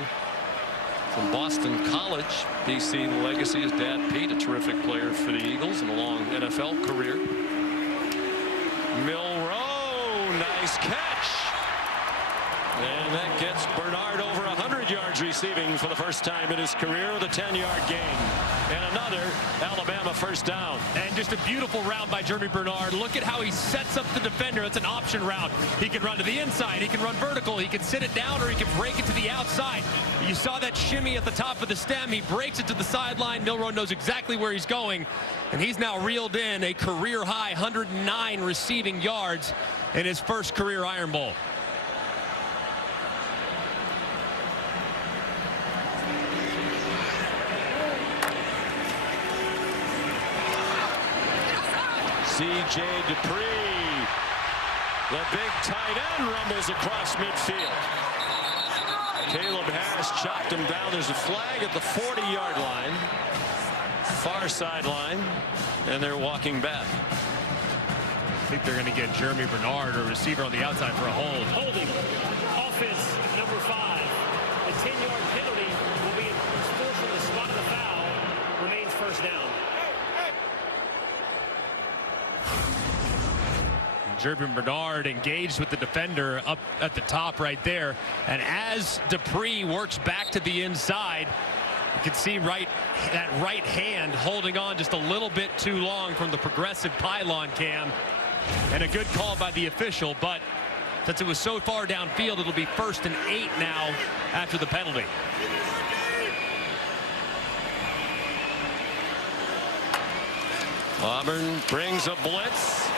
from Boston College. BC legacy. His dad, Pete, a terrific player for the Eagles and a long NFL career. Milroe, nice catch. And that gets Bernard over 100 yards receiving for the first time in his career with a 10-yard gain. And another Alabama first down. And just a beautiful route by Jeremy Bernard. Look at how he sets up the defender. It's an option route. He can run to the inside. He can run vertical. He can sit it down, or he can break it to the outside. You saw that shimmy at the top of the stem. He breaks it to the sideline. Milroe knows exactly where he's going. And he's now reeled in a career-high 109 receiving yards in his first career Iron Bowl. C.J. Dupree, the big tight end, rumbles across midfield. Caleb Harris chopped him down. There's a flag at the 40-yard line, far sideline, and they're walking back. I think they're going to get Jeremy Bernard, a receiver on the outside, for a hold. Holding. Offense number 5. The 10-yard penalty will be enforced from the spot of the foul. Remains first down. Jeremy Bernard engaged with the defender up at the top right there. And as Dupree works back to the inside, you can see that right hand holding on just a little bit too long from the progressive pylon cam. And a good call by the official, but since it was so far downfield, it'll be 1st and 8 now after the penalty. Auburn brings a blitz.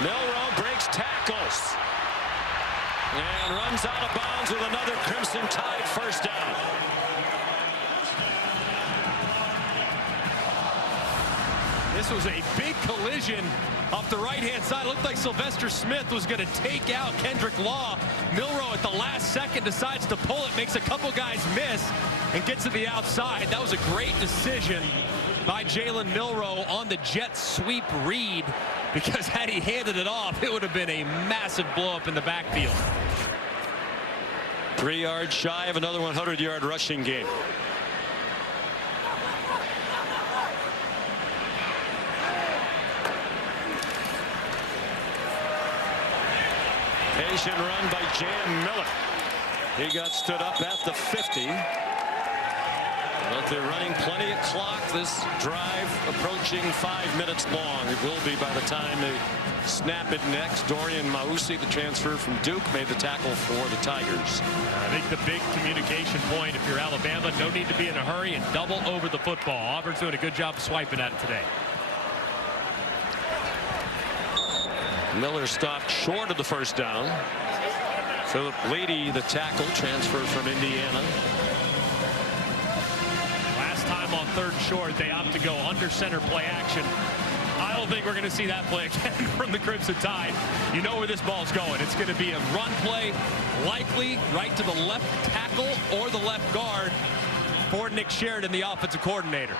Milroe breaks tackles and runs out of bounds with another Crimson Tide first down. This was a big collision off the right-hand side. It looked like Sylvester Smith was going to take out Kendrick Law. Milroe at the last second decides to pull it, makes a couple guys miss, and gets to the outside. That was a great decision by Jalen Milroe on the jet sweep read, because had he handed it off, it would have been a massive blow-up in the backfield. 3 yards shy of another 100-yard rushing game. Continuation run by Jam Miller. He got stood up at the 50. But they're running plenty of clock. This drive approaching 5 minutes long. It will be by the time they snap it next. Dorian Mausi, the transfer from Duke, made the tackle for the Tigers. I think the big communication point, if you're Alabama, no need to be in a hurry and double over the football. Auburn's doing a good job of swiping at it today. Miller stopped short of the first down. Philip Leedy, the tackle, transfer from Indiana. Last time on third short, they opt to go under center play action. I don't think we're going to see that play again from the Crimson Tide. You know where this ball's going. It's going to be a run play, likely right to the left tackle or the left guard for Nick Sheridan, the offensive coordinator.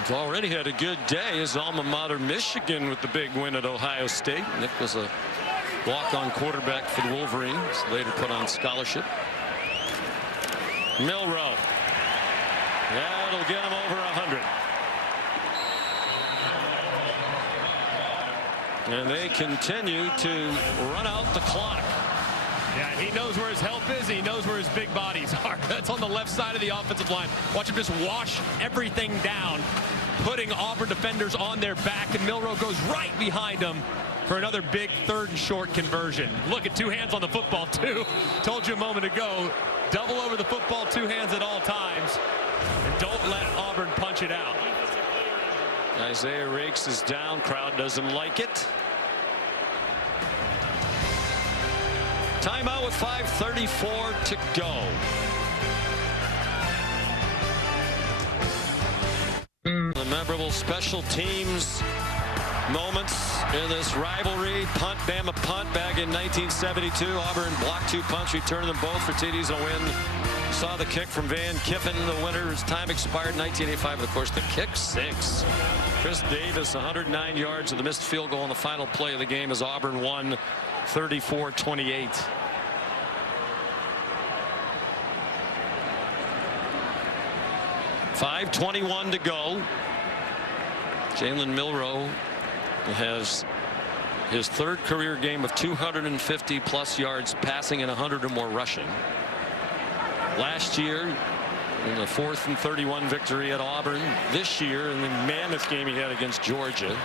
He's already had a good day. His alma mater, Michigan, with the big win at Ohio State. Nick was a walk-on quarterback for the Wolverines, later put on scholarship. Milroe. That'll get him over 100. And they continue to run out the clock. Yeah, he knows where his help is. He knows where his big bodies are. That's on the left side of the offensive line. Watch him just wash everything down, putting Auburn defenders on their back, and Milroe goes right behind him for another big third and short conversion. Look at two hands on the football, too. Told you a moment ago, double over the football, two hands at all times, and don't let Auburn punch it out. Isaiah Rakes is down. Crowd doesn't like it. Timeout with 5:34 to go. The memorable special teams moments in this rivalry. Punt, Bama punt back in 1972. Auburn blocked two punts, returned them both for TDs and a win. Saw the kick from Van Kiffen. The winner's time expired in 1985. And of course, the kick sinks. Chris Davis, 109 yards of the missed field goal on the final play of the game as Auburn won 34-28. .5:21 to go. Jalen Milroe has his third career game of 250 plus yards passing and 100 or more rushing. Last year in the 4th and 31 victory at Auburn. This year in the mammoth game he had against Georgia.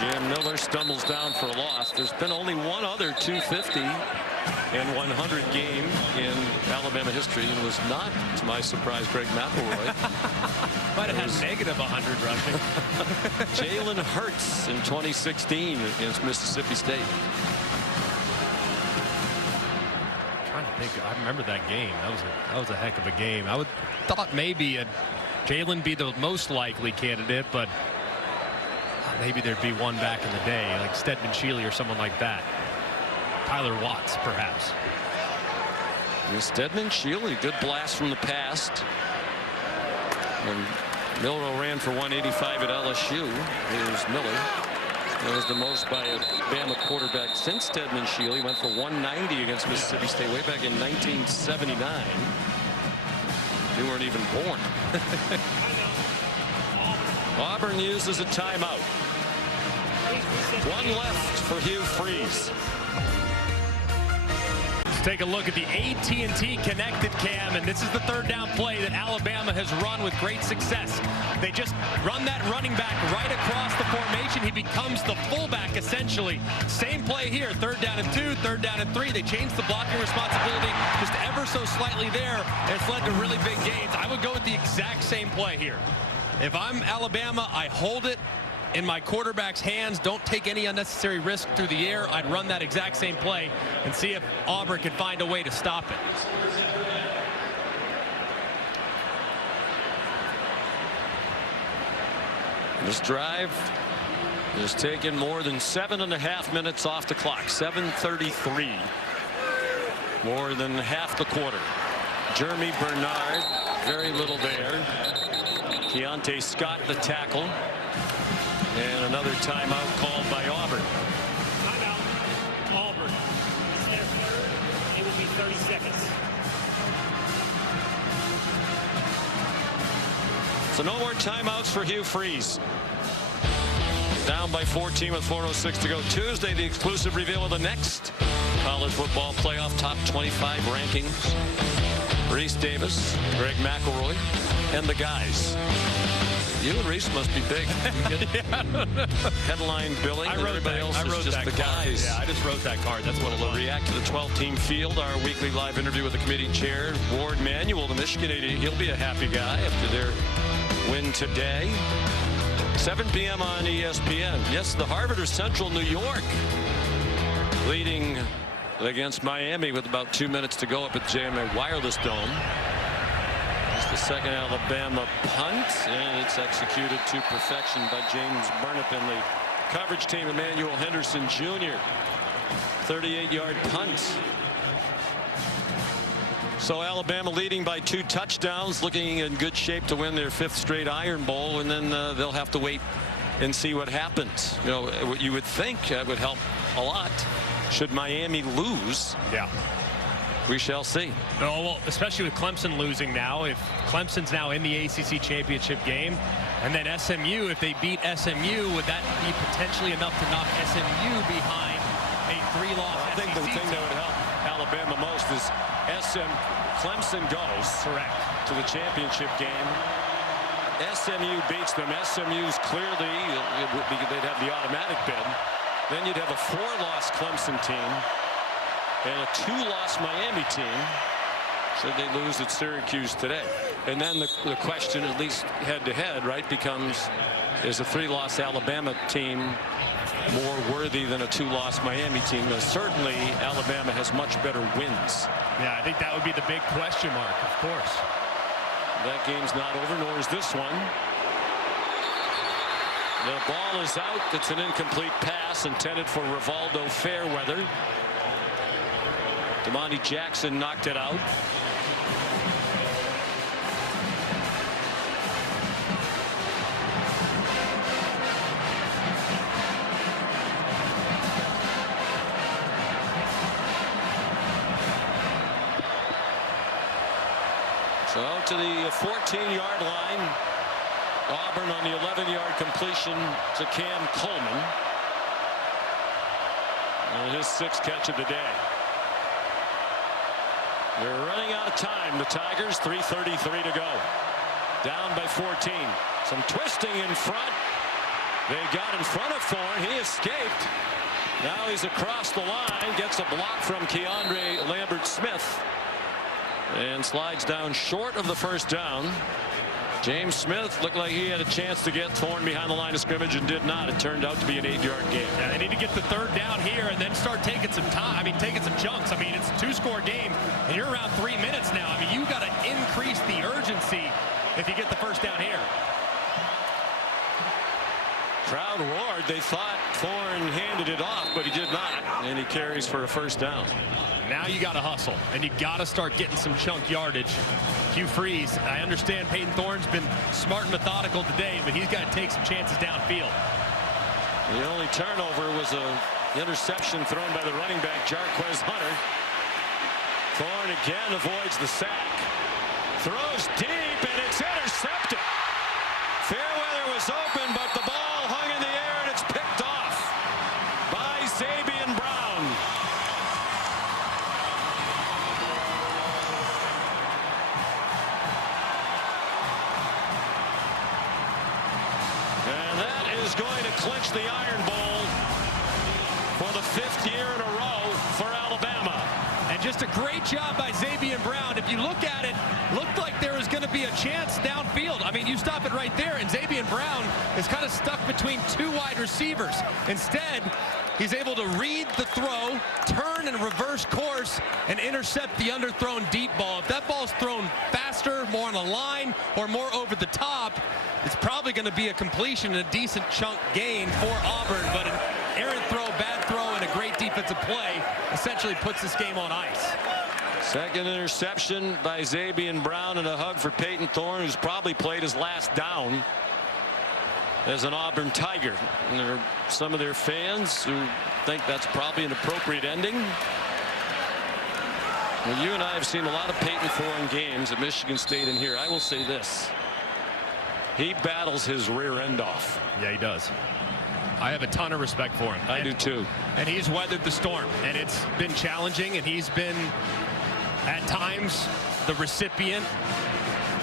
Jam Miller stumbles down for a loss. There's been only one other 250 and 100 game in Alabama history, and was not, to my surprise, Greg McElroy. Might have had negative 100 rushing. Jalen Hurts in 2016 against Mississippi State. I'm trying to think. I remember that game. That was a heck of a game. I thought maybe Jalen be the most likely candidate, but maybe there'd be one back in the day, like Stedman Shealy or someone like that. Tyler Watts, perhaps. Stedman Shealy, good blast from the past. When Milroe ran for 185 at LSU. Here's Miller. That was the most by a Bama quarterback since Stedman Shealy. Went for 190 against Mississippi State way back in 1979. You weren't even born. Auburn uses a timeout. One left for Hugh Freeze. Take a look at the AT&T connected cam, and this is the third down play that Alabama has run with great success. They just run that running back right across the formation. He becomes the fullback essentially. Same play here, 3rd down and 2, 3rd down and 3. They changed the blocking responsibility just ever so slightly there, and it's led to really big gains. I would go with the exact same play here. If I'm Alabama, I hold it in my quarterback's hands, don't take any unnecessary risk through the air. I'd run that exact same play and see if Auburn can find a way to stop it. This drive has taken more than 7.5 minutes off the clock. 7:33. More than half the quarter. Jeremy Bernard, very little there. Keontae Scott, the tackle. And another timeout called by Auburn. Timeout, Auburn. Instead of third, it will be 30 seconds. So no more timeouts for Hugh Freeze. Down by 14 with 4:06 to go. Tuesday, the exclusive reveal of the next college football playoff top 25 rankings. Reese Davis, Greg McElroy, and the guys. You and Reese must be big. Headline billing. I wrote everybody that. else I wrote is just that the card. guys. Yeah, I just wrote that card. That's what it was. React to the 12-team field. Our weekly live interview with the committee chair, Ward Manuel, the Michigan AD. He'll be a happy guy after their win today. 7 p.m. on ESPN. Yes, the Harvard or Central New York leading against Miami with about 2 minutes to go up at JMA Wireless Dome. It's the second Alabama punt, and it's executed to perfection by James Burnip and the coverage team. Emmanuel Henderson Jr. 38-yard punt. So Alabama leading by 2 touchdowns, looking in good shape to win their 5th straight Iron Bowl, and then they'll have to wait and see what happens. You know, what you would think would help a lot. Should Miami lose? Yeah. We shall see. Oh, well, especially with Clemson losing now. If Clemson's now in the ACC championship game, and then SMU, if they beat SMU, would that be potentially enough to knock SMU behind a 3-loss I think the thing that would help Alabama most is Clemson goes to the championship game. SMU beats them. SMU's clearly, they'd have the automatic bid. Then you'd have a 4-loss Clemson team and a 2-loss Miami team should they lose at Syracuse today. And then the question, at least head-to-head, right, becomes, is a 3-loss Alabama team more worthy than a 2-loss Miami team? Certainly, Alabama has much better wins. Yeah, I think that would be the big question mark, of course. That game's not over, nor is this one. The ball is out. It's an incomplete pass intended for Rivaldo Fairweather. Damani Jackson knocked it out. So to the 14-yard line. Auburn on the 11-yard completion to Cam Coleman. And his 6th catch of the day. They're running out of time. The Tigers, 3:33 to go. Down by 14. Some twisting in front. They got in front of Thorne. He escaped. Now he's across the line. Gets a block from Keandre Lambert-Smith. And slides down short of the first down. James Smith looked like he had a chance to get Thorne behind the line of scrimmage and did not. It turned out to be an 8-yard gain. Yeah, they need to get the 3rd down here and then start taking some time. I mean, taking some chunks. I mean, it's a 2-score game, and you're around 3 minutes now. I mean, you got to increase the urgency if you get the 1st down here. Crowd roared. They thought Thorne handed it off, but he did not, and he carries for a 1st down. Now you got to hustle, and you got to start getting some chunk yardage. Hugh Freeze, I understand Peyton Thorne's been smart and methodical today, but he's got to take some chances downfield. The only turnover was an interception thrown by the running back, Jarquez Hunter. Thorne again avoids the sack. Throws deep, and it's intercepted. Fairweather was open, but the ball hung in the air, and it's picked off by Zabian Brown. And that is going to clinch the Iron Bowl for the 5th year in a row for Alabama. And just a great job by Zabian Brown. If you look at it, looked like there was going to be a chance downfield. I mean, you stop it right there, and Zabian Brown is kind of stuck between 2 wide receivers. Instead, he's able to read the throw, turn and reverse course, and intercept the underthrown deep ball. If that ball's thrown faster, more on the line, or more over the top, it's probably going to be a completion and a decent chunk gain for Auburn. But an errant throw, bad throw, and a great defensive play essentially puts this game on ice. Second interception by Zabian Brown, and a hug for Peyton Thorne, who's probably played his last down as an Auburn Tiger. And there are some of their fans who think that's probably an appropriate ending. Well, you and I have seen a lot of Peyton Thorne games at Michigan State and here. I will say this. He battles his rear end off. Yeah, he does. I have a ton of respect for him. I do too. And he's weathered the storm, and it's been challenging, and he's been at times the recipient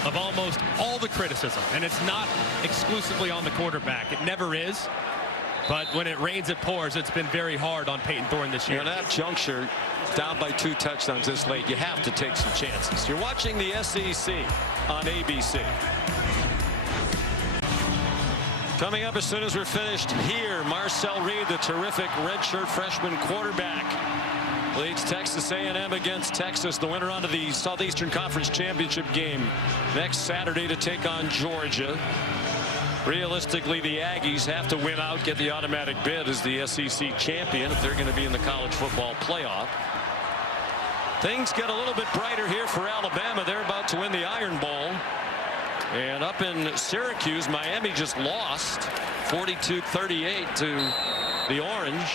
of almost all the criticism, and it's not exclusively on the quarterback. It never is. But when it rains, it pours. It's been very hard on Peyton Thorne this year. In that juncture, down by 2 touchdowns this late, you have to take some chances. You're watching the SEC on ABC. Coming up as soon as we're finished here, Marcel Reed, the terrific redshirt freshman quarterback, leads Texas A&M against Texas, the winner onto the Southeastern Conference Championship game next Saturday to take on Georgia. Realistically, the Aggies have to win out, get the automatic bid as the SEC champion if they're going to be in the college football playoff. Things get a little bit brighter here for Alabama. They're about to win the Iron Bowl. And up in Syracuse, Miami just lost 42-38 to the Orange.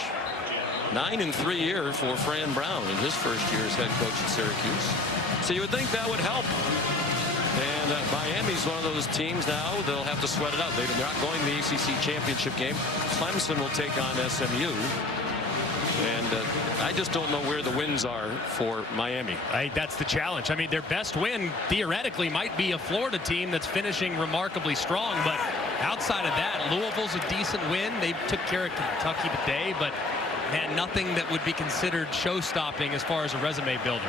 9-3 year for Fran Brown in his first year as head coach at Syracuse. So you would think that would help. And Miami's one of those teams now, they'll have to sweat it out. They're not going to the ACC championship game. Clemson will take on SMU. And I just don't know where the wins are for Miami. That's the challenge. I mean, their best win theoretically might be a Florida team that's finishing remarkably strong. But outside of that, Louisville's a decent win. They took care of Kentucky today, but had nothing that would be considered show-stopping as far as a resume builder.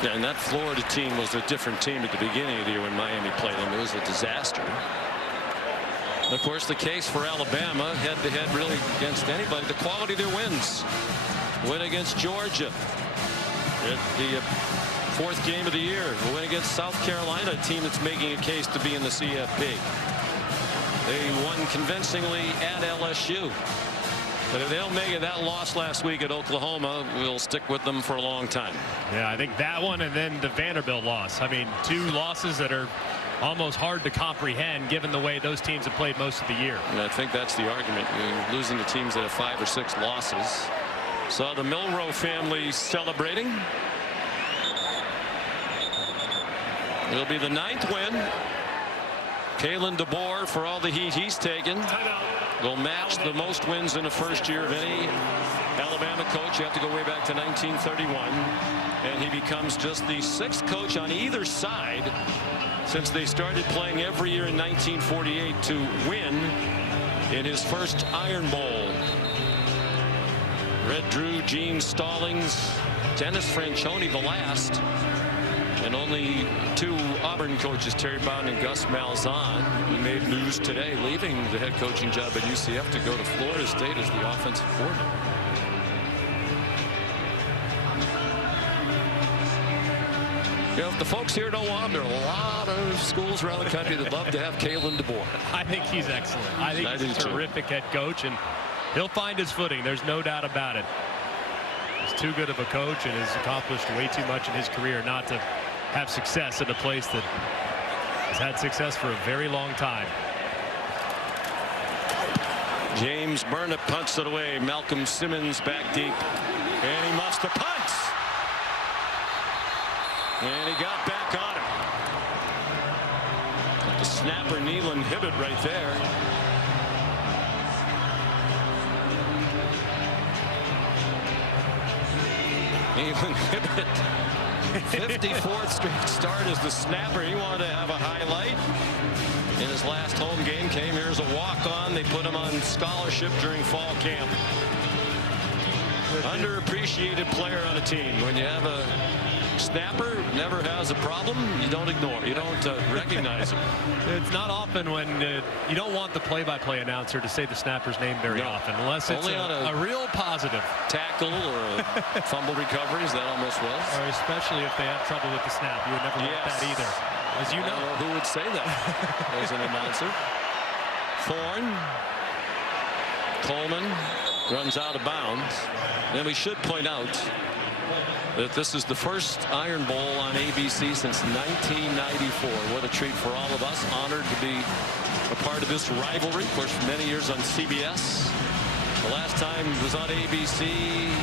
Yeah, and that Florida team was a different team at the beginning of the year when Miami played them. It was a disaster. And of course, the case for Alabama, head-to-head really against anybody. The quality of their wins. Win against Georgia at the 4th game of the year. A win against South Carolina, a team that's making a case to be in the CFP. They won convincingly at LSU. But if they don't make it, that loss last week at Oklahoma will stick with them for a long time. Yeah, I think that one and then the Vanderbilt loss. I mean, 2 losses that are almost hard to comprehend given the way those teams have played most of the year. And I think that's the argument. You're losing to teams that have 5 or 6 losses. So the Milroe family celebrating. It'll be the 9th win. Kalen DeBoer, for all the heat he's taken, will match the most wins in the first year of any Alabama coach. You have to go way back to 1931. And he becomes just the 6th coach on either side since they started playing every year in 1948 to win in his first Iron Bowl. Red Drew, Gene Stallings, Dennis Franchione the last. And only 2 Auburn coaches, Terry Bowden and Gus Malzahn, who made news today, leaving the head coaching job at UCF to go to Florida State as the offensive coordinator. You know, if the folks here don't want him, there are a lot of schools around the country that love to have Kalen DeBoer. I think he's excellent. I think he's a terrific head coach, and he'll find his footing. There's no doubt about it. He's too good of a coach and has accomplished way too much in his career not to have success at a place that has had success for a very long time. James Burnett punts it away. Malcolm Simmons back deep, and he muffs the punt, and he got back on it. The snapper Nealon Hibbett right there. Nealon Hibbett, 54th straight start as the snapper. He wanted to have a highlight. In his last home game, came here as a walk-on. They put him on scholarship during fall camp. Underappreciated player on a team. When you have a snapper, never has a problem, you don't ignore, you don't recognize him. It's not often when you don't want the play-by-play announcer to say the snapper's name very often, unless it's a real positive tackle or a fumble recoveries. That almost was. Or especially if they have trouble with the snap. You would never want that either. As you know. I don't know who would say that as an announcer. Thorne. Coleman runs out of bounds. And we should point out that this is the first Iron Bowl on ABC since 1994. What a treat for all of us. Honored to be a part of this rivalry. Of course, for many years on CBS. The last time was on ABC,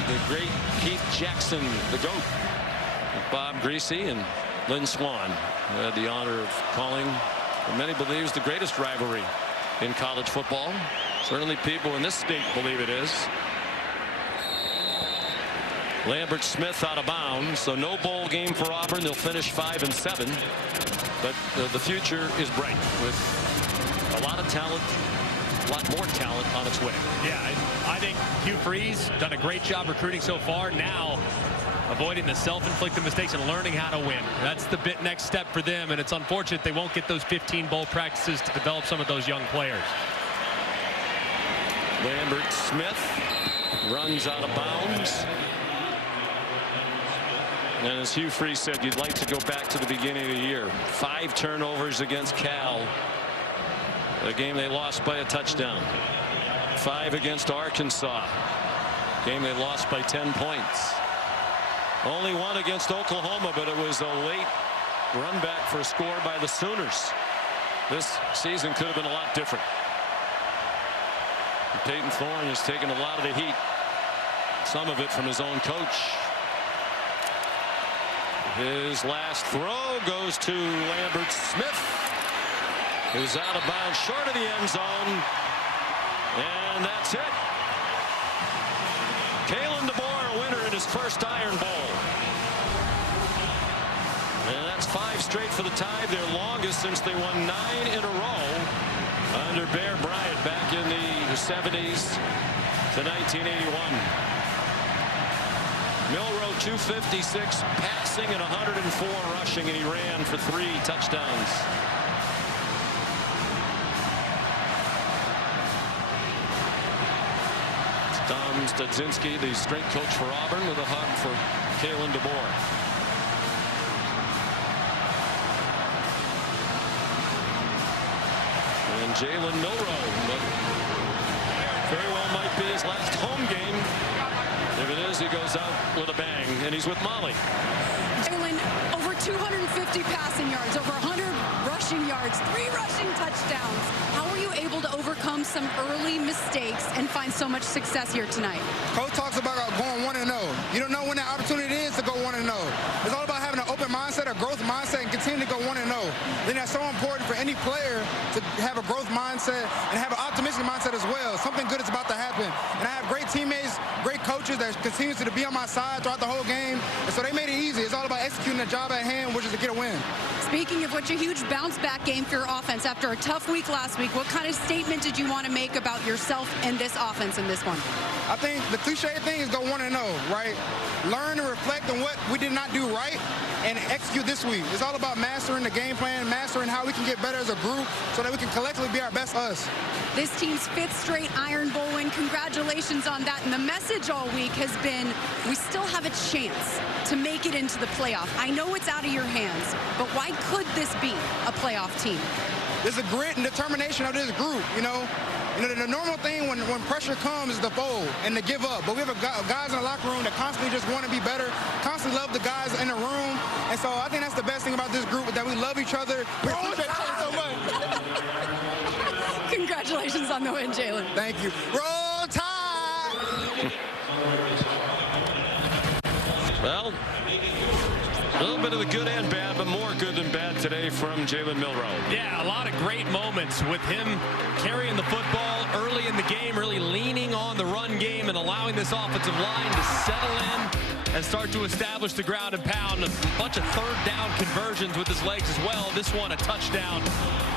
the great Keith Jackson, the GOAT, with Bob Greasy, and Lynn Swann had the honor of calling what many believes the greatest rivalry in college football. Certainly people in this state believe it is. Lambert Smith out of bounds, so no bowl game for Auburn. They'll finish 5-7, but the future is bright with a lot of talent, a lot more talent on its way. Yeah, I think Hugh Freeze done a great job recruiting so far. Now avoiding the self-inflicted mistakes and learning how to win. That's the next step for them, and it's unfortunate they won't get those 15 bowl practices to develop some of those young players. Lambert Smith runs out of bounds. And as Hugh Freeze said, you'd like to go back to the beginning of the year. 5 turnovers against Cal. A game they lost by a touchdown. 5 against Arkansas. Game they lost by 10 points. Only 1 against Oklahoma, but it was a late run back for a score by the Sooners. This season could have been a lot different. And Peyton Thorne has taken a lot of the heat. Some of it from his own coach. His last throw goes to Lambert Smith, who's out of bounds short of the end zone. And that's it. Kalen DeBoer, a winner in his first Iron Bowl. And that's 5 straight for the Tide, their longest since they won 9 in a row under Bear Bryant back in the 70s to 1981. Milroe 256 passing and 104 rushing, and he ran for 3 touchdowns. Tom Studzinski, the strength coach for Auburn, with a hug for Kalen DeBoer. And Jalen Milroe, but very well might be his last home game. If it is, he goes out with a bang, and he's with Molly. Jalen, over 250 passing yards, over 100 rushing yards, 3 rushing touchdowns. How were you able to overcome some early mistakes and find so much success here tonight? Coach talks about going 1-0. You don't know when that opportunity is to go 1-0. It's all about having an open mindset, a growth mindset, and continue to go 1-0. Then that's so important for any player to have a growth mindset and have an optimistic mindset as well. Something good is about to happen. And I have great teammates, great coaches that continues to be on my side throughout the whole game. And so they made it easy. It's all about executing the job at hand, which is to get a win. Speaking of which, a huge bounce-back game for your offense after a tough week last week. What kind of statement did you want to make about yourself and this offense in this one? I think the cliche thing is go 1-0, right? Learn and reflect on what we did not do right and execute this week. It's all about mastering the game plan, mastering how we can get better as a group so that we can collectively be our best us. This team's 5th straight Iron Bowl win. Congratulations on that. And the message all week has been we still have a chance to make it into the playoff. I know it's out of your hands, but why could this be a playoff team? There's a grit and determination of this group, you know. The normal thing when pressure comes is to fold and to give up. But we have guys in the locker room that constantly just want to be better, constantly love the guys in the room. And so I think that's the best thing about this group, that we love each other. We appreciate each other so much. Congratulations on the win, Jalen. Thank you. Roll Tide! Well, a little bit of the good and bad, but more good than bad today from Jalen Milroe. Yeah, a lot of great moments with him carrying the football early in the game, really leaning on the run game and allowing this offensive line to settle in and start to establish the ground and pound. A bunch of 3rd down conversions with his legs as well. This one a touchdown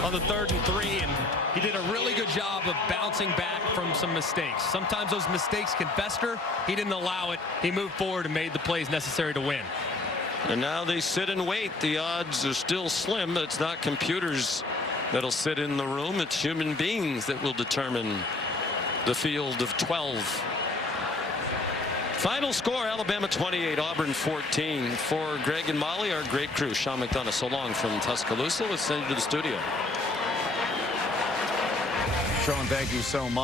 on the 3rd and 3, and he did a really good job of bouncing back from some mistakes. Sometimes those mistakes can fester. He didn't allow it. He moved forward and made the plays necessary to win. And now they sit and wait. The odds are still slim. It's not computers that'll sit in the room. It's human beings that will determine the field of 12. Final score, Alabama 28, Auburn 14. For Greg and Molly, our great crew, Sean McDonough, so long from Tuscaloosa. Let's send you to the studio. Sean, thank you so much.